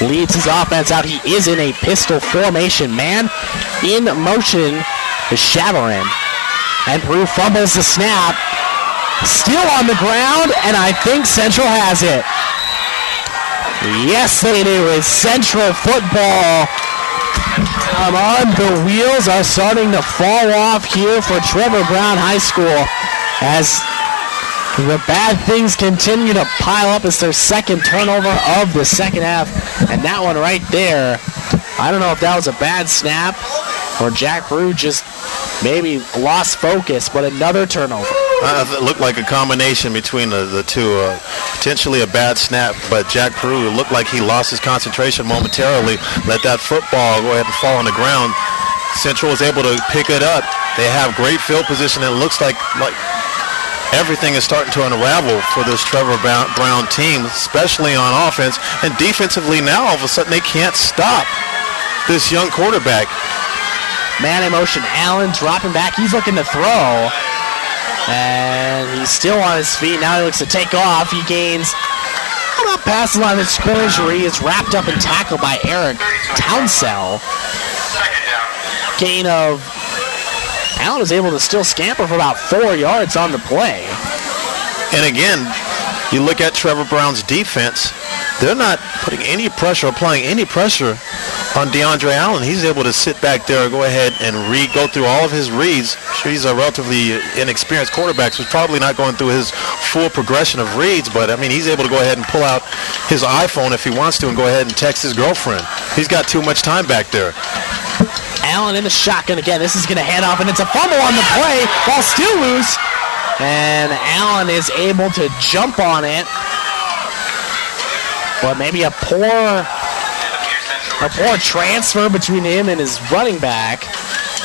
leads his offense out. He is in a pistol formation. Man in motion is Chavarin. And Peru fumbles the snap. Still on the ground, and I think Central has it. Yes, they do. It's Central football. Come on, the wheels are starting to fall off here for Trevor Browne High School as the bad things continue to pile up. It's their second turnover of the second half. And that one right there, I don't know if that was a bad snap or Jack Peru just maybe lost focus, but another turnover. It looked like a combination between the two. Potentially a bad snap, but Jack Peru looked like he lost his concentration momentarily. Let that football go ahead and fall on the ground. Central was able to pick it up. They have great field position. It looks like everything is starting to unravel for this Trevor Browne team, especially on offense. And defensively now, all of a sudden, they can't stop this young quarterback. Man in motion, Allen dropping back. He's looking to throw. And he's still on his feet. Now he looks to take off. He gains about past the line of scrimmage where he is wrapped up and tackled by Eric Townsell. Gain of... Allen was able to still scamper for about 4 yards on the play. And again, you look at Trevor Browne's defense, they're not putting any pressure, applying any pressure on DeAndre Allen. He's able to sit back there and go ahead and go through all of his reads. Sure, he's a relatively inexperienced quarterback, so he's probably not going through his full progression of reads, but I mean, he's able to go ahead and pull out his iPhone if he wants to and go ahead and text his girlfriend. He's got too much time back there. Allen in the shotgun again. This is going to head off, and it's a fumble on the play. Ball still loose. And Allen is able to jump on it. But maybe a poor transfer between him and his running back.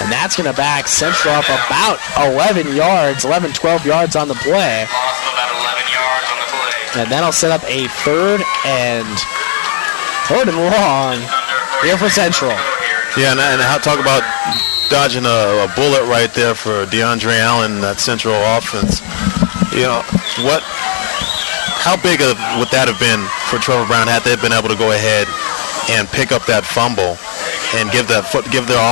And that's going to back Central up about 11 yards, 11, 12 yards on the play. And that'll set up a third and long here for Central. Yeah, and how talk about dodging a bullet right there for DeAndre Allen, that Central offense. You know, how big would that have been for Trevor Browne had they been able to go ahead and pick up that fumble and give their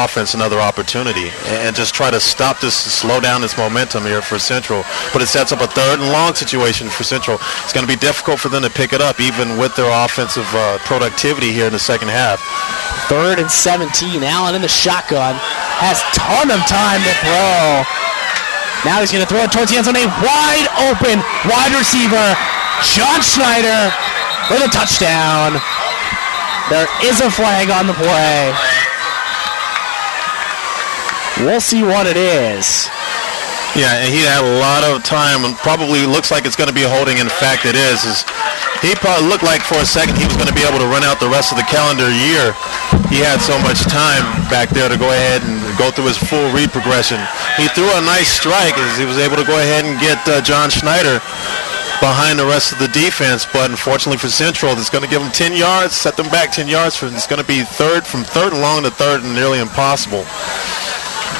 offense another opportunity and just try to slow down this momentum here for Central. But it sets up a 3rd and long situation for Central. It's going to be difficult for them to pick it up, even with their offensive productivity here in the second half. 3rd and 17. Allen in the shotgun. Has ton of time to throw. Now he's going to throw it towards the end zone. A wide open wide receiver, John Schneider, with a touchdown. There is a flag on the play. We'll see what it is. Yeah, and he had a lot of time, and probably looks like it's going to be a holding. In fact, it is. He probably looked like for a second he was going to be able to run out the rest of the calendar year. He had so much time back there to go ahead and go through his full read progression. He threw a nice strike as he was able to go ahead and get John Schneider behind the rest of the defense, but unfortunately for Central, it's going to give them 10 yards, set them back 10 yards. It's going to be from 3rd and long to 3rd and nearly impossible.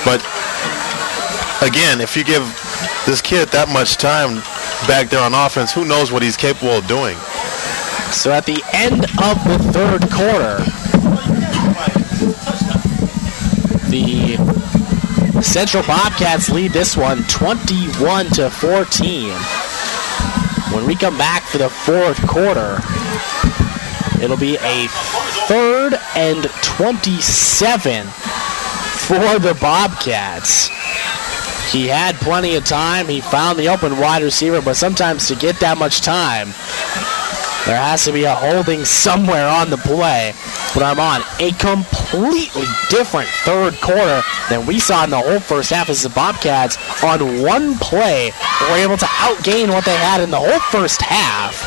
But again, if you give this kid that much time back there on offense, who knows what he's capable of doing. So at the end of the 3rd quarter, the Central Bobcats lead this one 21-14. When we come back for the 4th quarter, it'll be a 3rd and 27 for the Bobcats. He had plenty of time. He found the open wide receiver, but sometimes to get that much time, there has to be a holding somewhere on the play. But I'm on a completely different 3rd quarter than we saw in the whole first half as the Bobcats on one play were able to outgain what they had in the whole first half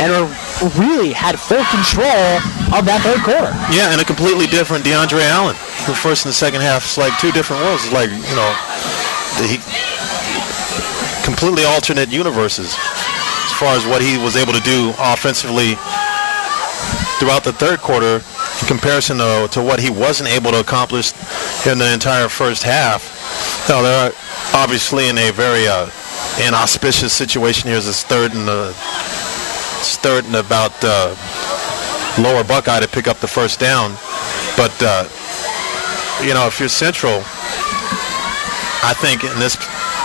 and really had full control of that 3rd quarter. Yeah, and a completely different DeAndre Allen. The first and the second half, it's like 2 different worlds. It's like, completely alternate universes as far as what he was able to do offensively throughout the 3rd quarter in comparison to what he wasn't able to accomplish in the entire first half. Now, they're obviously in a very inauspicious situation here as it's 3rd and about Lower Buckeye to pick up the first down. But, if you're Central, I think in this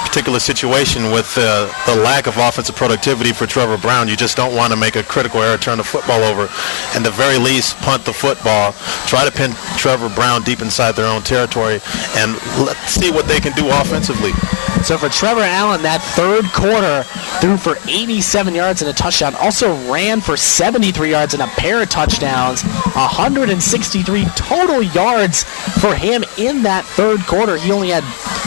particular situation with the lack of offensive productivity for Trevor Browne, you just don't want to make a critical error, turn the football over, and the very least punt the football, try to pin Trevor Browne deep inside their own territory, and let's see what they can do offensively. So for Trevor Allen, that 3rd quarter threw for 87 yards and a touchdown. Also ran for 73 yards and a pair of touchdowns. 163 total yards for him in that 3rd quarter. He only had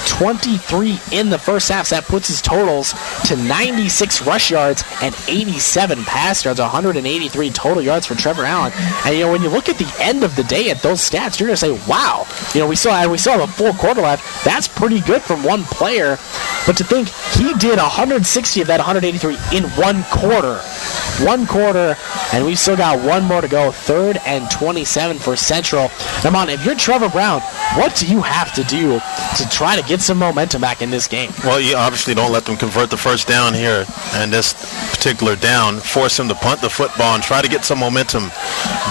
23 in the first half, so that puts his totals to 96 rush yards and 87 pass yards, 183 total yards for Trevor Allen. And when you look at the end of the day at those stats, you're going to say, wow, we still have a full quarter left. That's pretty good from one player. But to think he did 160 of that 183 in one quarter, and we've still got one more to go. 3rd and 27 for Central. Come on, if you're Trevor Browne, what do you have to do to try to get some momentum back in this game? Well, you obviously don't let them convert the first down here, and this particular down, force them to punt the football and try to get some momentum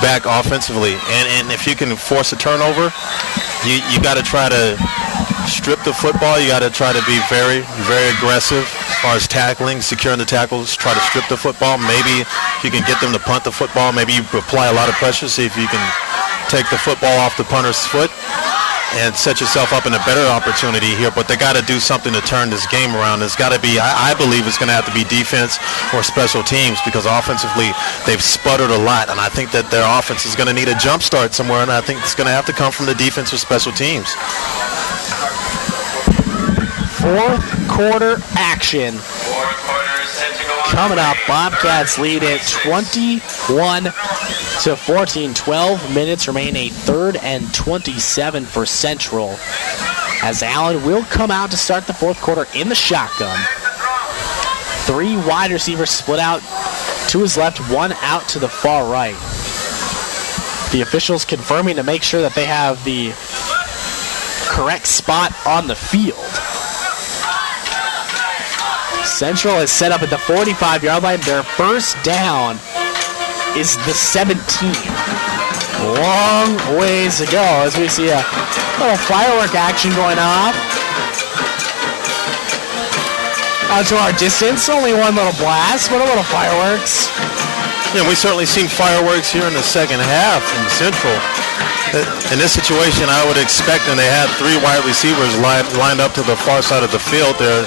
back offensively. And if you can force a turnover, you got to try to strip the football. You got to try to be very, very aggressive as far as tackling, securing the tackles, try to strip the football. Maybe if you can get them to punt the football, maybe you apply a lot of pressure, see if you can take the football off the punter's foot and set yourself up in a better opportunity here. But they got to do something to turn this game around. It's got to be, I believe it's going to have to be defense or special teams, because offensively they've sputtered a lot, and I think that their offense is going to need a jump start somewhere, and I think it's going to have to come from the defense or special teams. 4th quarter action coming up. Bobcats lead it 21-14. 12 minutes remain. A 3rd and 27 for Central, as Allen will come out to start the 4th quarter in the shotgun. 3 wide receivers split out to his left, 1 out to the far right. The officials confirming to make sure that they have the correct spot on the field. Central is set up at the 45-yard line. Their first down is the 17. long ways to go as we see a little firework action going off. Out to our distance, only one little blast, but a little fireworks. Yeah, we certainly seen fireworks here in the second half from Central. In this situation, I would expect, and they had 3 wide receivers lined up to the far side of the field there,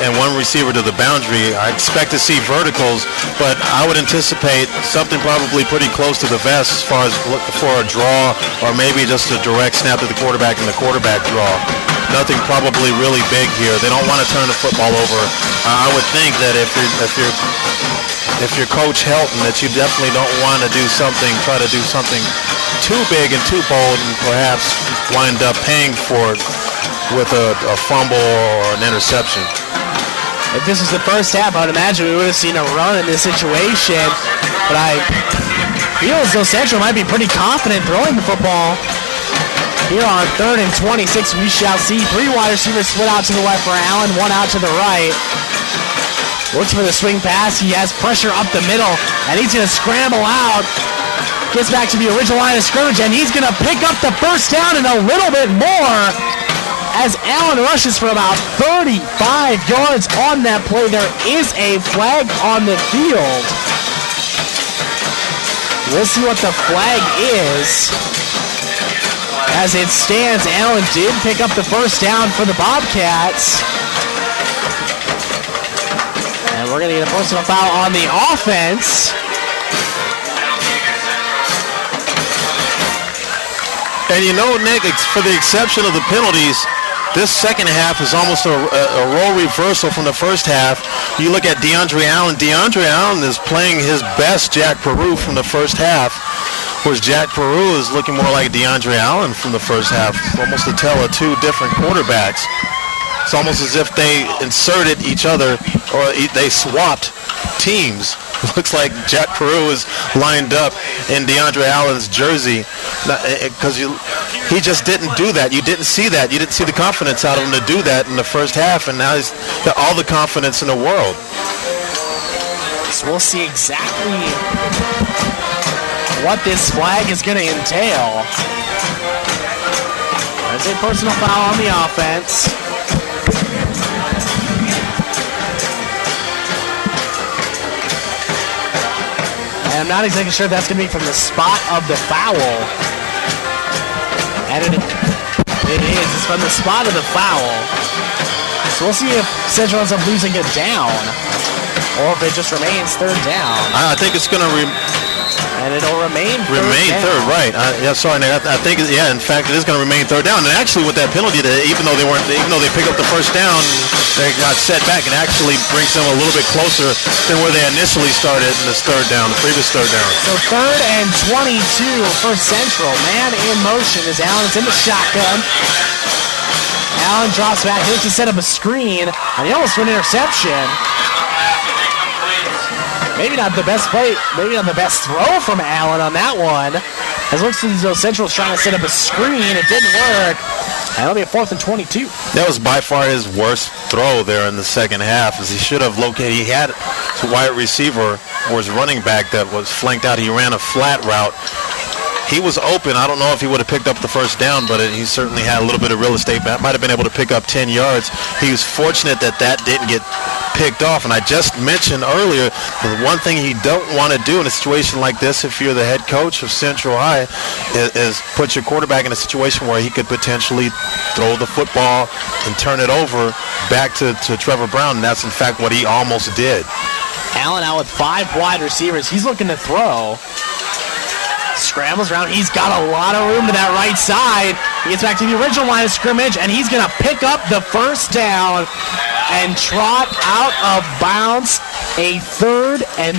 and 1 receiver to the boundary. I expect to see verticals, but I would anticipate something probably pretty close to the vest as far as look for a draw, or maybe just a direct snap to the quarterback and the quarterback draw. Nothing probably really big here. They don't want to turn the football over. I would think that if you're Coach Helton, that you definitely don't want to try to do something too big and too bold, and perhaps wind up paying for it with a fumble or an interception. If this was the first half, I would imagine we would have seen a run in this situation, but I feel as though Central might be pretty confident throwing the football. Here on 3rd and 26, we shall see 3 wide receivers split out to the left for Allen, 1 out to the right. Looks for the swing pass. He has pressure up the middle, and he's going to scramble out. Gets back to the original line of scrimmage, and he's going to pick up the first down and a little bit more as Allen rushes for about 35 yards on that play. There is a flag on the field. We'll see what the flag is. As it stands, Allen did pick up the first down for the Bobcats. And we're going to get a personal foul on the offense. And you know, Nick, for the exception of the penalties, this second half is almost a role reversal from the first half. You look at DeAndre Allen. DeAndre Allen is playing his best Jack Peru from the first half, whereas Jack Peru is looking more like DeAndre Allen from the first half. It's almost a tale of 2 different quarterbacks. It's almost as if they inserted each other, or they swapped teams. It looks like Jack Peru is lined up in DeAndre Allen's jersey because he just didn't do that. You didn't see that. You didn't see the confidence out of him to do that in the first half, and now he's got all the confidence in the world. So we'll see exactly what this flag is going to entail. There's a personal foul on the offense. And I'm not exactly sure if that's going to be from the spot of the foul. And it is. It's from the spot of the foul. So we'll see if Central ends up losing it down, or if it just remains 3rd down. I think it's going to and it'll remain third, right? Yeah, sorry, Nick. I think, in fact, it is going to remain 3rd down. And actually, with that penalty, even though they picked up the first down, they got set back, and actually brings them a little bit closer than where they initially started in this 3rd down, the previous 3rd down. So 3rd and 22 for Central. Man in motion as Allen is in the shotgun. Allen drops back, looks to set up a screen, and he almost threw an interception. Maybe not the best play, maybe not the best throw from Allen on that one. As it looks as though Central's trying to set up a screen, it didn't work. And it'll be a 4th and 22. That was by far his worst throw there in the second half, as he should have located. He had a wide receiver or his running back that was flanked out. He ran a flat route. He was open. I don't know if he would have picked up the first down, but he certainly had a little bit of real estate. Might have been able to pick up 10 yards. He was fortunate that didn't get picked off. And I just mentioned earlier, the one thing you don't want to do in a situation like this, if you're the head coach of Central High, is put your quarterback in a situation where he could potentially throw the football and turn it over back to Trevor Browne. And that's, in fact, what he almost did. Allen out with 5 wide receivers. He's looking to throw. Scrambles around. He's got a lot of room to that right side. He gets back to the original line of scrimmage, and he's going to pick up the first down and trot out of bounds. A 4th and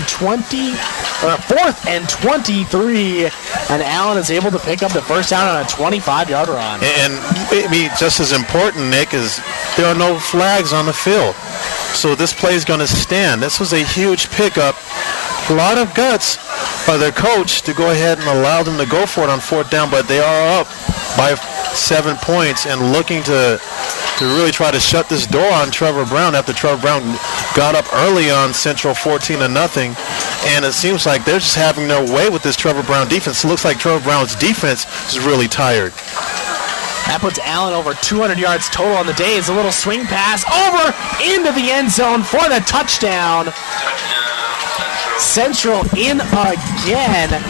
23, and Allen is able to pick up the first down on a 25-yard run. And maybe just as important, Nick, is there are no flags on the field. So this play is going to stand. This was a huge pickup. A lot of guts by their coach to go ahead and allow them to go for it on 4th down, but they are up by 7 points and looking to to really try to shut this door on Trevor Browne after Trevor Browne got up early on Central 14-0. And it seems like they're just having their way with this Trevor Browne defense. It looks like Trevor Browne's defense is really tired. That puts Allen over 200 yards total on the day. It's a little swing pass over into the end zone for the touchdown. Central in again.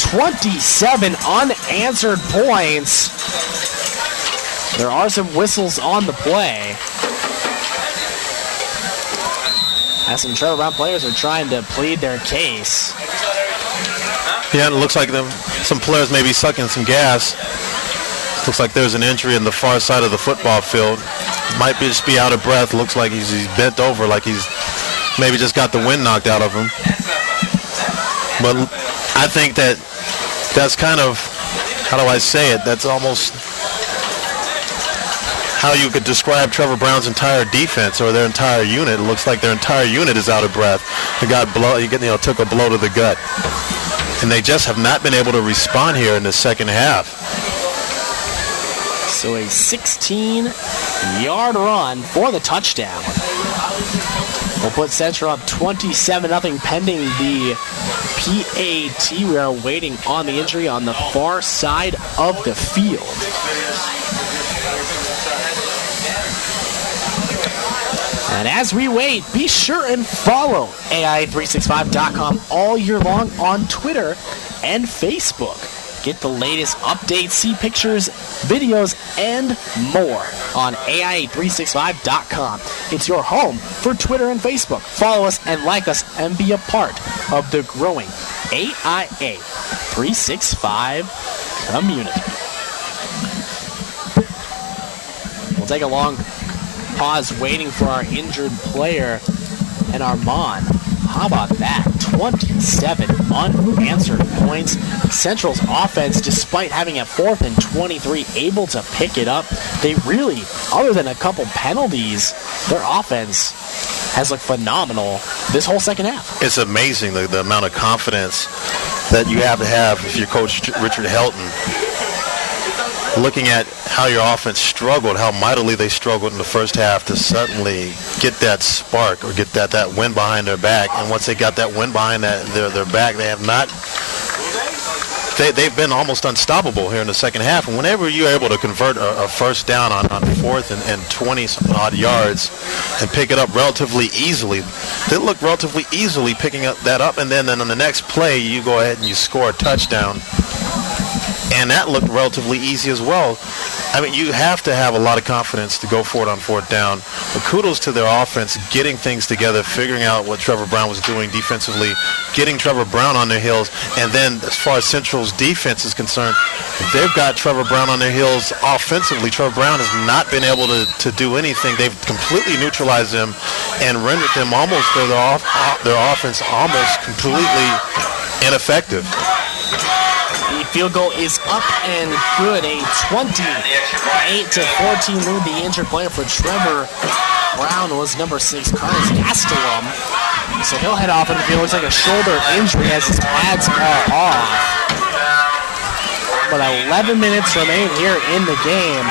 27 unanswered points. There are some whistles on the play, as some Trevor Browne players are trying to plead their case. Yeah, and it looks like some players may be sucking some gas. Looks like there's an injury in the far side of the football field. Might just be out of breath. Looks like he's bent over, like he's maybe just got the wind knocked out of him. But I think that's kind of, how do I say it? That's almost how you could describe Trevor Browne's entire defense or their entire unit. It looks like their entire unit is out of breath. They took a blow to the gut. And they just have not been able to respond here in the second half. So a 16-yard run for the touchdown. We'll put Central up 27-0 pending the PAT. We are waiting on the injury on the far side of the field. And as we wait, be sure and follow AIA365.com all year long on Twitter and Facebook. Get the latest updates, see pictures, videos, and more on AIA365.com. It's your home for Twitter and Facebook. Follow us and like us and be a part of the growing AIA 365 community. We'll take a long pause waiting for our injured player and Armand. How about that? 27 unanswered points. Central's offense, despite having a 4th and 23, able to pick it up. They really, other than a couple penalties, their offense has looked phenomenal this whole second half. It's amazing the amount of confidence that you have to have if you're Coach Richard Helton. Looking at how your offense struggled, how mightily they struggled in the first half to suddenly get that spark or get that wind behind their back. And once they got that wind behind their back, they have not. They've been almost unstoppable here in the second half. And whenever you're able to convert a first down on 4th and 20-odd yards and pick it up relatively easily, they look relatively easily picking that up. And then on the next play, you go ahead and you score a touchdown. And that looked relatively easy as well. I mean, you have to have a lot of confidence to go for it on 4th down. But kudos to their offense, getting things together, figuring out what Trevor Browne was doing defensively, getting Trevor Browne on their heels. And then as far as Central's defense is concerned, they've got Trevor Browne on their heels offensively. Trevor Browne has not been able to do anything. They've completely neutralized them and rendered them almost, their offense almost completely ineffective. The field goal is up and good. A 28-14 lead. The injured player for Trevor Browne was number 6, Carlos Gastelum. So he'll head off in the field. Looks like a shoulder injury as his pads are off. But 11 minutes remain here in the game.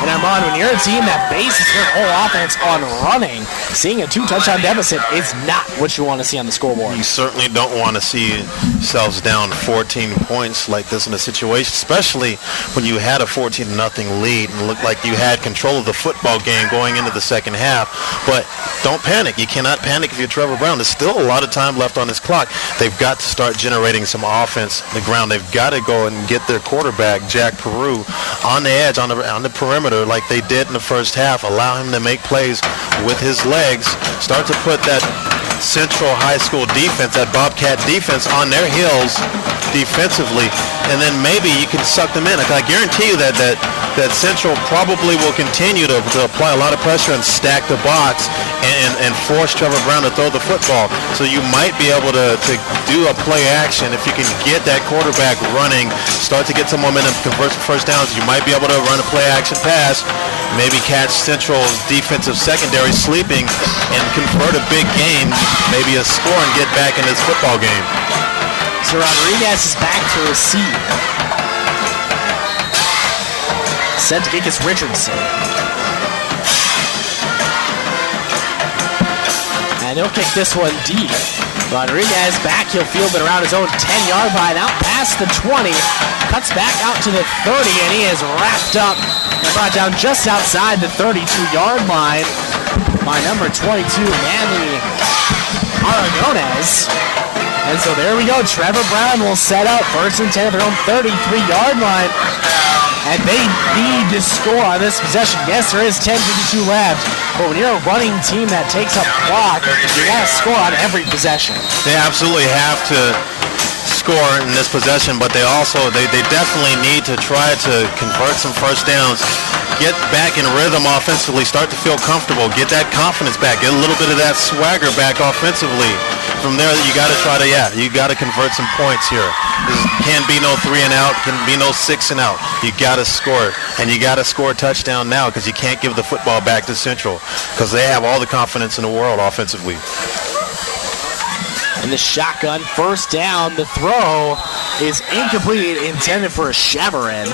And Armand, when you're a team that bases your whole offense on running, seeing a 2-touchdown deficit is not what you want to see on the scoreboard. You certainly don't want to see yourselves down 14 points like this in a situation, especially when you had a 14-0 lead and looked like you had control of the football game going into the second half. But don't panic. You cannot panic if you're Trevor Browne. There's still a lot of time left on this clock. They've got to start generating some offense on the ground. They've got to go and get their quarterback, Jack Peru, on the edge, on the perimeter, like they did in the first half. Allow him to make plays with his legs. Start to put that Central High School defense, that Bobcat defense, on their heels defensively, and then maybe you can suck them in. I guarantee you that Central probably will continue to apply a lot of pressure and stack the box and force Trevor Browne to throw the football. So you might be able to do a play action if you can get that quarterback running, start to get some momentum, convert some first downs. You might be able to run a play action pass, maybe catch Central's defensive secondary sleeping and convert a big game, maybe a score, and get back in this football game. So Rodriguez is back to receive. Set to kick is Richardson. And they'll kick this one deep. Rodriguez back, he'll field it around his own 10-yard line, out past the 20, cuts back out to the 30, and he is wrapped up and brought down just outside the 32-yard line by number 22, Manny Aragones. And so there we go. Trevor Browne will set up 1st and 10 at their own 33-yard line. And they need to score on this possession. Yes, there is 10:52 left. But when you're a running team that takes up clock, you got to score on every possession. They absolutely have to score in this possession, but they definitely need to try to convert some first downs, get back in rhythm offensively, start to feel comfortable, get that confidence back, get a little bit of that swagger back offensively. From there, you got to you got to convert some points here. Can't be no 3 and out, can be no 6 and out. You got to score, and you got to score a touchdown now because you can't give the football back to Central because they have all the confidence in the world offensively. And the shotgun, 1st down, the throw is incomplete, intended for a Chevron.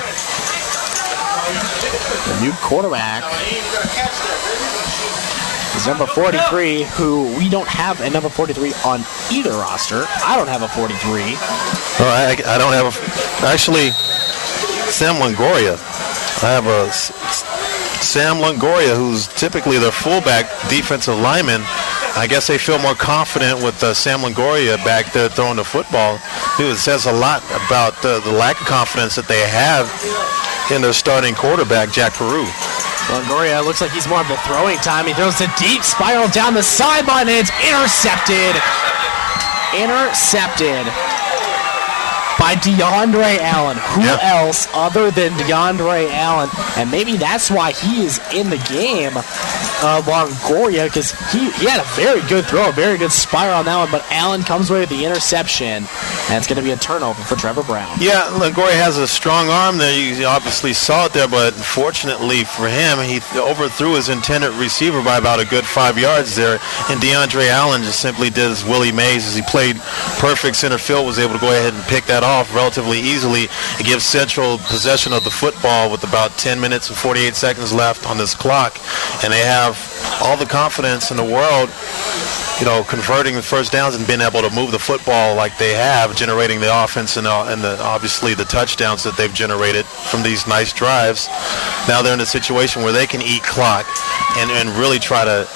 The new quarterback is number 43, who we don't have a number 43 on either roster. I don't have a 43. I don't have actually, Sam Longoria. I have a Sam Longoria, who's typically the fullback defensive lineman. I guess they feel more confident with Sam Longoria back there throwing the football. It says a lot about the lack of confidence that they have in their starting quarterback, Jack Peru. Longoria looks like he's more of the throwing time. He throws a deep spiral down the sideline, and it's intercepted. Intercepted by DeAndre Allen. Who else other than DeAndre Allen? And maybe that's why he is in the game, Longoria, because he had a very good throw, a very good spiral on that one, but Allen comes away with the interception, and it's going to be a turnover for Trevor Browne. Yeah, Longoria has a strong arm there. You obviously saw it there, but fortunately for him, he overthrew his intended receiver by about a good 5 yards there, and DeAndre Allen just simply did his Willie Mays as he played perfect center field, was able to go ahead and pick that off relatively easily. It gives Central possession of the football with about 10 minutes and 48 seconds left on this clock, and they have all the confidence in the world, converting the first downs and being able to move the football like they have, generating the offense and obviously the touchdowns that they've generated from these nice drives. Now they're in a situation where they can eat clock and really try to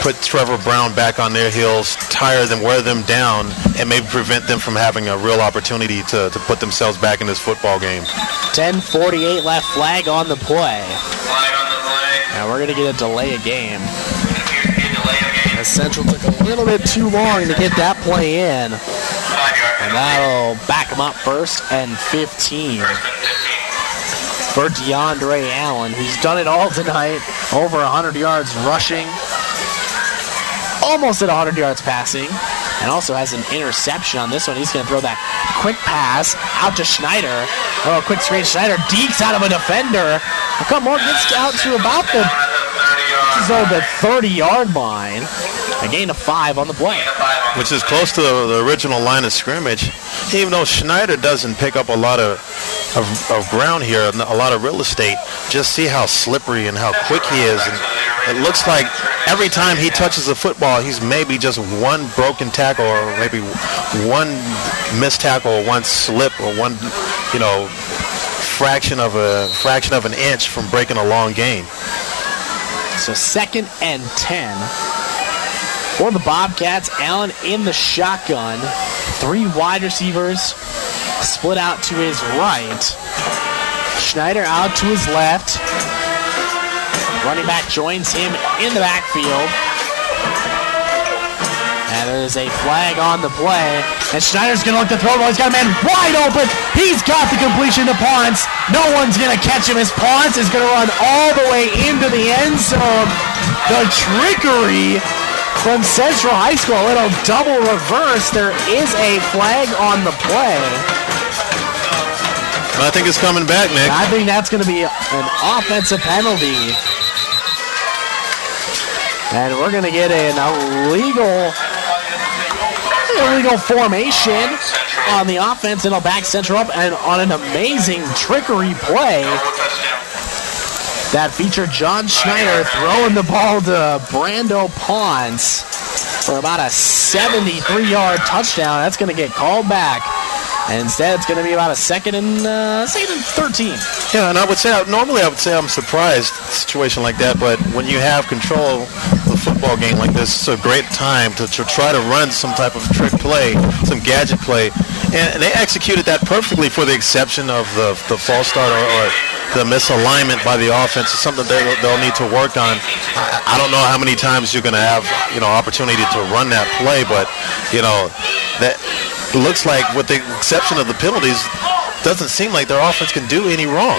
put Trevor Browne back on their heels, tire them, wear them down, and maybe prevent them from having a real opportunity to put themselves back in this football game. 10:48 left, flag on the play. Flag on the play. Now we're going to get a delay of game. As Central took a little bit too long to get that play in. 5-yard And that'll back them up 1st and 15. For DeAndre Allen, who's done it all tonight. Over 100 yards rushing. Almost at 100 yards passing. And also has an interception on this one. He's going to throw that quick pass out to Schneider. Oh, a quick screen. Schneider dekes out of a defender. A couple more, gets out to about the 30-yard line. A gain of 5 on the play. Which is close to the original line of scrimmage. Even though Schneider doesn't pick up a lot of ground here, a lot of real estate, just see how slippery and how quick he is. And it looks like every time he touches the football, he's maybe just one broken tackle or maybe one missed tackle or one slip or one, fraction of an inch from breaking a long gain. So 2nd and 10 for the Bobcats. Allen in the shotgun. 3 wide receivers split out to his right. Schneider out to his left. Running back joins him in the backfield. And there's a flag on the play. And Schneider's going to look to throw. He's got a man wide open. He's got the completion to Ponce. No one's going to catch him as Ponce is going to run all the way into the end zone. The trickery from Central High School. A little double reverse. There is a flag on the play. I think it's coming back, Nick. I think that's going to be an offensive penalty. And we're going to get an illegal formation on the offense. It'll back Central up and on an amazing trickery play that featured John Schneider throwing the ball to Brando Ponce. for about a 73-yard touchdown. That's going to get called back. And instead, it's going to be about a second and 13. Yeah, and normally I would say I'm surprised at a situation like that, but when you have control of the football game like this, it's a great time to try to run some type of trick play, some gadget play. And they executed that perfectly, for the exception of the false start or the misalignment by the offense. Is something they'll need to work on. I don't know how many times you're going to have opportunity to run that play, but that it looks like, with the exception of the penalties, doesn't seem like their offense can do any wrong.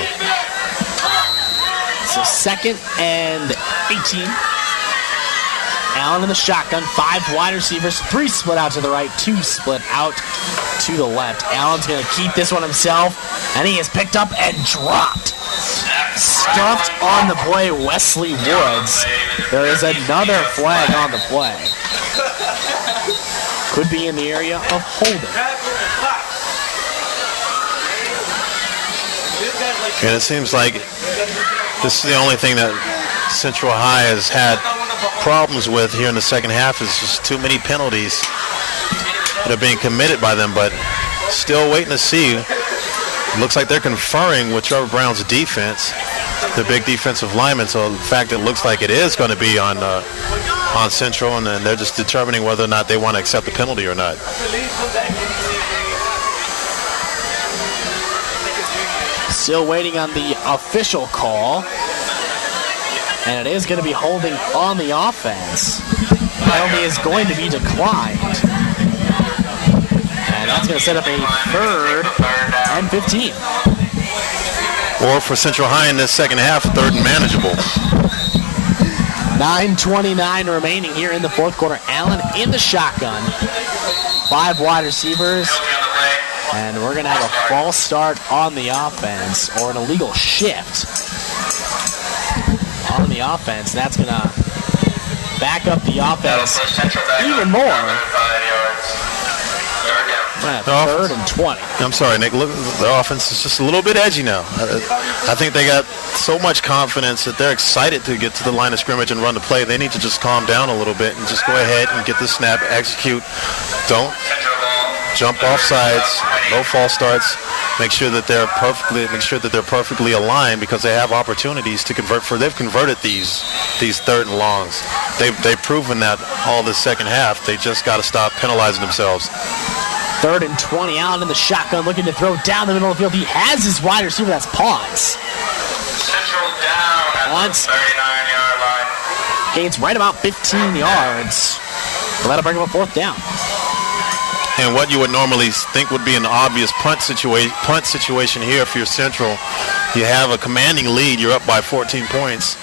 So 2nd and 18. Allen in the shotgun, 5 wide receivers, 3 split out to the right, 2 split out to the left. Allen's going to keep this one himself, and he is picked up and dropped. Stuffed on the play, Wesley Woods. There is another flag on the play. Could be in the area of holding. And it seems like this is the only thing that Central High has had problems with here in the second half, is just too many penalties that are being committed by them, but still waiting to see. It looks like they're conferring with Trevor Browne's defense, the big defensive lineman. So in fact, it looks like it is going to be on Central, and then they're just determining whether or not they want to accept the penalty or not. Still waiting on the official call, and it is going to be holding on the offense. Penalty is going to be declined, and that's going to set up a 3rd and 15. Or for Central High in this second half, 3rd and manageable. 9:29 remaining here in the fourth quarter. Allen in the shotgun. 5 wide receivers. And we're going to have a false start on the offense, or an illegal shift on the offense. That's going to back up the offense even more. 3rd and 20. I'm sorry, Nick. Look, the offense is just a little bit edgy now. I think they got so much confidence that they're excited to get to the line of scrimmage and run the play. They need to just calm down a little bit and just go ahead and get the snap, execute. Don't jump off sides, no false starts. Make sure that they're perfectly aligned, because they have opportunities to convert. They've converted these 3rd and longs. They've proven that all the second half. They just got to stop penalizing themselves. 3rd and 20. Allen in the shotgun, looking to throw down the middle of the field. He has his wide receiver. That's Pons. Central down at the 39-yard line. Gains right about 15 yards. That'll bring him a 4th down. And what you would normally think would be an obvious punt situation here, if you're Central, you have a commanding lead. You're up by 14 points.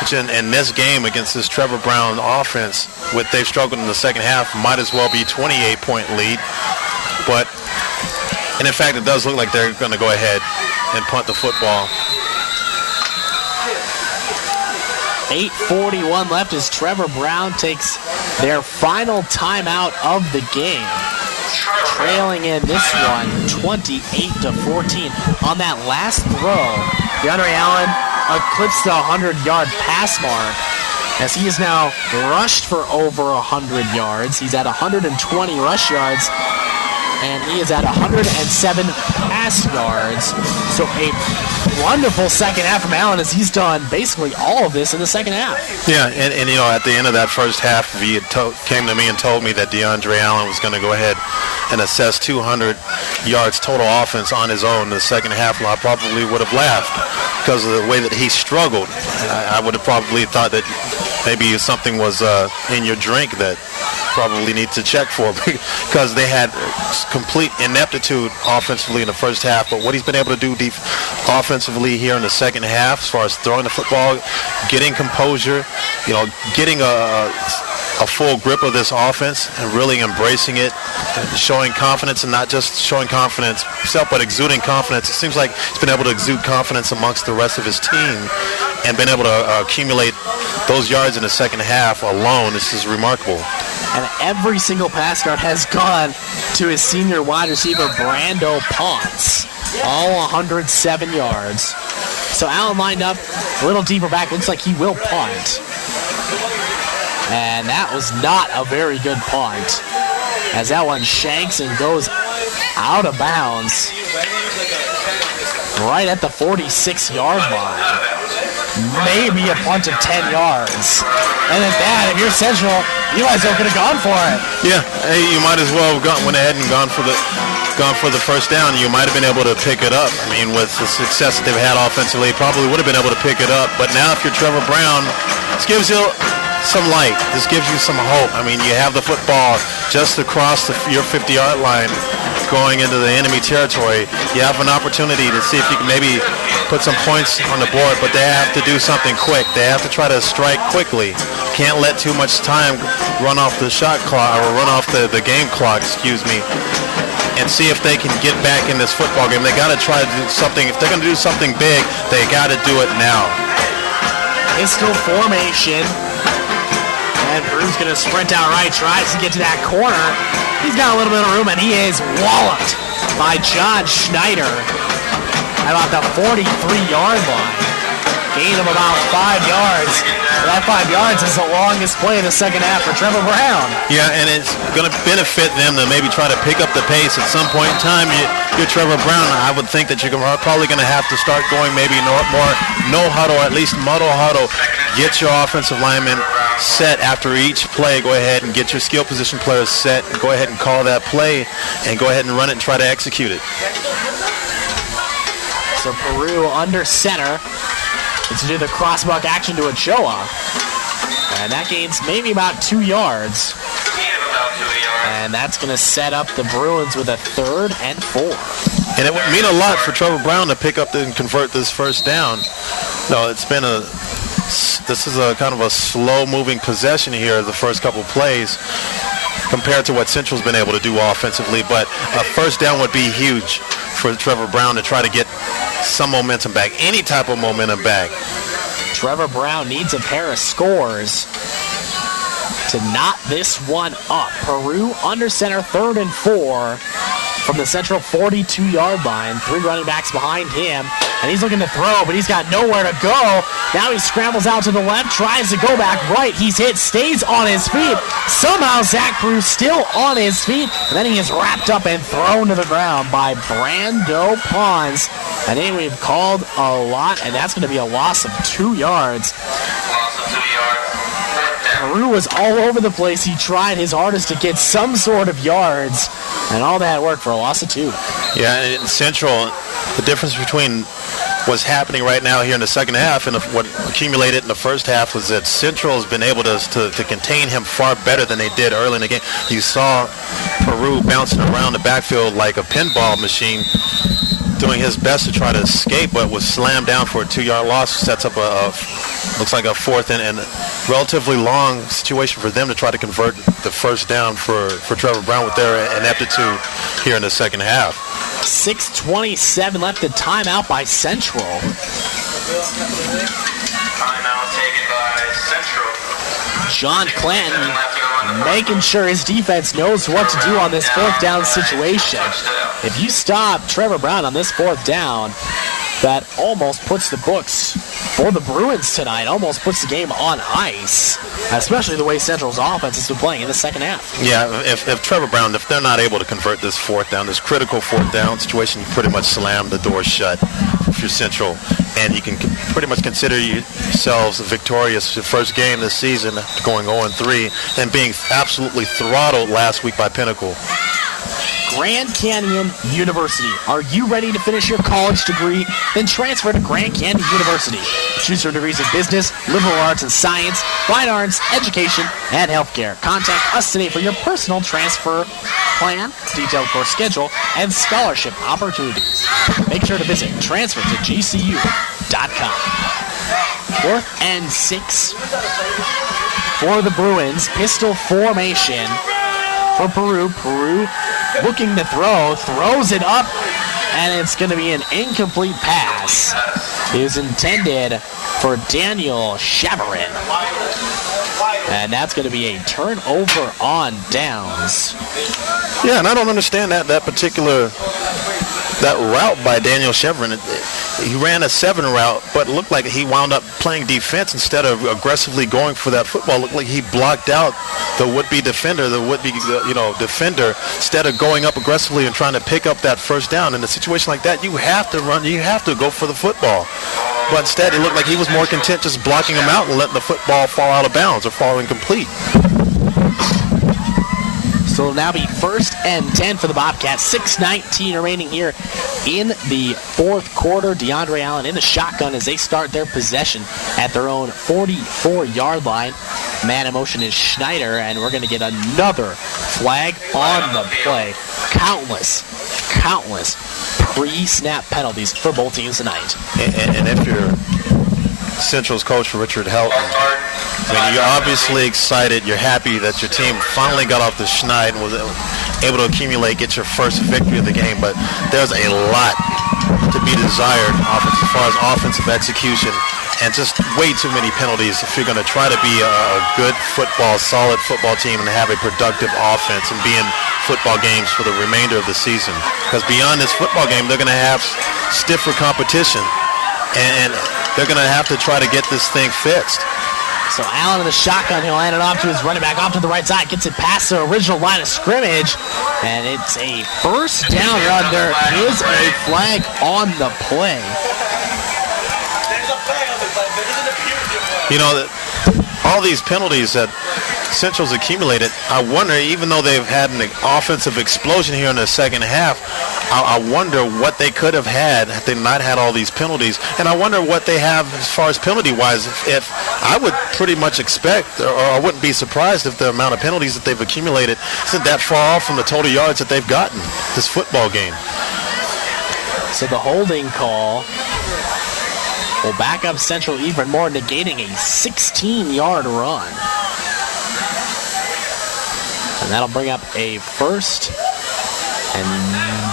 Which in this game against this Trevor Browne offense, they've struggled in the second half, might as well be 28-point lead. And in fact, it does look like they're going to go ahead and punt the football. 8:41 left as Trevor Browne takes their final timeout of the game. Trailing in this one, 28-14. On that last throw, DeAndre Allen eclipsed the 100-yard pass mark, as he is now rushed for over 100 yards. He's at 120 rush yards, and he is at 107 pass yards. So a wonderful second half from Allen, as he's done basically all of this in the second half. Yeah, and at the end of that first half, if he had came to me and told me that DeAndre Allen was going to go ahead and assess 200 yards total offense on his own in the second half, I probably would have laughed, because of the way that he struggled. I would have probably thought that maybe something was in your drink that probably need to check for, because they had complete ineptitude offensively in the first half. But what he's been able to do offensively here in the second half, as far as throwing the football, getting composure, getting a full grip of this offense and really embracing it, and showing confidence, and not just showing confidence himself, but exuding confidence. It seems like he's been able to exude confidence amongst the rest of his team and been able to accumulate those yards in the second half alone. This is remarkable. And every single pass start has gone to his senior wide receiver, Brando Pons. All 107 yards. So Allen lined up a little deeper back. Looks like he will punt. And that was not a very good punt, as that one shanks and goes out of bounds right at the 46-yard line. Maybe a punt of 10 yards. And at that, if you're Central, you guys are going to gone for it. Yeah, hey, you might as well have went ahead and gone for the first down. You might have been able to pick it up. I mean, with the success that they've had offensively, probably would have been able to pick it up. But now if you're Trevor Browne, this gives you some light. This gives you some hope. I mean, you have the football just across your 50-yard line going into the enemy territory. You have an opportunity to see if you can maybe put some points on the board, but they have to do something quick. They have to try to strike quickly. Can't let too much time run off the shot clock, or run off the game clock, and see if they can get back in this football game. They got to try to do something. If they're going to do something big, they got to do it now. Pistol formation. And Brewne's going to sprint out right, tries to get to that corner. He's got a little bit of room, and he is walloped by John Schneider at about the 43-yard line. Gain of about 5 yards. That 5 yards is the longest play of the second half for Trevor Browne. Yeah, and it's going to benefit them to maybe try to pick up the pace at some point in time. You're Trevor Browne. I would think that you're probably going to have to start going maybe more no huddle, or at least muddle huddle. Get your offensive linemen set after each play. Go ahead and get your skill position players set. Go ahead and call that play and go ahead and run it and try to execute it. So Peru under center. It's to do the crossbuck action to Ochoa. And that gains maybe about 2 yards. And that's going to set up the Bruins with a 3rd and 4. And it would mean a lot for Trevor Browne to pick up and convert this first down. No, this is a kind of a slow-moving possession here, the first couple plays, compared to what Central's been able to do offensively. But a first down would be huge for Trevor Browne to try to get some momentum back, any type of momentum back. Trevor Browne needs a pair of scores to knot this one up. Peru under center, 3rd and 4 from the Central 42-yard line. 3 running backs behind him, and he's looking to throw, but he's got nowhere to go. Now he scrambles out to the left, tries to go back right. He's hit, stays on his feet. Somehow Zach Peru still on his feet, and then he is wrapped up and thrown to the ground by Brando Pons. I think we've called a lot, and that's going to be a loss of 2 yards. Peru was all over the place. He tried his hardest to get some sort of yards, and all that worked for a loss of 2. Yeah, in Central, the difference between what's happening right now here in the second half and what accumulated in the first half was that Central has been able to contain him far better than they did early in the game. You saw Peru bouncing around the backfield like a pinball machine, doing his best to try to escape, but was slammed down for a 2-yard loss. Sets up looks like a 4th and relatively long situation for them to try to convert the first down for Trevor Browne with their ineptitude here in the second half. 6:27 left, the timeout by Central. Timeout taken by Central. John Clanton making sure his defense knows what to do on this 4th down situation. If you stop Trevor Browne on this 4th down, that almost puts the books for the Bruins tonight, almost puts the game on ice, especially the way Central's offense has been playing in the second half. Yeah, if Trevor Browne, if they're not able to convert this 4th down, this critical 4th down situation, you pretty much slam the door shut if you're Central, and you can pretty much consider yourselves victorious your first game this season, going 0-3, and being absolutely throttled last week by Pinnacle. Grand Canyon University. Are you ready to finish your college degree? Then transfer to Grand Canyon University. Choose your degrees in business, liberal arts and science, fine arts, education, and healthcare. Contact us today for your personal transfer plan, detailed course schedule, and scholarship opportunities. Make sure to visit transfertogcu.com. 4th and 6 for the Bruins. Pistol formation for Peru. Peru looking to throw, throws it up, and it's going to be an incomplete pass. It was intended for Daniel Chavarin. And that's going to be a turnover on downs. Yeah, and I don't understand that particular route by Daniel Chavarin. he ran a 7 route, but it looked like he wound up playing defense instead of aggressively going for that football. It looked like he blocked out the would-be defender, defender, instead of going up aggressively and trying to pick up that first down. In a situation like that, you have to run, you have to go for the football. But instead, it looked like he was more content just blocking him out and letting the football fall out of bounds or fall incomplete. So it'll now be 1st and 10 for the Bobcats. 6:19 remaining here in the fourth quarter. DeAndre Allen in the shotgun as they start their possession at their own 44-yard line. Man in motion is Schneider, and we're going to get another flag on the play. Countless pre-snap penalties for both teams tonight. And if you're Central's coach, Richard Helton, I mean, you're obviously excited. You're happy that your team finally got off the schneid and was able to accumulate, get your first victory of the game. But there's a lot to be desired as far as offensive execution, and just way too many penalties if you're going to try to be a good football, solid football team and have a productive offense and be in football games for the remainder of the season. Because beyond this football game, they're going to have stiffer competition, and they're going to have to try to get this thing fixed. So Allen in the shotgun, he'll hand it off to his running back, off to the right side, gets it past the original line of scrimmage, and it's a first down run. There is a flag on the play. You know, all these penalties that Central's accumulated, I wonder, even though they've had an offensive explosion here in the second half, I wonder what they could have had they not had all these penalties. And I wonder what they have as far as penalty-wise. If I would pretty much expect, or I wouldn't be surprised if the amount of penalties that they've accumulated isn't that far off from the total yards that they've gotten this football game. So the holding call will back up Central even more, negating a 16-yard run. And that'll bring up a first and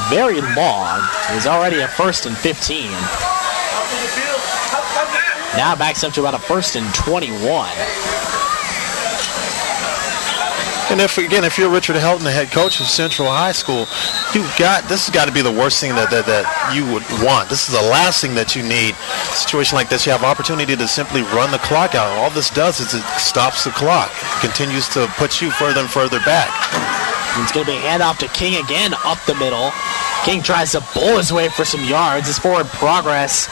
very long. It's already a 1st and 15. Now it backs up to about a 1st and 21. And if you're Richard Helton, the head coach of Central High School, this has got to be the worst thing that you would want. This is the last thing that you need. A situation like this, you have opportunity to simply run the clock out. All this does is it stops the clock. It continues to put you further and further back. It's going to be a handoff to King again up the middle. King tries to bull his way for some yards. His forward progress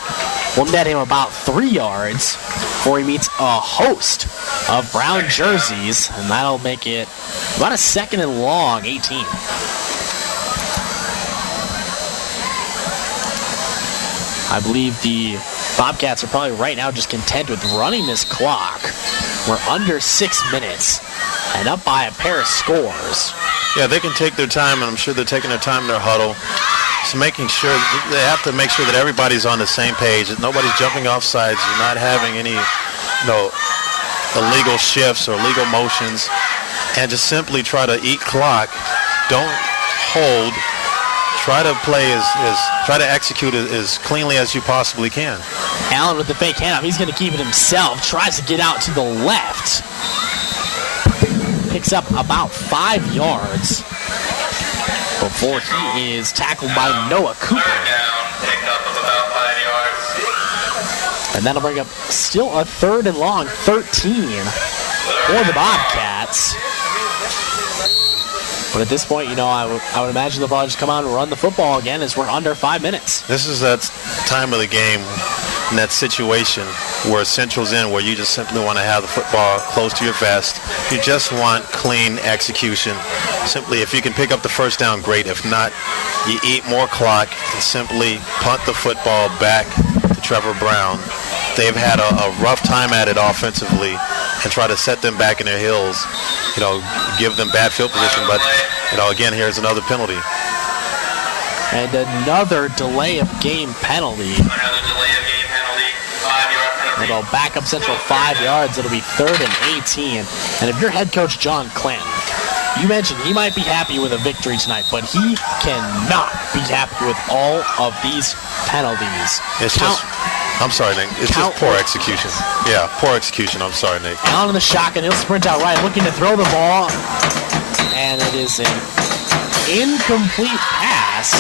will net him about 3 yards before he meets a host of Browne jerseys, and that'll make it about a 2nd and long, 18. I believe the Bobcats are probably right now just content with running this clock. We're under 6 minutes and up by a pair of scores. Yeah, they can take their time, and I'm sure they're taking their time in their huddle. So making sure, they have to make sure that everybody's on the same page, that nobody's jumping off sides, you're not having any, illegal shifts or illegal motions, and just simply try to eat clock. Don't hold. Try to play try to execute as cleanly as you possibly can. Allen with the fake handoff. He's going to keep it himself. Tries to get out to the left. Picks up about 5 yards before he is tackled by Noah Cooper. And that'll bring up still a 3rd and long, 13 for the Bobcats. But at this point, I would imagine they'll probably just come out and run the football again as we're under 5 minutes. This is that time of the game, in that situation where Central's in, where you just simply want to have the football close to your vest. You just want clean execution. Simply, if you can pick up the first down, great. If not, you eat more clock and simply punt the football back to Trevor Browne. They've had a rough time at it offensively, and try to set them back in their heels, give them bad field position. But, again, here's another penalty. And another delay of game penalty. It'll back up Central 5 yards. It'll be 3rd and 18. And if you're head coach John Clanton, you mentioned he might be happy with a victory tonight, but he cannot be happy with all of these penalties. I'm sorry, Nick. It's just poor execution. Yeah, poor execution. I'm sorry, Nick. Allen in the shotgun. He'll sprint out right, looking to throw the ball. And it is an incomplete pass.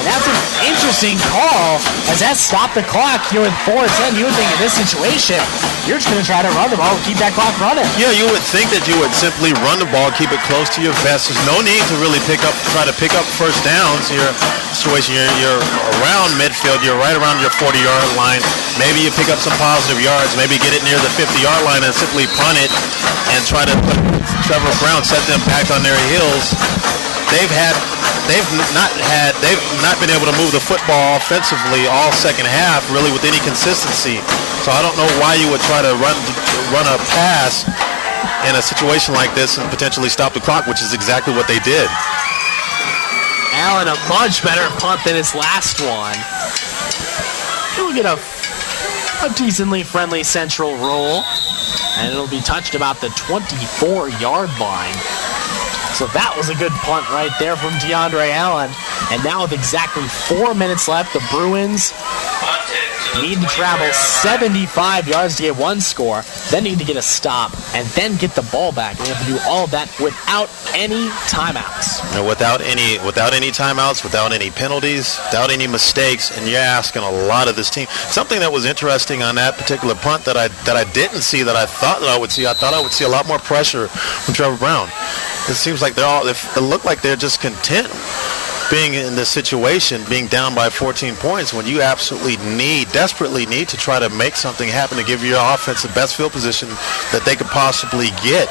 And that's a interesting call, as that stopped the clock here with 4:10. You would think in this situation, you're just going to try to run the ball and keep that clock running. Yeah, you would think that you would simply run the ball, keep it close to your vest. There's no need to really try to pick up first downs. Your situation, you're around midfield, you're right around your 40-yard line.Maybe you pick up some positive yards, maybe get it near the 50-yard line and simply punt it and try to put Trevor Browne, set them back on their heels. They've not been able to move the football offensively all second half, really, with any consistency. So I don't know why you would try to run a pass in a situation like this and potentially stop the clock, which is exactly what they did. Allen, a much better punt than his last one. He'll get a decently friendly central roll, and it'll be touched about the 24-yard line. So that was a good punt right there from DeAndre Allen. And now with exactly 4 minutes left, the Bruins need to travel 75 yards to get one score, then need to get a stop, and then get the ball back. And they have to do all of that without any timeouts. And without any timeouts, without any penalties, without any mistakes, and you're asking a lot of this team. Something that was interesting on that particular punt that I didn't see that I thought that I would see. I thought I would see a lot more pressure from Trevor Browne. It seems like it looked like they're just content being in this situation, being down by 14 points when you desperately need to try to make something happen to give your offense the best field position that they could possibly get.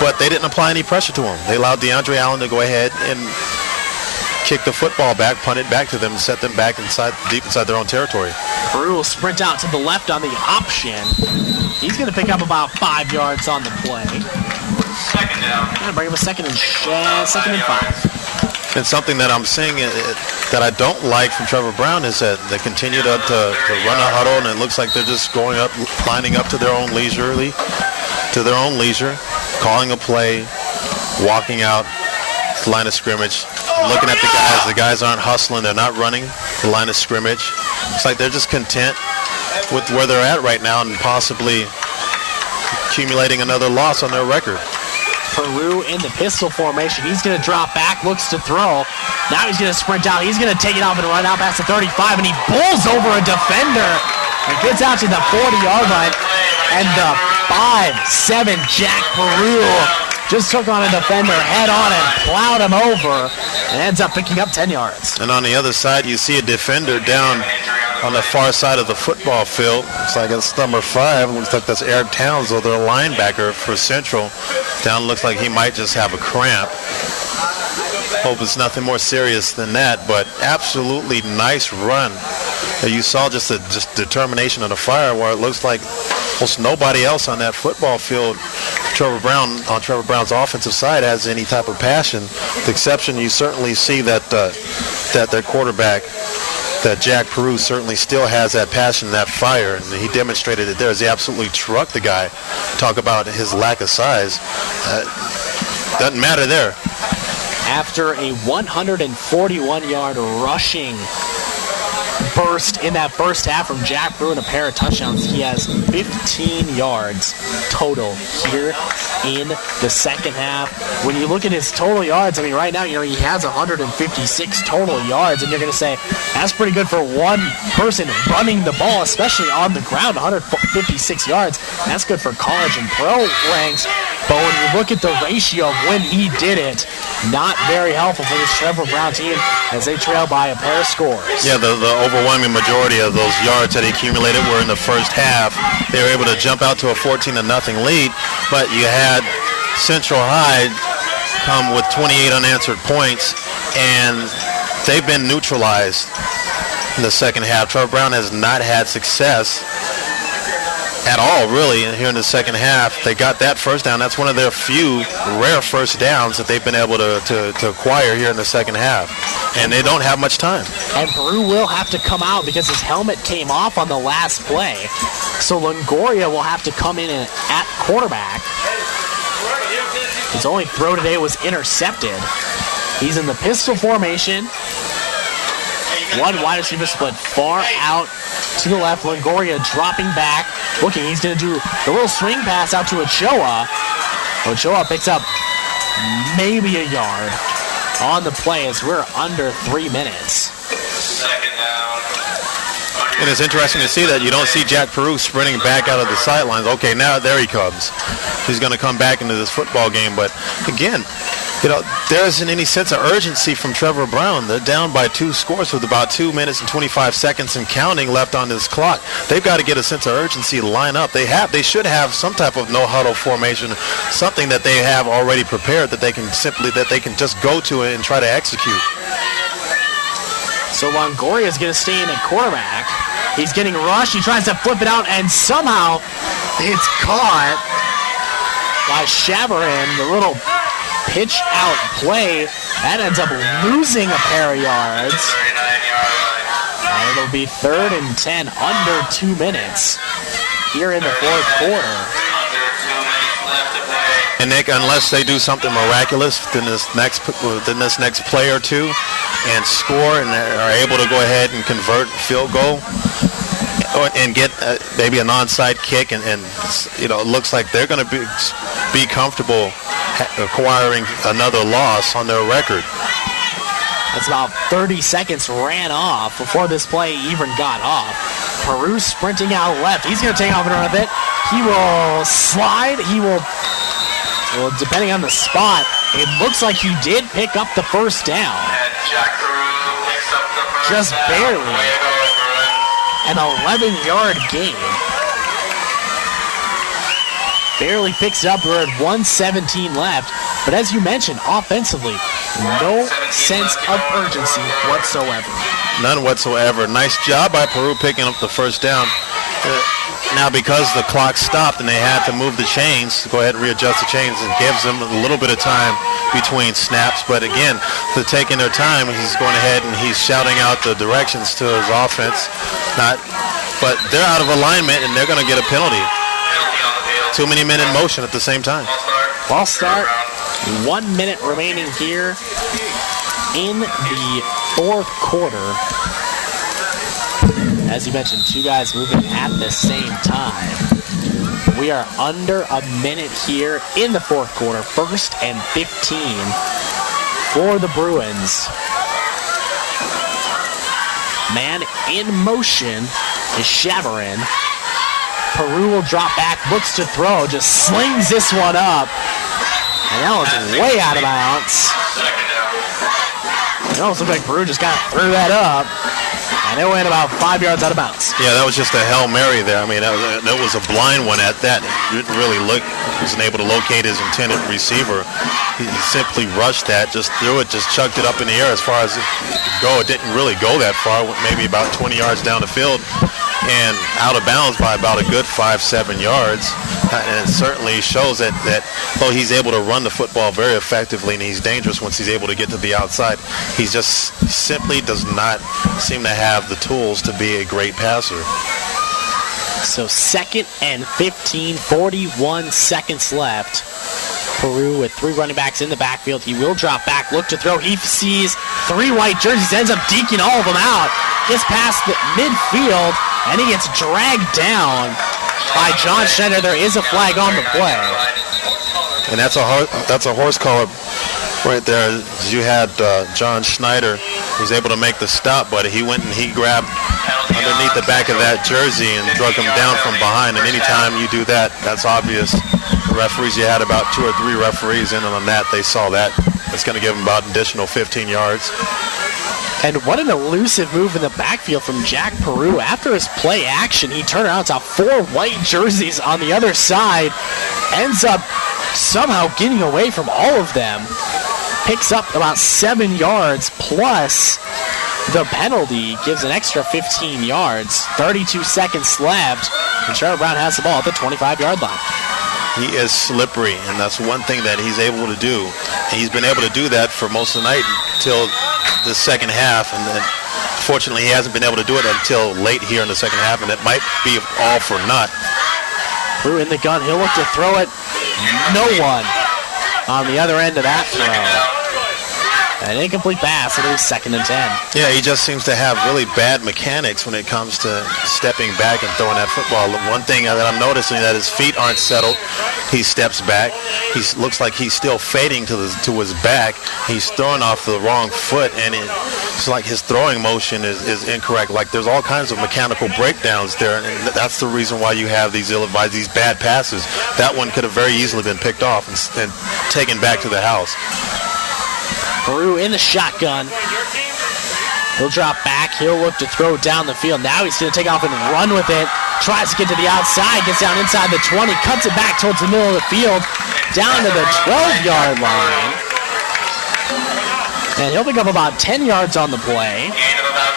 But they didn't apply any pressure to him. They allowed DeAndre Allen to go ahead and kick the football back, punt it back to them, and set them back deep inside their own territory. Peru will sprint out to the left on the option. He's going to pick up about 5 yards on the play. Second down. Going to bring him a second and 5. And something that I'm seeing that I don't like from Trevor Browne is that they continue to run a huddle, and it looks like they're just lining up to their own leisure, calling a play, walking out the line of scrimmage, looking at the guys. The guys aren't hustling. They're not running the line of scrimmage. It's like they're just content with where they're at right now and possibly accumulating another loss on their record. Peru in the pistol formation. He's going to drop back, looks to throw. Now he's going to sprint out. He's going to take it off and run out past the 35, and he bulls over a defender and gets out to the 40-yard line. And the 5'7" Jack Peru just took on a defender head on and plowed him over and ends up picking up 10 yards. And on the other side, you see a defender down on the far side of the football field. Looks like it's number 5. Looks like that's Eric Townsend, their linebacker for Central. Down looks like he might just have a cramp. Hope it's nothing more serious than that, but absolutely nice run. You saw just determination of the fire where it looks like almost nobody else on that football field, Trevor Browne's offensive side, has any type of passion. The exception, you certainly see that their quarterback, that Jack Peru, certainly still has that passion, that fire, and he demonstrated it there as he absolutely trucked the guy. Talk about his lack of size. Doesn't matter there. After a 141-yard rushing burst in that first half from Jack Peru and a pair of touchdowns, he has 15 yards total here in the second half. When you look at his total yards, I mean, right now, he has 156 total yards, and you're going to say that's pretty good for one person running the ball, especially on the ground. 156 yards, that's good for college and pro ranks. But when you look at the ratio of when he did it, not very helpful for this Trevor Browne team as they trail by a pair of scores. Yeah, the overwhelming majority of those yards that he accumulated were in the first half. They were able to jump out to a 14-0 lead, but you had Central High come with 28 unanswered points, and they've been neutralized in the second half. Trevor Browne has not had success at all, really, here in the second half. They got that first down. That's one of their few rare first downs that they've been able to acquire here in the second half. And they don't have much time. And Peru will have to come out because his helmet came off on the last play. So Longoria will have to come in at quarterback. His only throw today was intercepted. He's in the pistol formation. One wide receiver split far out to the left. Longoria dropping back. Looking, he's going to do the little swing pass out to Ochoa. Ochoa picks up maybe a yard on the play as we're under 3 minutes. Second down. And it's interesting to see that you don't see Jack Peru sprinting back out of the sidelines. Okay, now there he comes. He's going to come back into this football game. But again, there isn't any sense of urgency from Trevor Browne. They're down by 2 scores with about 2 minutes and 25 seconds and counting left on this clock. They've got to get a sense of urgency to line up. They should have some type of no huddle formation, something that they have already prepared that they can just go to it and try to execute. So Longoria is going to stay in at quarterback. He's getting rushed. He tries to flip it out, and somehow it's caught by Chavarin. The little pitch out play that ends up losing a pair of yards. And it'll be 3rd and 10, under 2 minutes here in the 4th quarter. And Nick, unless they do something miraculous within this next play or two and score and are able to go ahead and convert field goal and get maybe an onside kick, and it looks like they're going to be comfortable acquiring another loss on their record. That's about 30 seconds ran off before this play even got off. Peru sprinting out left. He's going to take off and run a bit. He will slide. He will, depending on the spot, it looks like he did pick up the first down. Jack Peru picks up the first Just down. barely. An 11-yard gain. Barely picks it up. We're at 1:17 left. But as you mentioned, offensively, no sense of urgency whatsoever. None whatsoever. Nice job by Peru picking up the first down. Now, because the clock stopped and they had to move the chains, to go ahead and readjust the chains, and gives them a little bit of time between snaps. But again, they're taking their time. He's going ahead and he's shouting out the directions to his offense. But they're out of alignment and they're going to get a penalty. Too many men in motion at the same time. Ball start. 1 minute remaining here in the 4th quarter. As you mentioned, 2 guys moving at the same time. We are under a minute here in the 4th quarter. 1st and 15 for the Bruins. Man in motion is Chavarin. Peru will drop back, looks to throw, just slings this one up. And that one's way out of bounds. It almost looked like Peru just kind of threw that up. And it went about 5 yards out of bounds. Yeah, that was just a Hail Mary there. I mean, that was a blind one at that. He didn't really wasn't able to locate his intended receiver. He simply rushed that, just threw it, just chucked it up in the air as far as it could go. It didn't really go that far, maybe about 20 yards down the field, and out of bounds by about a good 5-7 yards. And it certainly shows that though he's able to run the football very effectively and he's dangerous once he's able to get to the outside, he just simply does not seem to have the tools to be a great passer. So 2nd and 15, 41 seconds left. Peru with 3 running backs in the backfield. He will drop back, look to throw. He sees 3 white jerseys, ends up deking all of them out. Gets past the midfield, and he gets dragged down by John Schneider. There is a flag on the play. And that's a horse collar right there. You had John Schneider, who was able to make the stop, but he went and he grabbed underneath the back of that jersey and drug him down from behind. And anytime you do that, that's obvious. The referees, you had about 2 or 3 referees in on that. They saw that. That's going to give him about an additional 15 yards. And what an elusive move in the backfield from Jack Peru. After his play action, he turned around, saw 4 white jerseys on the other side, ends up somehow getting away from all of them, picks up about 7 yards plus the penalty, gives an extra 15 yards, 32 seconds left, and Trevor Browne has the ball at the 25-yard line. He is slippery, and that's one thing that he's able to do. And he's been able to do that for most of the night until the second half, and then fortunately he hasn't been able to do it until late here in the second half, and it might be all for naught. Peru in the gun, he'll look to throw it. No one on the other end of that throw. An incomplete pass. It is 2nd and 10. Yeah, he just seems to have really bad mechanics when it comes to stepping back and throwing that football. One thing that I'm noticing that his feet aren't settled. He steps back. He looks like he's still fading to his back. He's throwing off the wrong foot, and it's like his throwing motion is incorrect. Like there's all kinds of mechanical breakdowns there, and that's the reason why you have these ill-advised, these bad passes. That one could have very easily been picked off and taken back to the house. Peru in the shotgun. He'll drop back. He'll look to throw down the field. Now he's going to take off and run with it. Tries to get to the outside. Gets down inside the 20. Cuts it back towards the middle of the field. Down to the 12-yard line. And he'll pick up about 10 yards on the play. Gain of about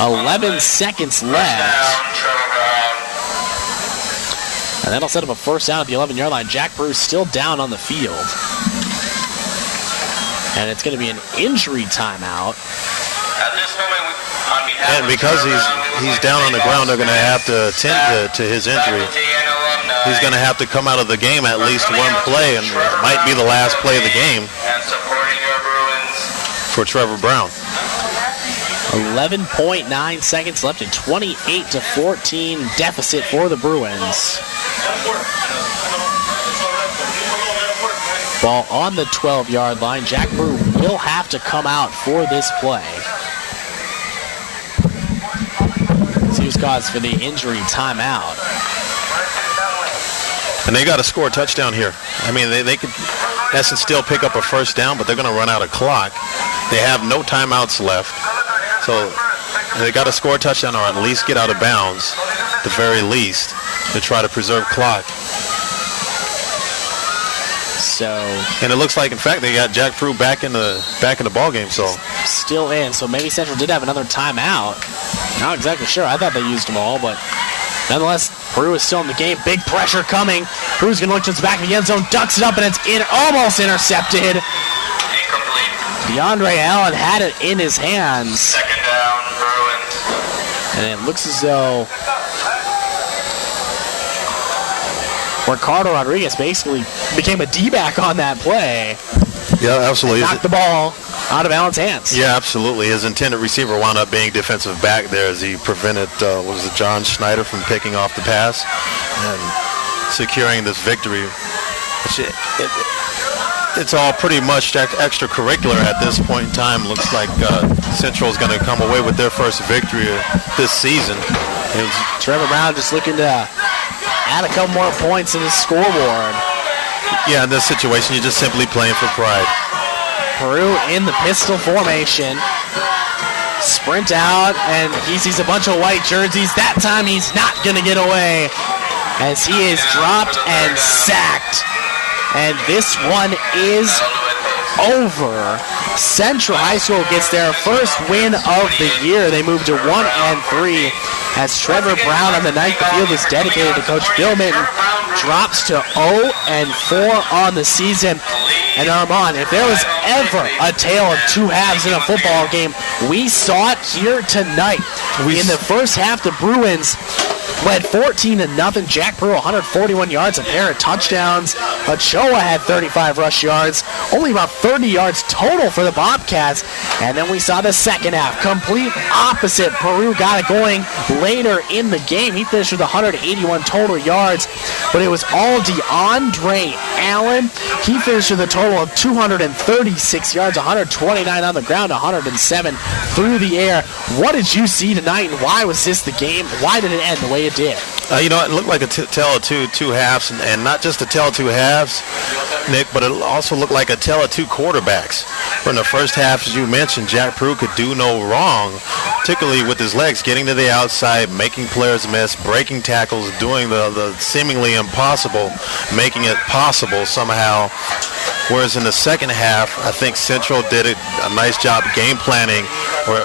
10 yards. 11 seconds left. And that'll set up a first down at the 11-yard line. Jack Peru still down on the field. And it's going to be an injury timeout. At this moment, on behalf And because he's down on the ground, they're going to have to attend to his injury. He's going to have to come out of the game at least one play, and it might be the last play of the game for Trevor Browne. 11.9 seconds left, a 28-14 deficit for the Bruins. Ball on the 12-yard line. Jack Brew will have to come out for this play. See who's cause for the injury timeout. And they got to score a touchdown here. I mean, they could, in essence, still pick up a first down, but they're going to run out of clock. They have no timeouts left. So they got to score a touchdown or at least get out of bounds, at the very least, to try to preserve clock. And it looks like, in fact, they got Jack Peru back in the ball game. So still in. So maybe Central did have another timeout. Not exactly sure. I thought they used them all, but nonetheless, Peru is still in the game. Big pressure coming. Peru's going to look to the back of the end zone, ducks it up, and it's almost intercepted. Incomplete. DeAndre Allen had it in his hands. Second down, Bruins. And it looks as though Ricardo Rodriguez basically became a D-back on that play. Yeah, absolutely. Knocked the ball out of Allen's hands. Yeah, absolutely. His intended receiver wound up being defensive back there as he prevented, John Schneider from picking off the pass and securing this victory. It's all pretty much extracurricular at this point in time. Looks like Central is going to come away with their first victory this season. Trevor Browne just looking to add a couple more points to the scoreboard. Yeah, in this situation, you're just simply playing for pride. Peru in the pistol formation. Sprint out, and he sees a bunch of white jerseys. That time he's not going to get away as he is dropped and sacked. And this one is over. Central High School gets their first win of the year. They move to 1-3 as Trevor Browne on the night the field is dedicated to Coach Bill Minton drops to 0-4 on the season. And Armand, if there was ever a tale of two halves in a football game, we saw it here tonight. In the first half, the Bruins led 14-0. Jack Peru 141 yards, a pair of touchdowns. Ochoa had 35 rush yards, only about 30 yards total for the Bobcats. And then we saw the second half, complete opposite. Peru got it going later in the game. He finished with 181 total yards, but it was all DeAndre Allen. He finished with a total of 236 yards, 129 on the ground, 107 through the air. What did you see tonight, and why was this the game? Why did it end the way it did? It looked like a tale of two halves, and not just a tale of two halves, Nick, but it also looked like a tale of two quarterbacks. From the first half, as you mentioned, Jack Peru could do no wrong, particularly with his legs, getting to the outside, making players miss, breaking tackles, doing the seemingly impossible, making it possible somehow. Whereas in the second half, I think Central did a nice job game planning, or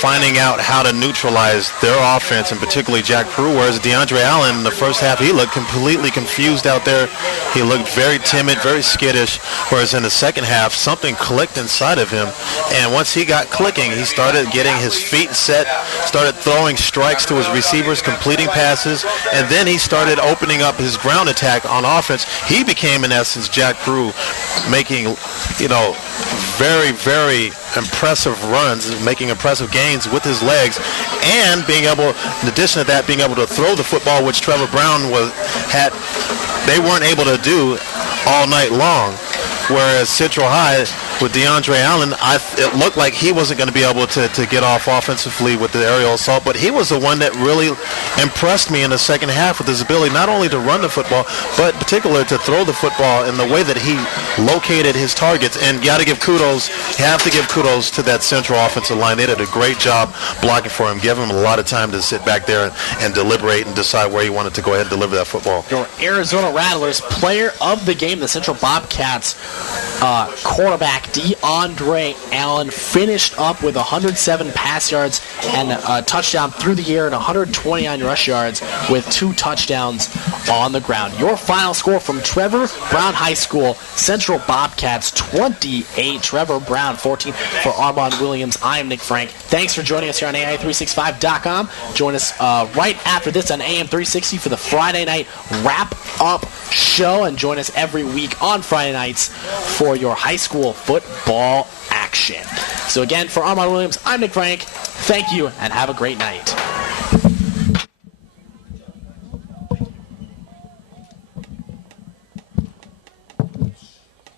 finding out how to neutralize their offense, and particularly Jack Prue, whereas DeAndre Allen in the first half, he looked completely confused out there. He looked very timid, very skittish, whereas in the second half, something clicked inside of him, and once he got clicking, he started getting his feet set, started throwing strikes to his receivers, completing passes, and then he started opening up his ground attack on offense. He became, in essence, Jack Prue, making, very, very impressive runs, making impressive gains with his legs, and being able, in addition to that, being able to throw the football, which Trevor Browne they weren't able to do all night long. Whereas Central High, with DeAndre Allen, it looked like he wasn't going to be able to get off offensively with the aerial assault, but he was the one that really impressed me in the second half with his ability not only to run the football, but particularly to throw the football in the way that he located his targets. And you have to give kudos to that Central offensive line. They did a great job blocking for him, giving him a lot of time to sit back there and deliberate and decide where he wanted to go ahead and deliver that football. Your Arizona Rattlers player of the game, the Central Bobcats quarterback DeAndre Allen finished up with 107 pass yards and a touchdown through the air and 129 rush yards with 2 touchdowns on the ground. Your final score from Trevor Browne High School, Central Bobcats 28, Trevor Browne 14 for Armand Williams. I am Nick Frank. Thanks for joining us here on AI365.com. Join us right after this on AM 360 for the Friday night wrap-up show, and join us every week on Friday nights for your high school football action. So again, for Armand Williams, I'm Nick Frank. Thank you, and have a great night.